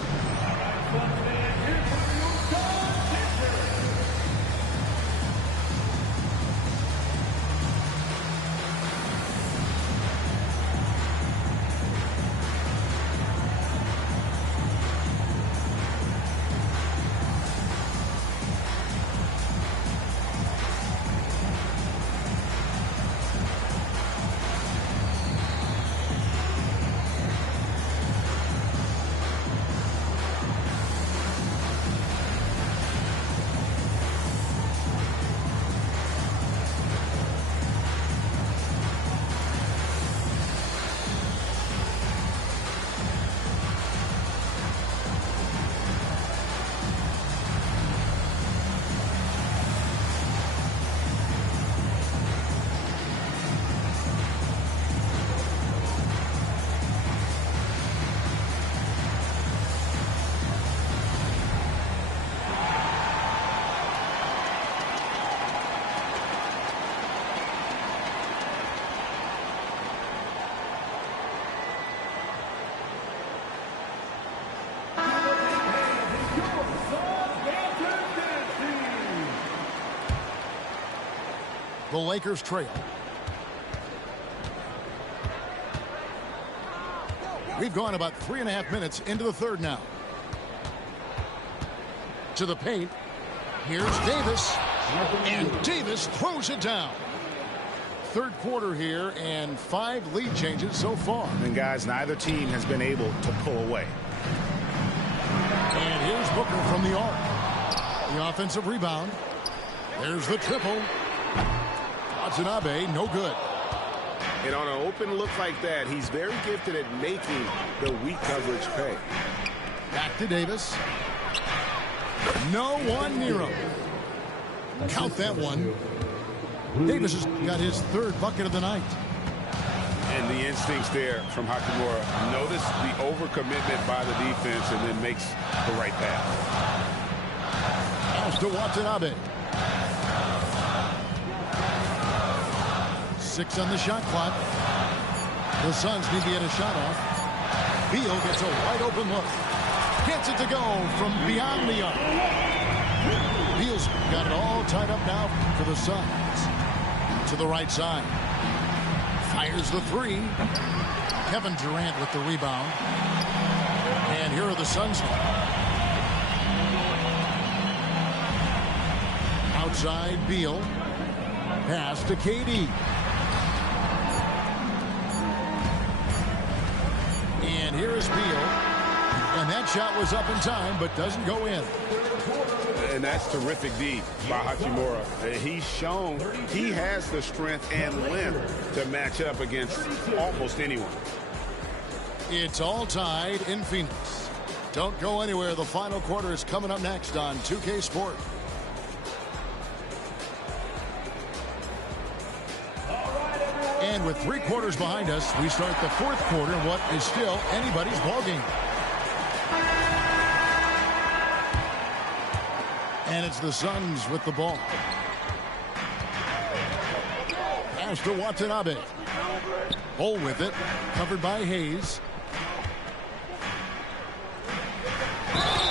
The Lakers trail. We've gone about 3.5 minutes into the third now. To the paint. Here's Davis. And Davis throws it down. Third quarter here and 5 lead changes so far. And guys, neither team has been able to pull away. And here's Booker from the arc. The offensive rebound. There's the triple. Watanabe, no good. And on an open look like that, he's very gifted at making the weak coverage pay. Back to Davis. No one near him. Count that one. Davis has got his third bucket of the night. And the instincts there from Hachimura. Notice the overcommitment by the defense and then makes the right pass. Pass to Watanabe. 6 on the shot clock. The Suns need to get a shot off. Beal gets a wide open look. Gets it to go from beyond the arc. Beal's got it all tied up now for the Suns. To the right side. Fires the three. Kevin Durant with the rebound. And here are the Suns. Outside Beal. Pass to KD. And here is Beal. And that shot was up in time, but doesn't go in. And that's terrific D by Hachimura. He's shown he has the strength and length to match up against almost anyone. It's all tied in Phoenix. Don't go anywhere. The final quarter is coming up next on 2K Sport. And with 3 quarters behind us, we start the 4th quarter in what is still anybody's ballgame. And it's the Suns with the ball. Pass to Watanabe. Ball with it. Covered by Hayes.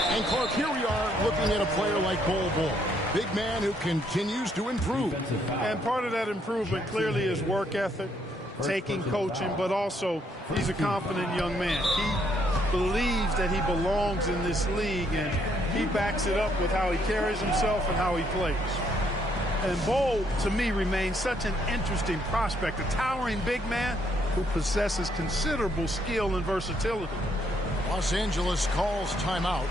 And Clark, here we are looking at a player like Bol. Big man who continues to improve. And part of that improvement clearly is work ethic, taking coaching, but also he's a confident young man. He believes that he belongs in this league, and he backs it up with how he carries himself and how he plays. And Bol, to me, remains such an interesting prospect, a towering big man who possesses considerable skill and versatility. Los Angeles calls timeout.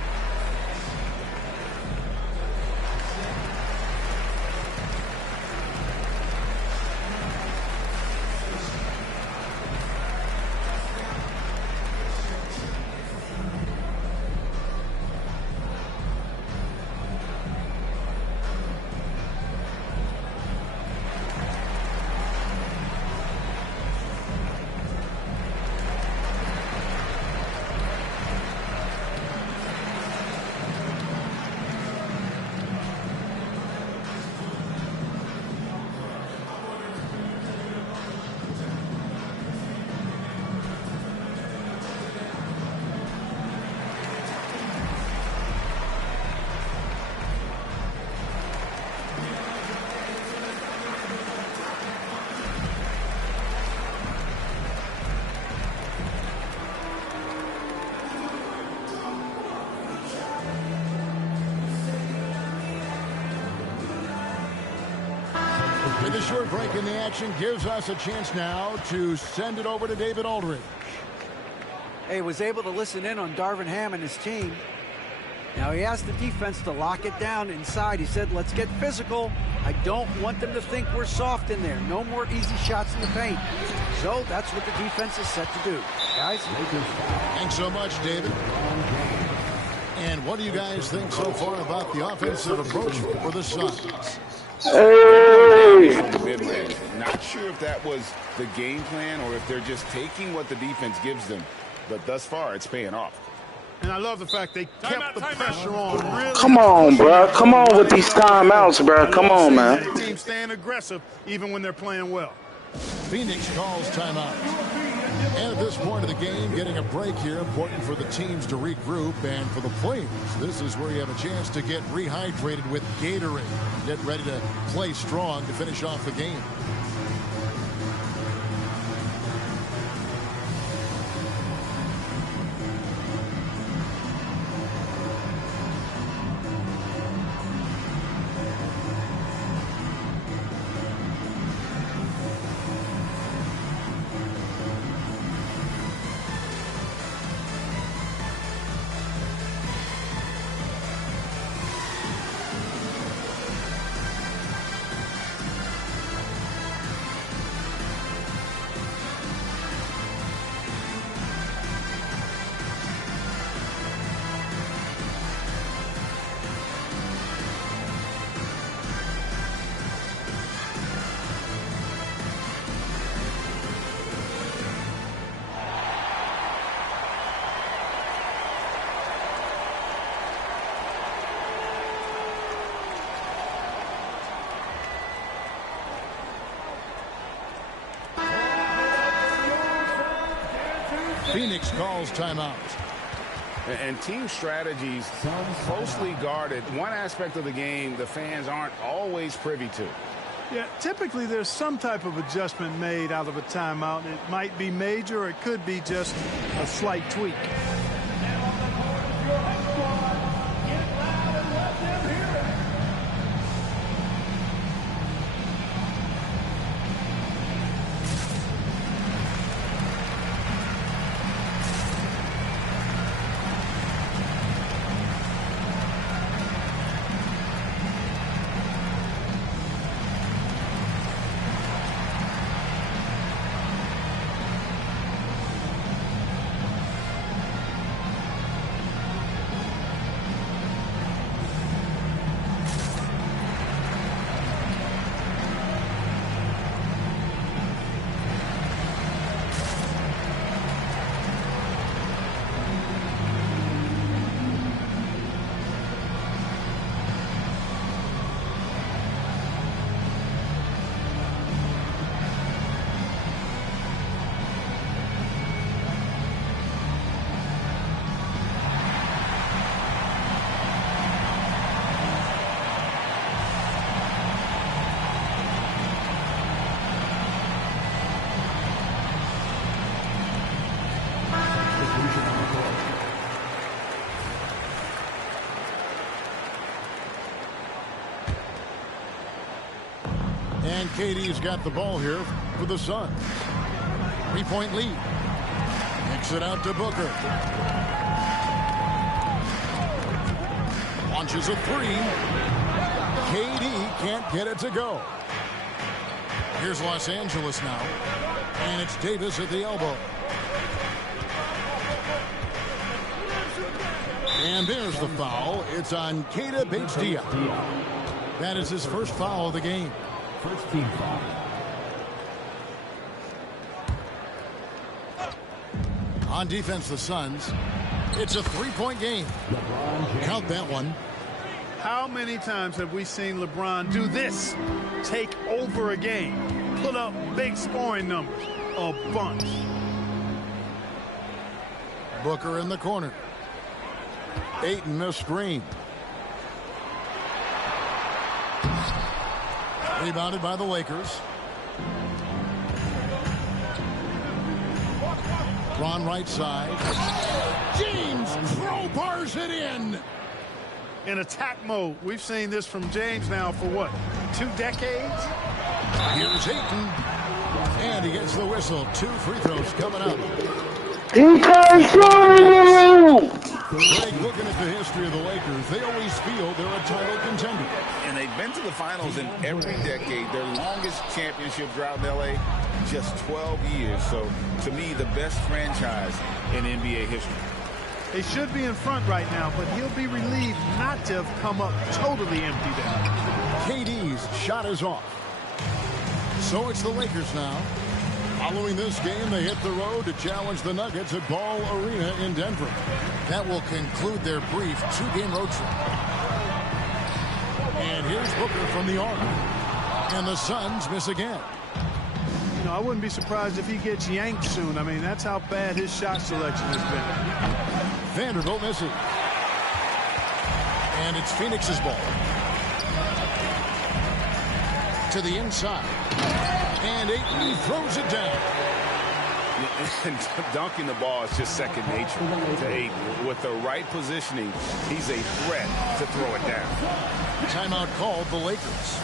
And the short break in the action gives us a chance now to send it over to David Aldridge. He was able to listen in on Darvin Ham and his team. Now he asked the defense to lock it down inside. He said, let's get physical. I don't want them to think we're soft in there. No more easy shots in the paint. So that's what the defense is set to do. Guys? Thanks so much, David. And what do you guys think so far about the offensive approach for the Suns? Hey! Not sure if that was the game plan or if they're just taking what the defense gives them. But thus far, it's paying off. And I love the fact they kept the pressure on. Really. Come on, bro. Come on with these timeouts, bro. Come on, man. The team staying aggressive even when they're playing well. Phoenix calls timeout. And at this point of the game, getting a break here, important for the teams to regroup. And for the players, this is where you have a chance to get rehydrated with Gatorade. Get ready to play strong to finish off the game. Phoenix calls timeout. And team strategies closely guarded. One aspect of the game the fans aren't always privy to. Yeah, typically there's some type of adjustment made out of a timeout. It might be major or it could be just a slight tweak. KD's got the ball here for the Suns. 3-point lead. Kicks it out to Booker. Launches a three. KD can't get it to go. Here's Los Angeles now. And it's Davis at the elbow. And there's the foul. It's on Keita Bates-Diop. That is his first foul of the game. First team foul. On defense, the Suns. It's a 3-point game. Count that one. How many times have we seen LeBron do this? Take over a game. Put up big scoring numbers. A bunch. Booker in the corner. Ayton missed screen. Rebounded by the Lakers. Ron right side. James crowbars it in. In attack mode. We've seen this from James now for what? 2 decades? Here's Ayton. And he gets the whistle. 2 free throws coming up. Greg, looking at the history of the Lakers, they always feel they're a title contender. And they've been to the finals in every decade. Their longest championship drought in L.A., just 12 years. So, to me, the best franchise in NBA history. They should be in front right now, but he'll be relieved not to have come up totally empty there. KD's shot is off. So it's the Lakers now. Following this game, they hit the road to challenge the Nuggets at Ball Arena in Denver. That will conclude their brief 2-game road trip. And here's Booker from the arc. And the Suns miss again. You know, I wouldn't be surprised if he gets yanked soon. I mean, that's how bad his shot selection has been. Vanderbilt misses. And it's Phoenix's ball. To the inside. And Ayton throws it down. And dunking the ball is just second nature to Ayton. With the right positioning, he's a threat to throw it down. Timeout called the Lakers.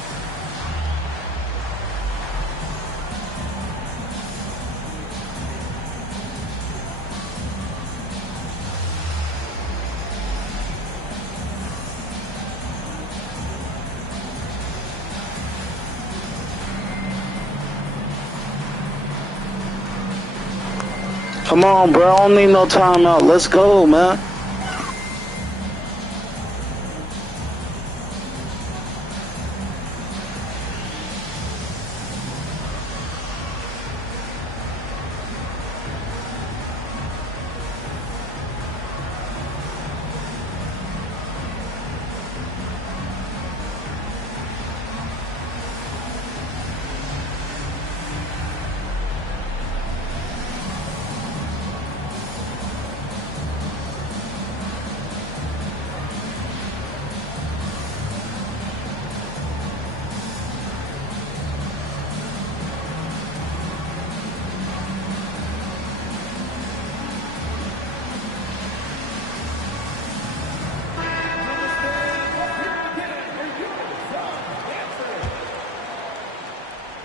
Come on, bro. I don't need no timeout. Let's go, man.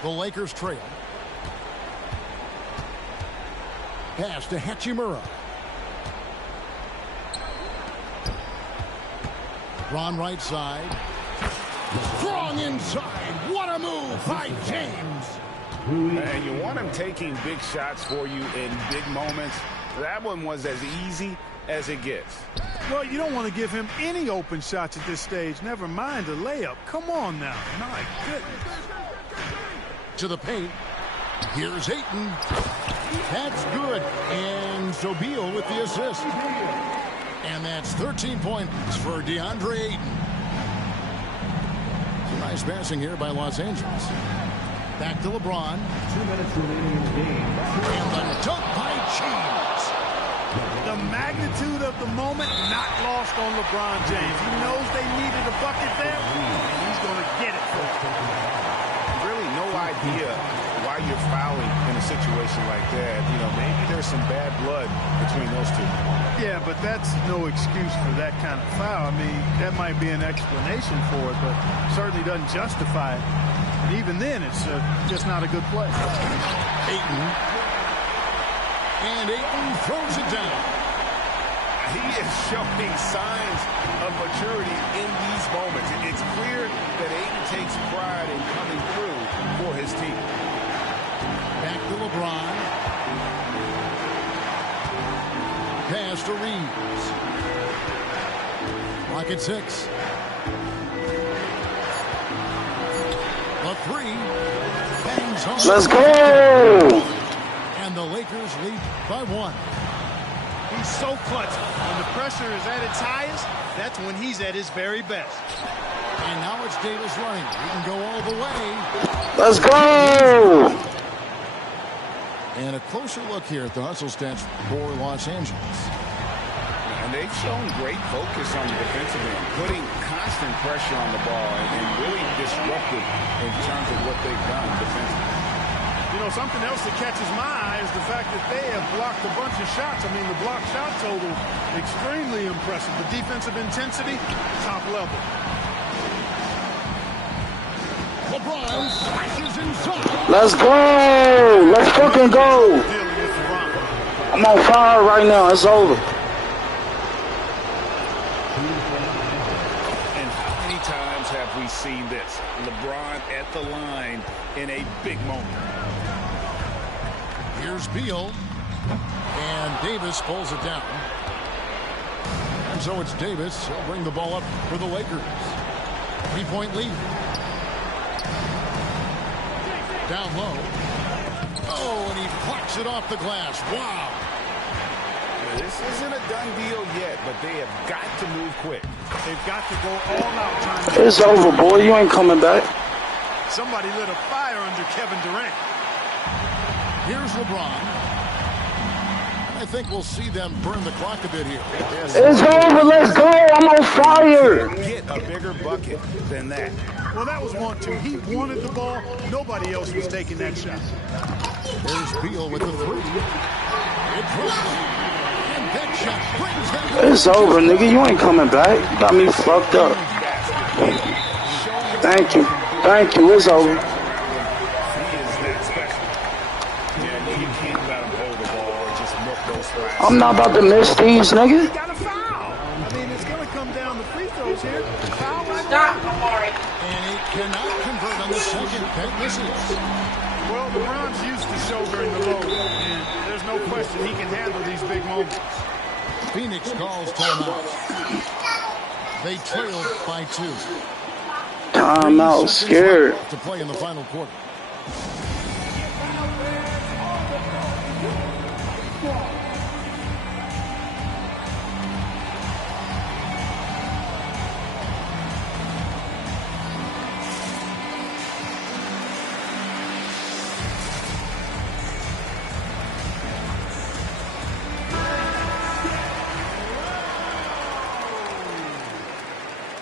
The Lakers trail. Pass to Hachimura. Ron right side. Strong inside. What a move by James. And you want him taking big shots for you in big moments. That one was as easy as it gets. Well, you don't want to give him any open shots at this stage. Never mind a layup. Come on now. My goodness. To the paint. Here's Ayton. That's good. And Sobeel with the assist. And that's 13 points for DeAndre Ayton. Nice passing here by Los Angeles. Back to LeBron. 2 minutes remaining in the game. And the dunk by James. The magnitude of the moment not lost on LeBron James. He knows they needed a bucket there, and he's going to get it for them. Really no idea why you're fouling in a situation like that. You know, maybe there's some bad blood between those two. Yeah, but that's no excuse for that kind of foul. I mean, that might be an explanation for it, but certainly doesn't justify it. And even then, it's just not a good play. Ayton. And Ayton throws it down. He is showing signs of maturity in these moments. It's clear that Ayton takes pride in coming through for his team. Back to LeBron. Pass to Reeves. Clock at 6. The three. Bangs home. Let's go! And the Lakers lead by 1. He's so clutch. When the pressure is at its highest, that's when he's at his very best. And now it's Davis running. He can go all the way. Let's go! And a closer look here at the hustle stats for Los Angeles. And they've shown great focus on the defensive end, putting constant pressure on the ball and really disruptive in terms of what they've done defensively. You know, something else that catches my eye is the fact that they have blocked a bunch of shots. I mean, the block shot total, extremely impressive. The defensive intensity, top level. LeBron slashes inside. Let's go! Let's fucking go! I'm on fire right now. It's over. And how many times have we seen this? LeBron at the line in a big moment. Here's Beal. And Davis pulls it down. And so it's Davis. He'll bring the ball up for the Lakers. 3-point lead. Down low. Oh, and he plucks it off the glass. Wow. This isn't a done deal yet, but they have got to move quick. They've got to go all out trying to... It's over, boy. You ain't coming back. Somebody lit a fire under Kevin Durant. Here's LeBron. I think we'll see them burn the clock a bit here. It's over. Let's go. I'm on fire. Get a bigger bucket than that. Well, that was 1-2. He wanted the ball. Nobody else was taking that shot. There's Beal with the three. It drops. And that shot brings them. It's over, nigga. You ain't coming back. You got me fucked up. Thank you. Thank you. It's over. I'm not about to miss these, nigga. Got a foul. I mean, it's going to come down to free throws here. Foul right Stop, Amari. And he cannot convert on the second. That misses. Well, LeBron's used to shouldering the load, and there's no question he can handle these big moments. Phoenix calls timeout. They trailed by 2. Timeout, scared. To play in the final quarter.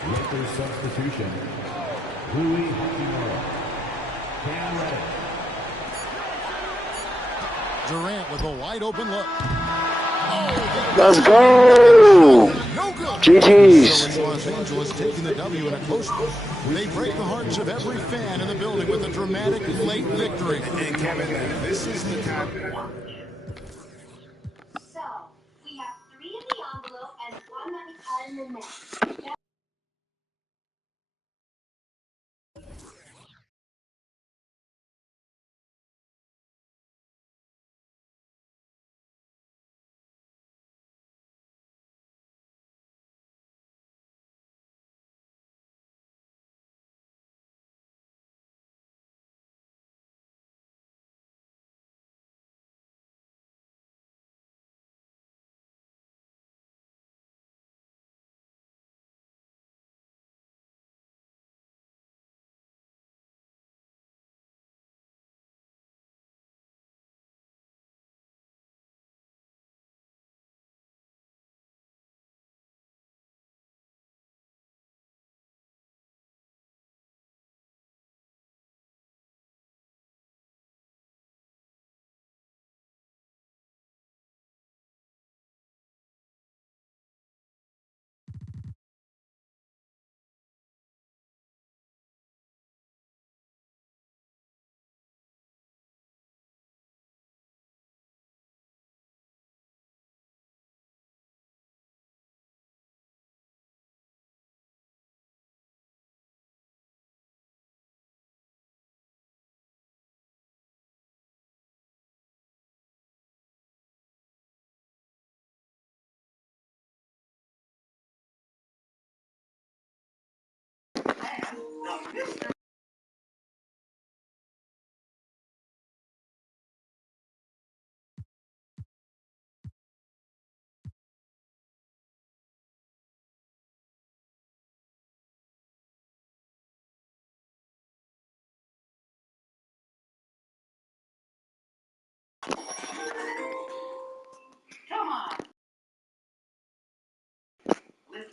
Lakers substitution. Louis Hachimura. Cam Reddish. Durant with a wide open look. Let's go. No good. GG's. Los Angeles taking the W in a close one. They break the hearts of every fan in the building with a dramatic late victory. And Kevin, this is the time. So, we have 3 in the envelope and 1 that we cut in the net.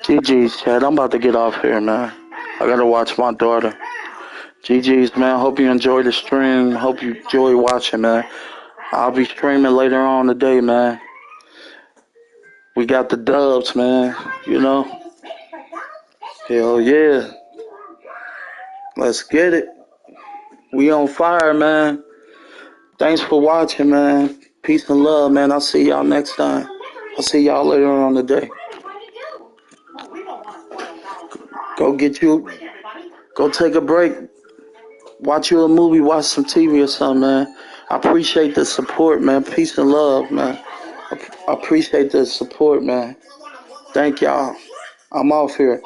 GG's, Chad. I'm about to get off here, man. I gotta watch my daughter. GG's, man. Hope you enjoy the stream. Hope you enjoy watching, man. I'll be streaming later on today, man. We got the dubs, man. You know? Hell yeah. Let's get it. We on fire, man. Thanks for watching, man. Peace and love, man. I'll see y'all next time. I'll see y'all later on today. Go take a break. Watch you a movie, watch some TV or something, man. I appreciate the support, man. Peace and love, man. I appreciate the support, man. Thank y'all. I'm off here.